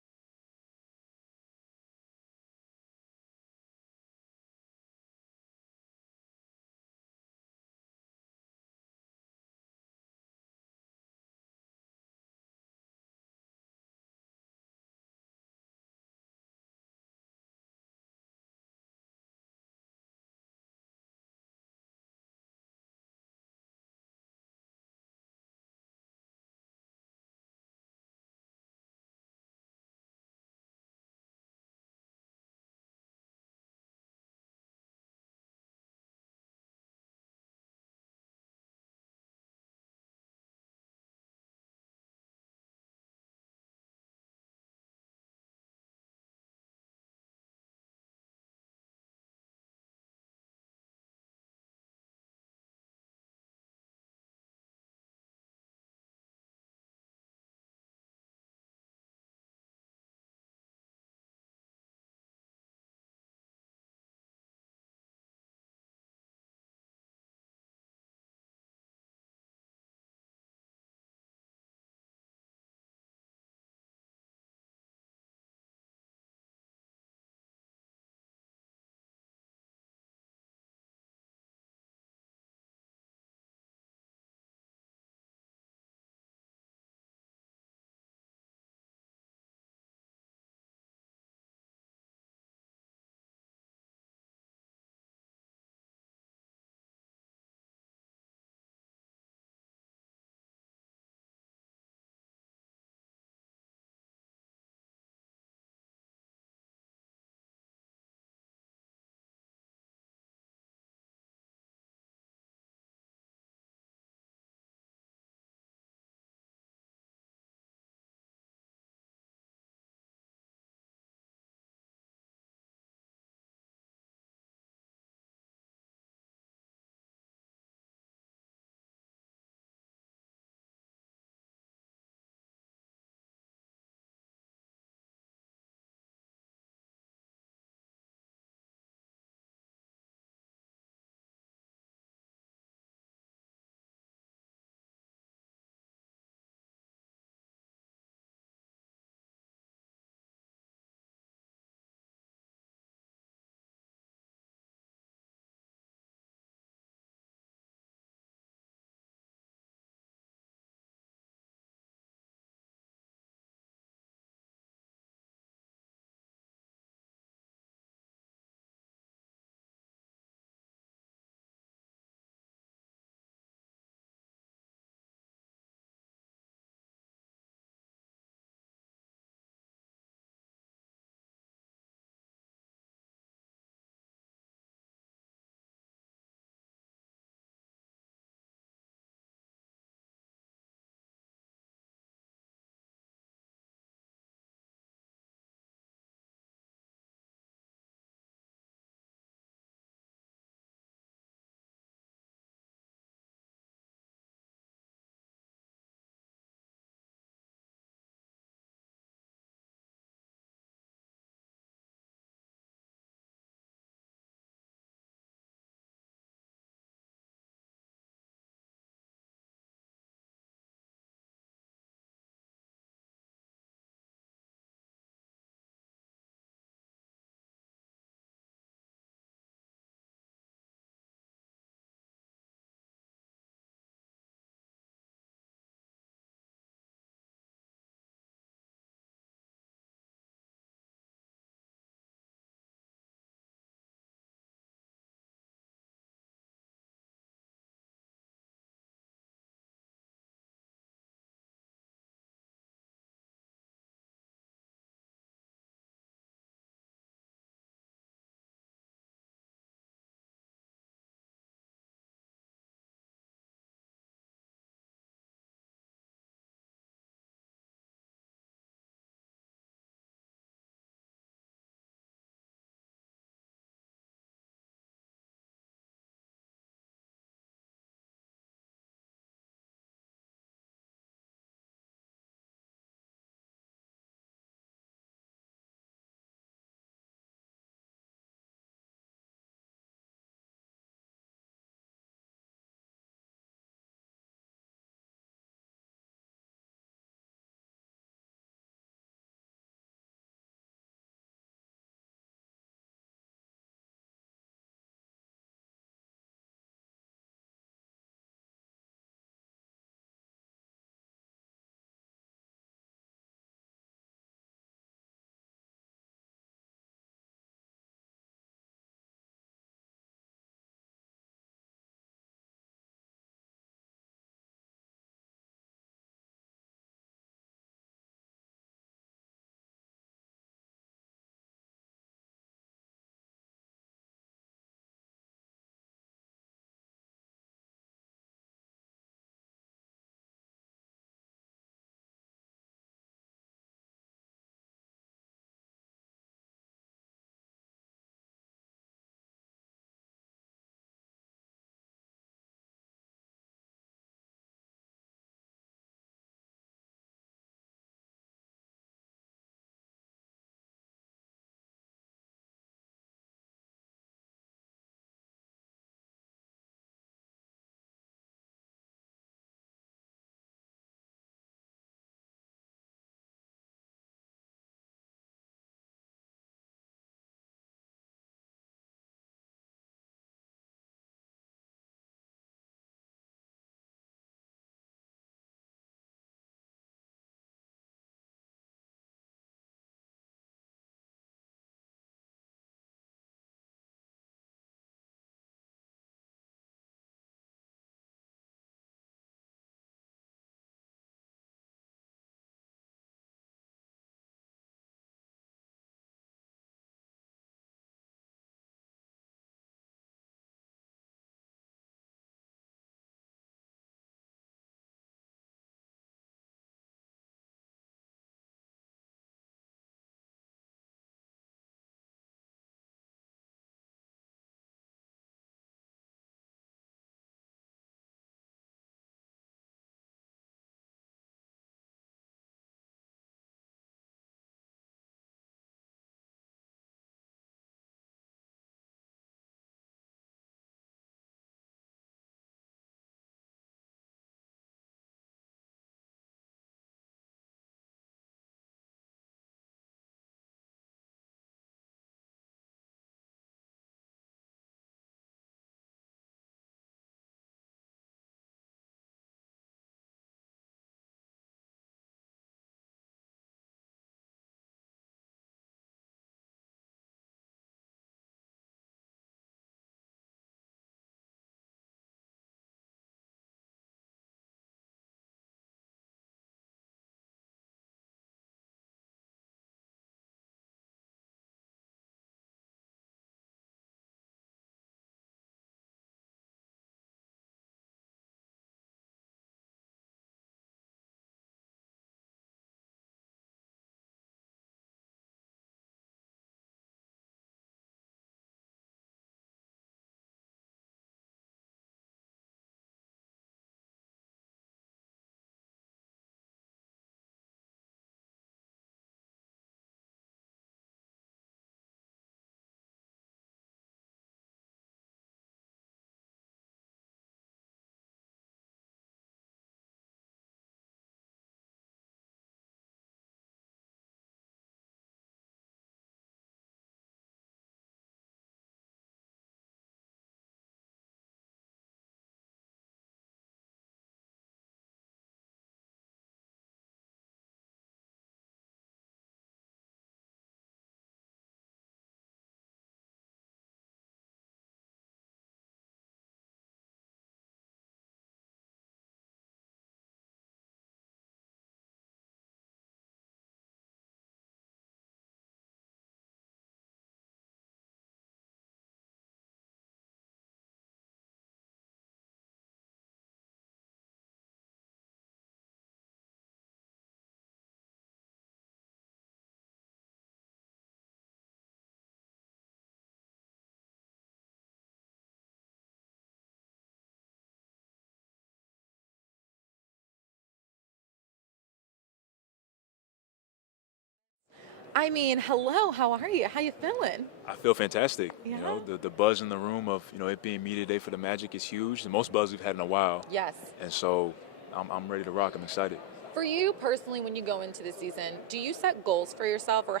I mean, hello, how are you? How you feeling? I feel fantastic. Yeah. You know, the buzz in the room of, it being media day for the Magic is huge. The most buzz we've had in a while. Yes. And so I'm ready to rock. I'm excited. For you personally, when you go into the season, do you set goals for yourself, or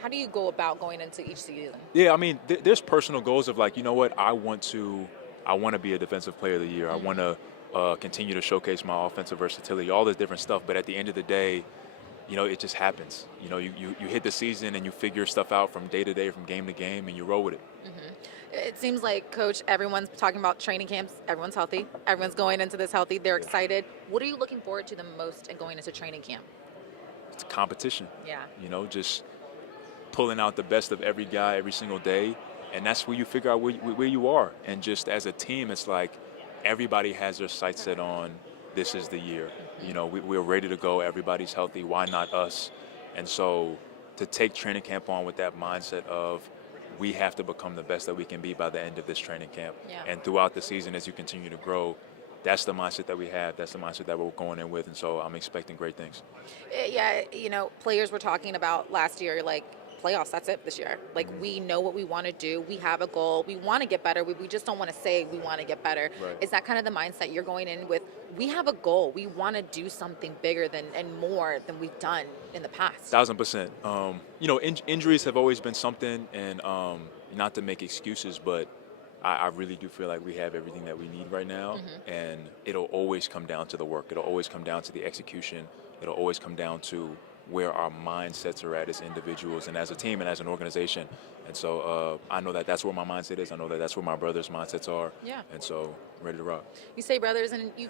how do you go about going into each season? Yeah, I mean, there's personal goals of like, you know what, I want to be a defensive player of the year. I want to continue to showcase my offensive versatility, all this different stuff. But at the end of the day, it just happens. You hit the season and you figure stuff out from day to day, from game to game, and you roll with it. It seems like, Coach, everyone's talking about training camps. Everyone's healthy. Everyone's going into this healthy. They're excited. What are you looking forward to the most in going into training camp? It's a competition. Yeah. Just pulling out the best of every guy every single day, and that's where you figure out where you are. And just as a team, it's like everybody has their sights set on this is the year. We're ready to go. Everybody's healthy. Why not us? And so to take training camp on with that mindset of we have to become the best that we can be by the end of this training camp. Yeah. And throughout the season as you continue to grow, that's the mindset that we have. That's the mindset that we're going in with. And so I'm expecting great things. Yeah, players were talking about last year, like, playoffs, that's it this year. Like, we know what we want to do. We have a goal. We want to get better. We just don't want to say we want to get better. Right. Is that kind of the mindset you're going in with? We have a goal. We want to do something bigger and more than we've done in the past. 1000%. Injuries have always been something, and not to make excuses, but I really do feel like we have everything that we need right now, and it'll always come down to the work. It'll always come down to the execution. It'll always come down to where our mindsets are at as individuals and as a team and as an organization. And so I know that that's where my mindset is. I know that that's where my brothers' mindsets are. Yeah. And so I'm ready to rock. You say brothers, and you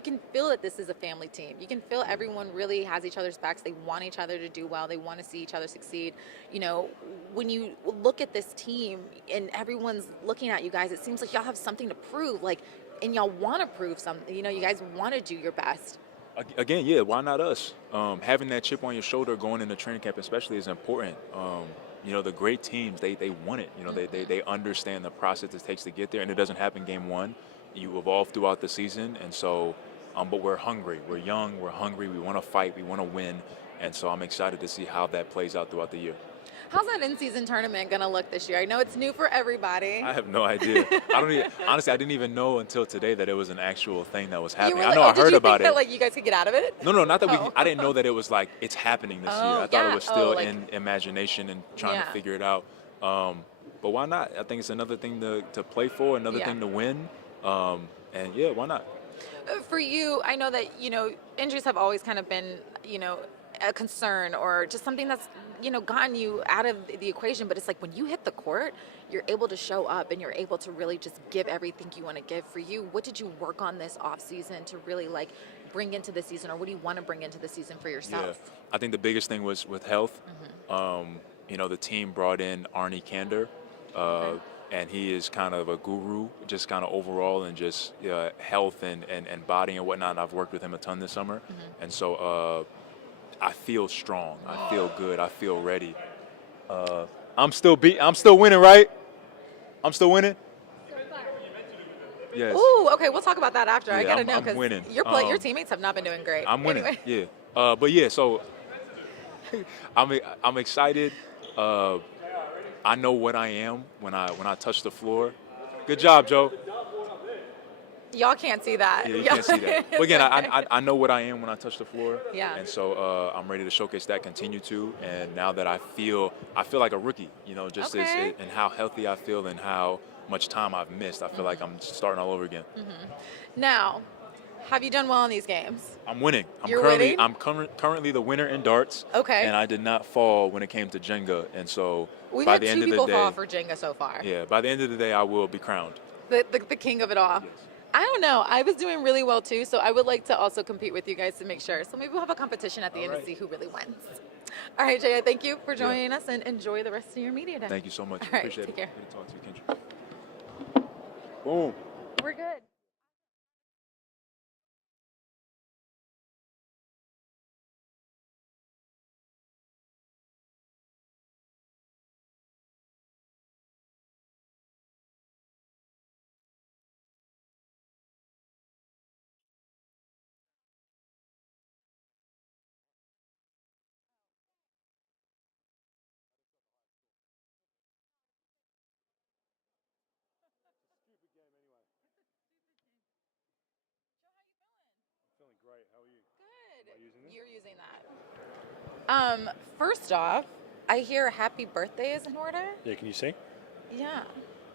can feel that this is a family team. You can feel everyone really has each other's backs. They want each other to do well. They want to see each other succeed. When you look at this team and everyone's looking at you guys, it seems like y'all have something to prove, and y'all want to prove something. You guys want to do your best. Again, yeah, why not us? Having that chip on your shoulder going into training camp especially is important. The great teams, they want it. They understand the process it takes to get there, and it doesn't happen game one. You evolve throughout the season, and so, but we're hungry. We're young, we're hungry, we want to fight, we want to win, and so I'm excited to see how that plays out throughout the year. How's that in-season tournament going to look this year? I know it's new for everybody. I have no idea. Honestly, I didn't even know until today that it was an actual thing that was happening. I heard about it. Did you think that you guys could get out of it? No, not that I didn't know that it was it's happening this year. I thought it was still in imagination and trying to figure it out. But why not? I think it's another thing to play for, another thing to win. And yeah, why not? For you, I know that, injuries have always kind of been, a concern or just something that's, gotten you out of the equation. But it's like when you hit the court, you're able to show up and you're able to really just give everything you want to give. For you, what did you work on this off season to really bring into the season, or what do you want to bring into the season for yourself? Yeah, I think the biggest thing was with health. The team brought in Arnie Kander, and he is kind of a guru, just kind of overall, and just health and body and whatnot. And I've worked with him a ton this summer, and so I feel strong. I feel good. I feel ready. I'm still winning, right? I'm still winning. Yes. Ooh, okay. We'll talk about that after. Yeah, I gotta know I'm because winning. your teammates have not been doing great. I'm winning. Anyway. Yeah. But yeah, so I'm excited. I know what I am when I touch the floor. Good job, Joe. Y'all can't see that. Yeah, you can't see that. But again, I know what I am when I touch the floor. Yeah. And so I'm ready to showcase that, continue to. And now that I feel like a rookie, just and how healthy I feel and how much time I've missed. I feel like I'm starting all over again. Now, have you done well in these games? I'm winning. Winning? I'm currently the winner in darts. Okay. And I did not fall when it came to Jenga. And so We've by had the end two of the people day, fall for Jenga so far. Yeah, by the end of the day, I will be crowned. The king of it all. Yes. I don't know. I was doing really well too, so I would like to also compete with you guys to make sure. So maybe we'll have a competition at the end to see who really wins. All right, Jay, thank you for joining us, and enjoy the rest of your media day. Thank you so much. All right, Appreciate take it. care. Good to talk to you, Kendra. Boom. We're good. You're using that. First off, I hear happy birthday is in order. Yeah, can you sing? Yeah.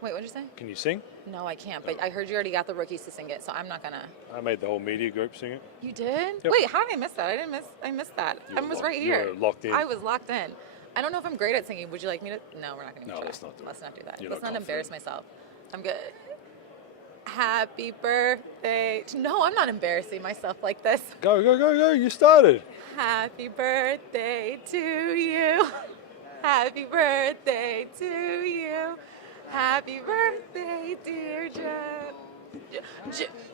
Wait, what'd you say? Can you sing? No, I can't, but I heard you already got the rookies to sing it, so I'm not gonna. I made the whole media group sing it. You did? Yep. Wait, how did I miss that? I missed that. I was right here. You were locked in. I was locked in. I don't know if I'm great at singing. Would you like me to? No, we're not gonna. No, try. let's not do it. Let's not do that. You're Let's not not embarrass confident. myself. I'm good. Happy birthday. No, I'm not embarrassing myself like this. Go, go, go, go. You started. Happy birthday to you. Happy birthday to you. Happy birthday, dear Jett.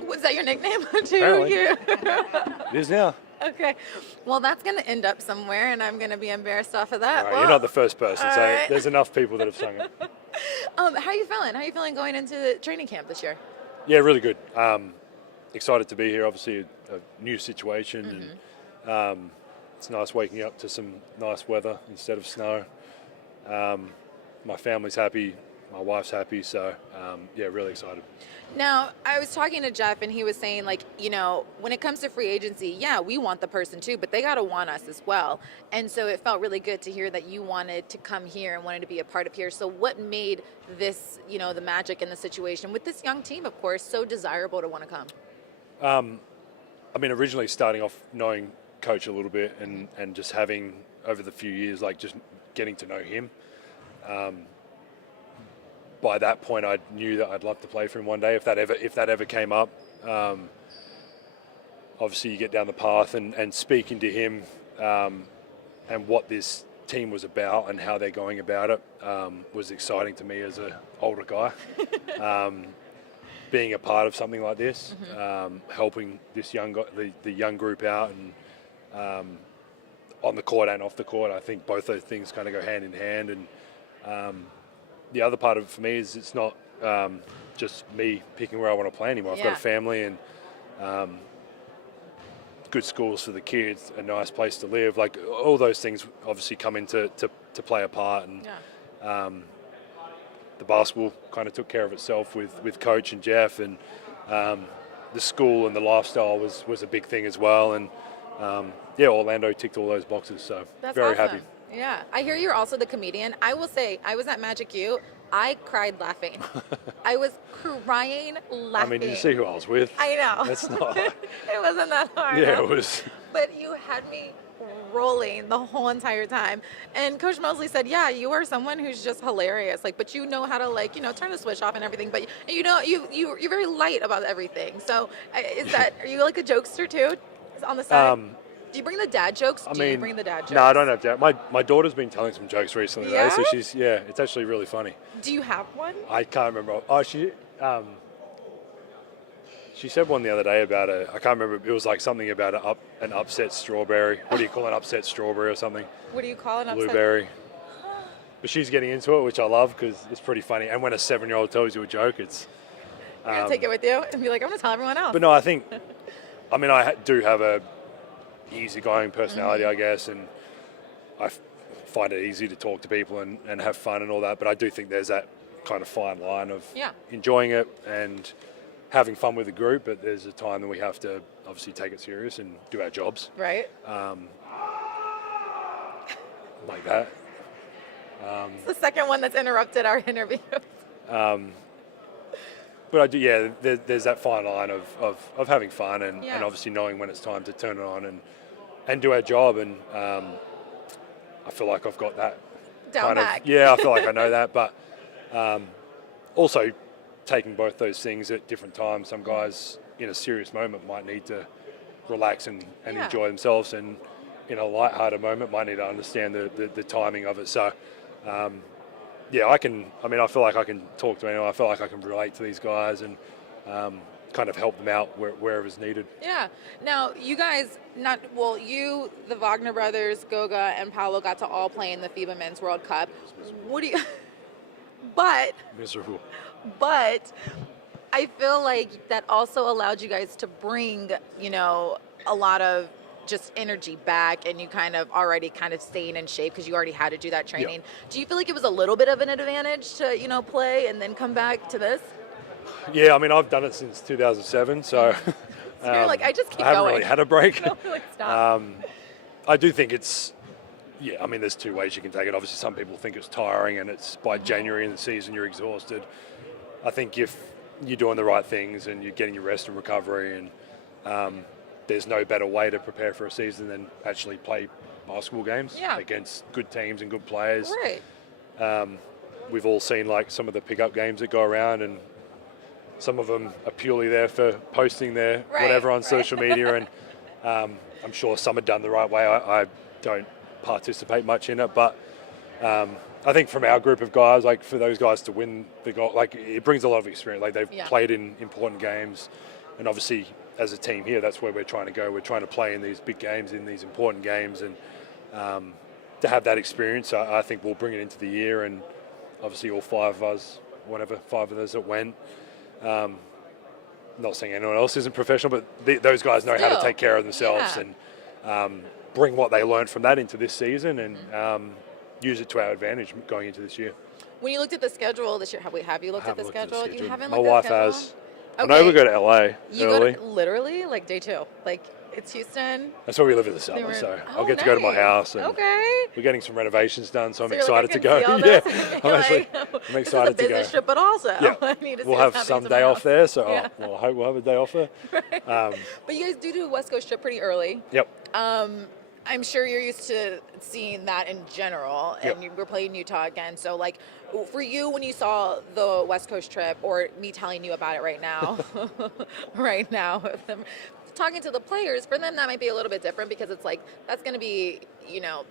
Was that your nickname? To Apparently. you. It is now. Okay. Well, that's going to end up somewhere, and I'm going to be embarrassed off of that. All right, you're not the first person, All so right. there's enough people that have sung it. How are you feeling? How are you feeling going into the training camp this year? Yeah, really good. Excited to be here. Obviously, a new situation, and it's nice waking up to some nice weather instead of snow. My family's happy. My wife's happy, so yeah, really excited. Now, I was talking to Jeff, and he was saying, like, you know, when it comes to free agency, yeah, we want the person too, but they got to want us as well. And so it felt really good to hear that you wanted to come here and wanted to be a part of here. So what made this, you know, the magic in the situation with this young team, of course, so desirable to want to come? I mean, originally starting off knowing Coach a little bit and just having over the few years, like just getting to know him. By that point, I knew that I'd love to play for him one day if that ever came up. Obviously, you get down the path and speaking to him and what this team was about and how they're going about it was exciting to me as an older guy. Being a part of something like this, helping this the young group out, and on the court and off the court, I think both those things kind of go hand in hand. And the other part of it for me is it's not just me picking where I want to play anymore. I've got a family and good schools for the kids, a nice place to live. Like all those things obviously come into to play a part. And the basketball kind of took care of itself with Coach and Jeff, and the school and the lifestyle was a big thing as well. And yeah, Orlando ticked all those boxes, so That's very awesome. happy. Yeah, I hear you're also the comedian. I will say, I was at Magic U. I cried laughing. I was crying laughing. I mean, did you see who I was with? I know. That's not. It wasn't that hard. Yeah, it was. But you had me rolling the whole entire time. And Coach Mosley said, yeah, you are someone who's just hilarious. Like, but you know how to, like, you know, turn the switch off and everything. But you know, you're very light about everything. So are you like a jokester too on the side? Do you bring the dad jokes? Do you bring the dad jokes? No, I don't have dad. My daughter's been telling some jokes recently, Yeah? so it's actually really funny. Do you have one? I can't remember. Oh, she said one the other day about I can't remember. It was like something about an upset strawberry. What do you call an upset strawberry or something? What do you call an upset? Blueberry. But she's getting into it, which I love because it's pretty funny. And when a 7-year-old tells you a joke, it's. You're gonna take it with you and be like, I'm gonna tell everyone else. But no, I think, I mean, I do have a easygoing personality, I guess, and I find it easy to talk to people and have fun and all that. But I do think there's that kind of fine line of enjoying it and having fun with the group. But there's a time that we have to obviously take it serious and do our jobs. Right. Like that. It's the second one that's interrupted our interview. But I do, yeah. There's that fine line of having fun and obviously knowing when it's time to turn it on and do our job. And I feel like I've got that Down kind back. of. Yeah, I feel like I know that. But also taking both those things at different times. Some guys in a serious moment might need to relax and enjoy themselves, and in a lighthearted moment might need to understand the timing of it. So. Yeah, I feel like I can talk to anyone. I feel like I can relate to these guys and kind of help them out wherever's needed. Yeah. Now, you guys, you, the Wagner brothers, Goga, and Paolo got to all play in the FIBA Men's World Cup. What do you... But... Miserable. But I feel like that also allowed you guys to bring, you know, a lot of just energy back, and you kind of already kind of staying in shape because you already had to do that training. Yeah. Do you feel like it was a little bit of an advantage to, you know, play and then come back to this? Yeah, I mean, I've done it since 2007, so You're like, I just keep I haven't going. really had a break. No, like, stop. I do think it's, yeah, I mean, there's two ways you can take it. Obviously, some people think it's tiring and it's by January in the season you're exhausted. I think if you're doing the right things and you're getting your rest and recovery, and there's no better way to prepare for a season than actually play basketball games against good teams and good players. Right. We've all seen like some of the pickup games that go around, and some of them are purely there for posting their whatever on social media, and I'm sure some are done the right way. I don't participate much in it, but I think from our group of guys, like for those guys to win the goal, like it brings a lot of experience. Like they've played in important games, and obviously as a team here, that's where we're trying to go. We're trying to play in these big games, in these important games, and to have that experience, I think we'll bring it into the year. And obviously all five of us that went. Not saying anyone else isn't professional, but those guys know how to take care of themselves and bring what they learned from that into this season and use it to our advantage going into this year. When you looked at the schedule this year, have you looked at the schedule? You haven't My looked wife at the schedule? has. Okay. I know we go to LA You early. go to, literally like day 2. Like it's Houston. That's where we live in the summer, so I'll get to go to my house. And we're getting some renovations done, so I'm excited to go. Yeah, I'm excited to go. This is a business trip, but also I need to see we'll have some day off there, so I hope we'll have a day off there. But you guys do a West Coast trip pretty early. Yep. I'm sure you're used to seeing that in general, and we're playing Utah again. So, like, for you, when you saw the West Coast trip, or me telling you about it right now, talking to the players, for them that might be a little bit different because it's like that's going to be,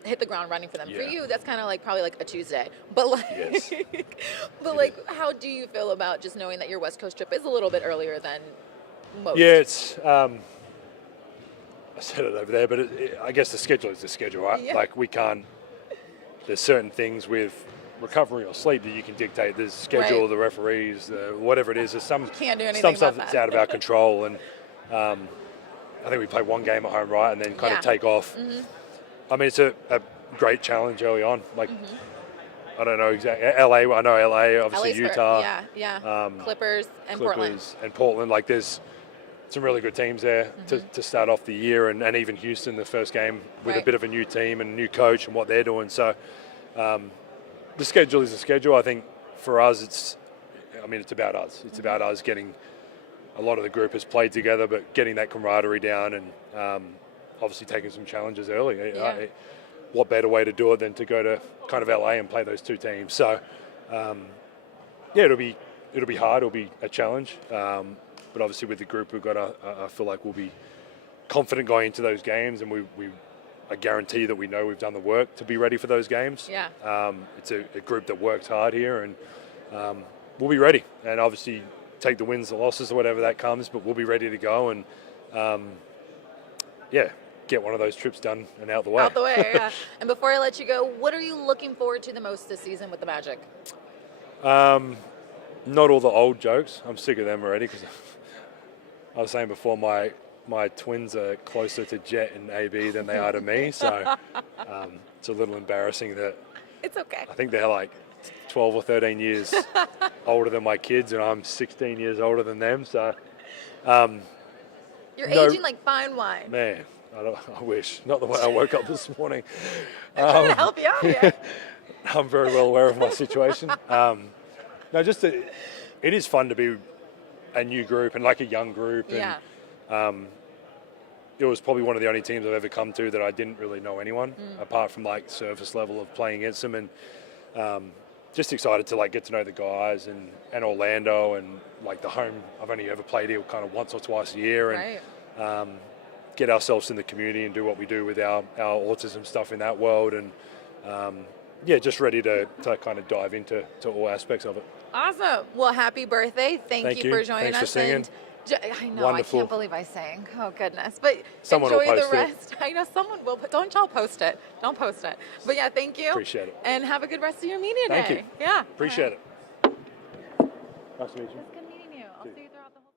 hit the ground running for them. For you, that's kind of like probably like a Tuesday. But like, how do you feel about just knowing that your West Coast trip is a little bit earlier than most? Yeah, it's. I said it over there, but I guess the schedule is the schedule, right? Yeah. Like we can't. There's certain things with recovery or sleep that you can dictate. There's schedule, the referees, whatever it is. There's some stuff that's out of our control, and I think we played one game at home, right, and then kind of take off. I mean, it's a great challenge early on. Like I don't know exactly. LA, I know LA, obviously LA's Utah, Clippers and Portland. Like there's some really good teams there to start off the year, and even Houston, the first game with a bit of a new team and a new coach and what they're doing. So the schedule is the schedule. I think for us, it's about us. It's about us getting a lot of the group has played together, but getting that camaraderie down and obviously taking some challenges early. What better way to do it than to go to kind of LA and play those two teams? So it'll be hard. It'll be a challenge. But obviously with the group we've got, I feel like we'll be confident going into those games, and I guarantee that we know we've done the work to be ready for those games. It's a group that works hard here, and we'll be ready. And obviously take the wins, the losses, or whatever that comes, but we'll be ready to go and get one of those trips done and out the way. And before I let you go, what are you looking forward to the most this season with the Magic? Not all the old jokes. I'm sick of them already because I was saying before my twins are closer to Jett and AB than they are to me, so it's a little embarrassing that it's okay. I think they're like 12 or 13 years older than my kids, and I'm 16 years older than them. So you're aging like fine wine. Man, I wish. Not the way I woke up this morning. I'm trying to help you out here. I'm very well aware of my situation. It is fun to be a new group and like a young group. And, it was probably one of the only teams I've ever come to that I didn't really know anyone apart from like surface level of playing against them, and just excited to like get to know the guys and Orlando and like the home. I've only ever played here kind of once or twice a year, and get ourselves in the community and do what we do with our autism stuff in that world, and just ready to kind of dive into all aspects of it. Awesome. Well, happy birthday. Thank you for joining us. Thanks for singing. I know, Wonderful. I can't believe I sang. Oh, goodness. But someone enjoy will post the rest. I know someone will. Don't y'all post it. Don't post it. But yeah, thank you. Appreciate it. And have a good rest of your media day. Thank you. Yeah. Appreciate it. Nice to meet you. Good meeting you. I'll see you throughout the whole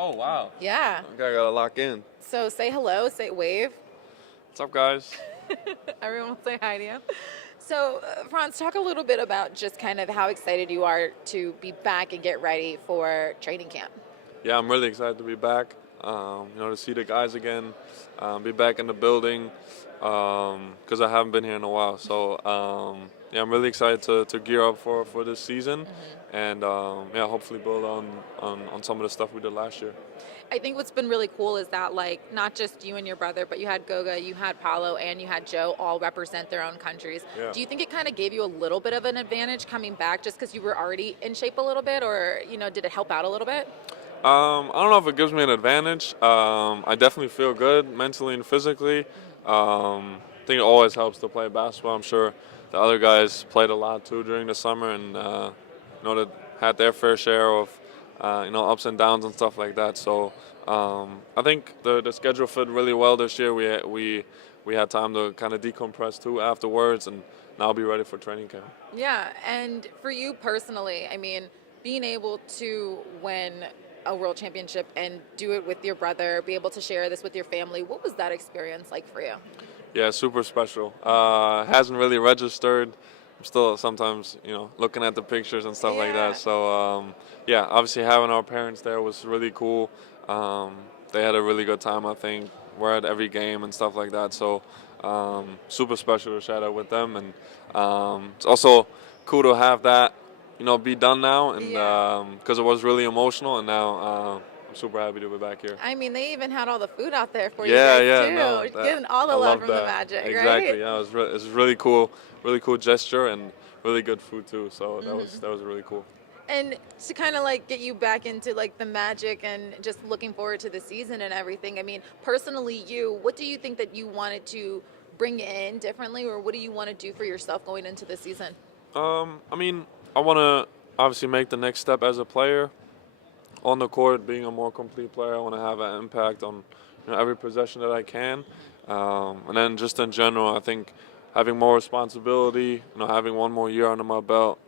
Oh, wow. Yeah. Okay, I gotta lock in. So say hello, say wave. What's up, guys? Everyone will say hi to you. So, Franz, talk a little bit about just kind of how excited you are to be back and get ready for training camp. Yeah, I'm really excited to be back. To see the guys again, be back in the building, because I haven't been here in a while. So, I'm really excited to gear up for this season, and hopefully build on some of the stuff we did last year. I think what's been really cool is that, like, not just you and your brother, but you had Goga, you had Paolo, and you had Joe all represent their own countries. Yeah. Do you think it kind of gave you a little bit of an advantage coming back just because you were already in shape a little bit, or, did it help out a little bit? I don't know if it gives me an advantage. I definitely feel good mentally and physically. I think it always helps to play basketball. I'm sure the other guys played a lot too during the summer, and they had their fair share of ups and downs and stuff like that. So I think the schedule fit really well this year. We had time to kind of decompress too afterwards, and now I'll be ready for training camp. Yeah, and for you personally, I mean, being able to win a world championship and do it with your brother, be able to share this with your family, what was that experience like for you? Yeah, super special. Hasn't really registered. I'm still sometimes, looking at the pictures and stuff like that. So, obviously having our parents there was really cool. They had a really good time, I think. We're at every game and stuff like that. So, super special to share that with them. And it's also cool to have that, be done now. And because it was really emotional. And now I'm super happy to be back here. I mean, they even had all the food out there for you guys, too. No, Getting all the love from the Magic, right? Exactly, yeah. It was really cool gesture, and really good food, too. So that was really cool. And to kind of like get you back into like the Magic and just looking forward to the season and everything, I mean, personally, what do you think that you wanted to bring in differently, or what do you want to do for yourself going into the season? I mean, I want to obviously make the next step as a player. On the court, being a more complete player, I want to have an impact on every possession that I can. And then just in general, I think having more responsibility, having one more year under my belt,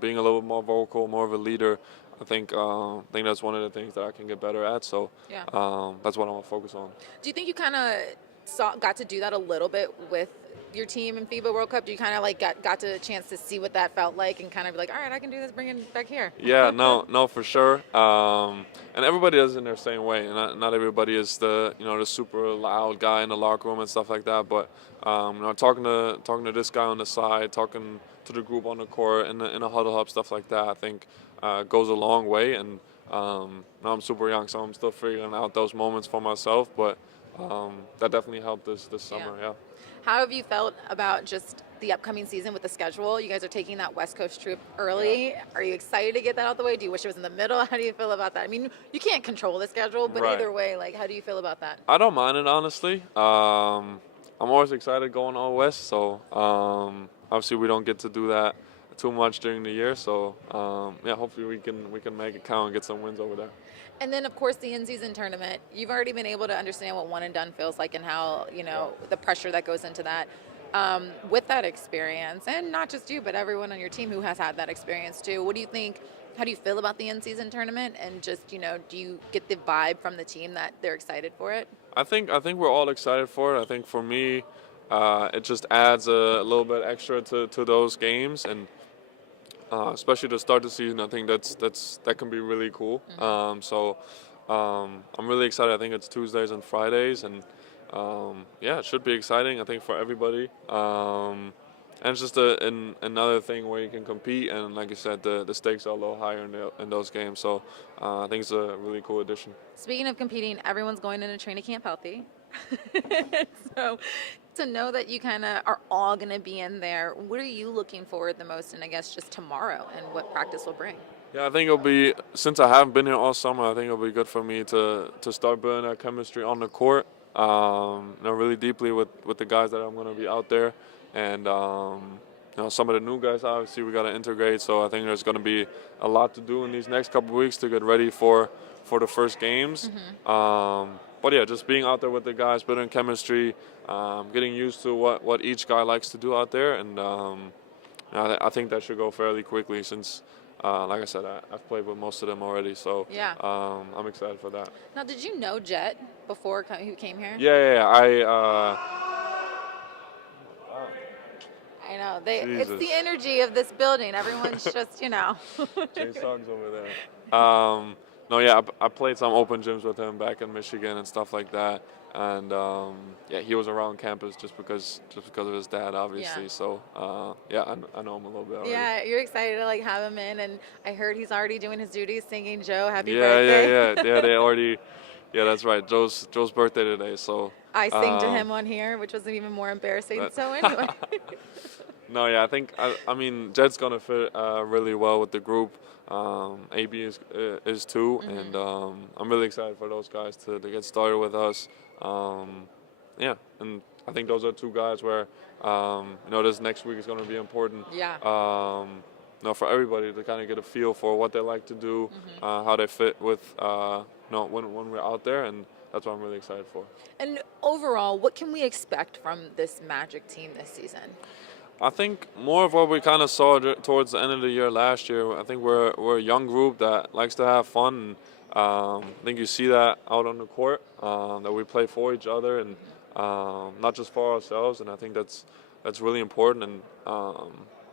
being a little bit more vocal, more of a leader, I think that's one of the things that I can get better at. So that's what I want to focus on. Do you think you kind of got to do that a little bit with your team in FIBA World Cup? Do you kind of like got a chance to see what that felt like and kind of be like, all right, I can do this, bring it back here? Yeah, no, for sure. And everybody is in their same way. Not everybody is the the super loud guy in the locker room and stuff like that. But talking to this guy on the side, talking to the group on the court in a huddle up, stuff like that, I think goes a long way. And now I'm super young, so I'm still figuring out those moments for myself. But that definitely helped this summer. Yeah. How have you felt about just the upcoming season with the schedule? You guys are taking that West Coast trip early. Are you excited to get that out the way? Do you wish it was in the middle? How do you feel about that? I mean, you can't control the schedule, but either way, like, how do you feel about that? I don't mind it, honestly. I'm always excited going all West, so obviously we don't get to do that too much during the year. So hopefully we can make it count and get some wins over there. And then, of course, the in-season tournament. You've already been able to understand what one and done feels like and how, the pressure that goes into that. With that experience, and not just you, but everyone on your team who has had that experience too, what do you think, how do you feel about the in-season tournament? And just, do you get the vibe from the team that they're excited for it? I think we're all excited for it. I think for me, it just adds a little bit extra to those games, and especially to start the season, I think that can be really cool. I'm really excited. I think it's Tuesdays and Fridays, and it should be exciting, I think, for everybody. And it's just another thing where you can compete, and like you said, the stakes are a little higher in those games. So I think it's a really cool addition. Speaking of competing, everyone's going into training camp healthy. So to know that you kind of are all going to be in there, what are you looking forward the most, and I guess just tomorrow and what practice will bring? Yeah, I think it'll be, since I haven't been here all summer, I think it'll be good for me to start building that chemistry on the court, really deeply with the guys that I'm going to be out there. And some of the new guys, obviously, we got to integrate. So I think there's going to be a lot to do in these next couple of weeks to get ready for the first games. But yeah, just being out there with the guys, building chemistry, getting used to what each guy likes to do out there, and I think that should go fairly quickly since like I said, I've played with most of them already, so Yeah. I'm excited for that. Now, did you know Jett before he came here? Yeah. I know. It's Jesus. the energy of this building. Everyone's just, Jalen Suggs over there. No, yeah, I played some open gyms with him back in Michigan and stuff like that. And yeah, he was around campus just because of his dad, obviously. Yeah. So yeah, I know him a little bit already. Yeah, you're excited to have him in, and I heard he's already doing his duties, singing Joe happy birthday. Yeah. They already. Yeah, that's right. Joe's birthday today, so. I sang to him on here, which was even more embarrassing. So anyway. No, yeah, I mean, Jett's gonna fit really well with the group. AB is too, and I'm really excited for those guys to get started with us. Yeah, and I think those are two guys where this next week is going to be important. Yeah. For everybody to kind of get a feel for what they like to do, how they fit with when we're out there, and that's what I'm really excited for. And overall, what can we expect from this Magic team this season? I think more of what we kind of saw towards the end of the year last year. I think we're a young group that likes to have fun. And, I think you see that out on the court, that we play for each other and not just for ourselves. And I think that's really important and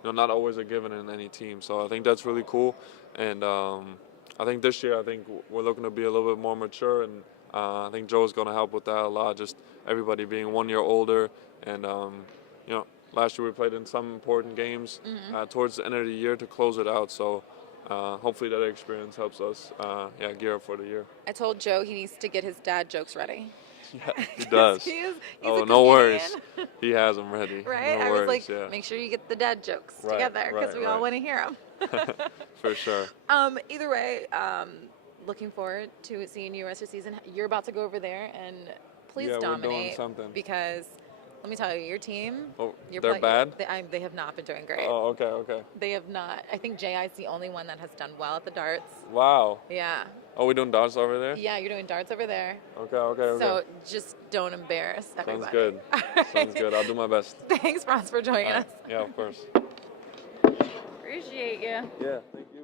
not always a given in any team. So I think that's really cool. And I think this year we're looking to be a little bit more mature, and I think Joe's going to help with that a lot. Just everybody being 1 year older, and last year we played in some important games towards the end of the year to close it out. So hopefully that experience helps us gear up for the year. I told Joe he needs to get his dad jokes ready. Yeah, he does. he's no worries. He has them ready. Right? No I was worries, make sure you get the dad jokes together because we all want to hear them. For sure. Either way, looking forward to seeing you the rest of the season. You're about to go over there and please dominate. We're doing something. Because let me tell you, your team. They're bad? They have not been doing great. Oh, okay. They have not. I think J.I.'s the only one that has done well at the darts. Wow. Yeah. Oh, we doing darts over there? Yeah, you're doing darts over there. Okay. So just don't embarrass everybody. Sounds good. I'll do my best. Thanks, Franz, for joining us. Yeah, of course. Appreciate you. Yeah, thank you.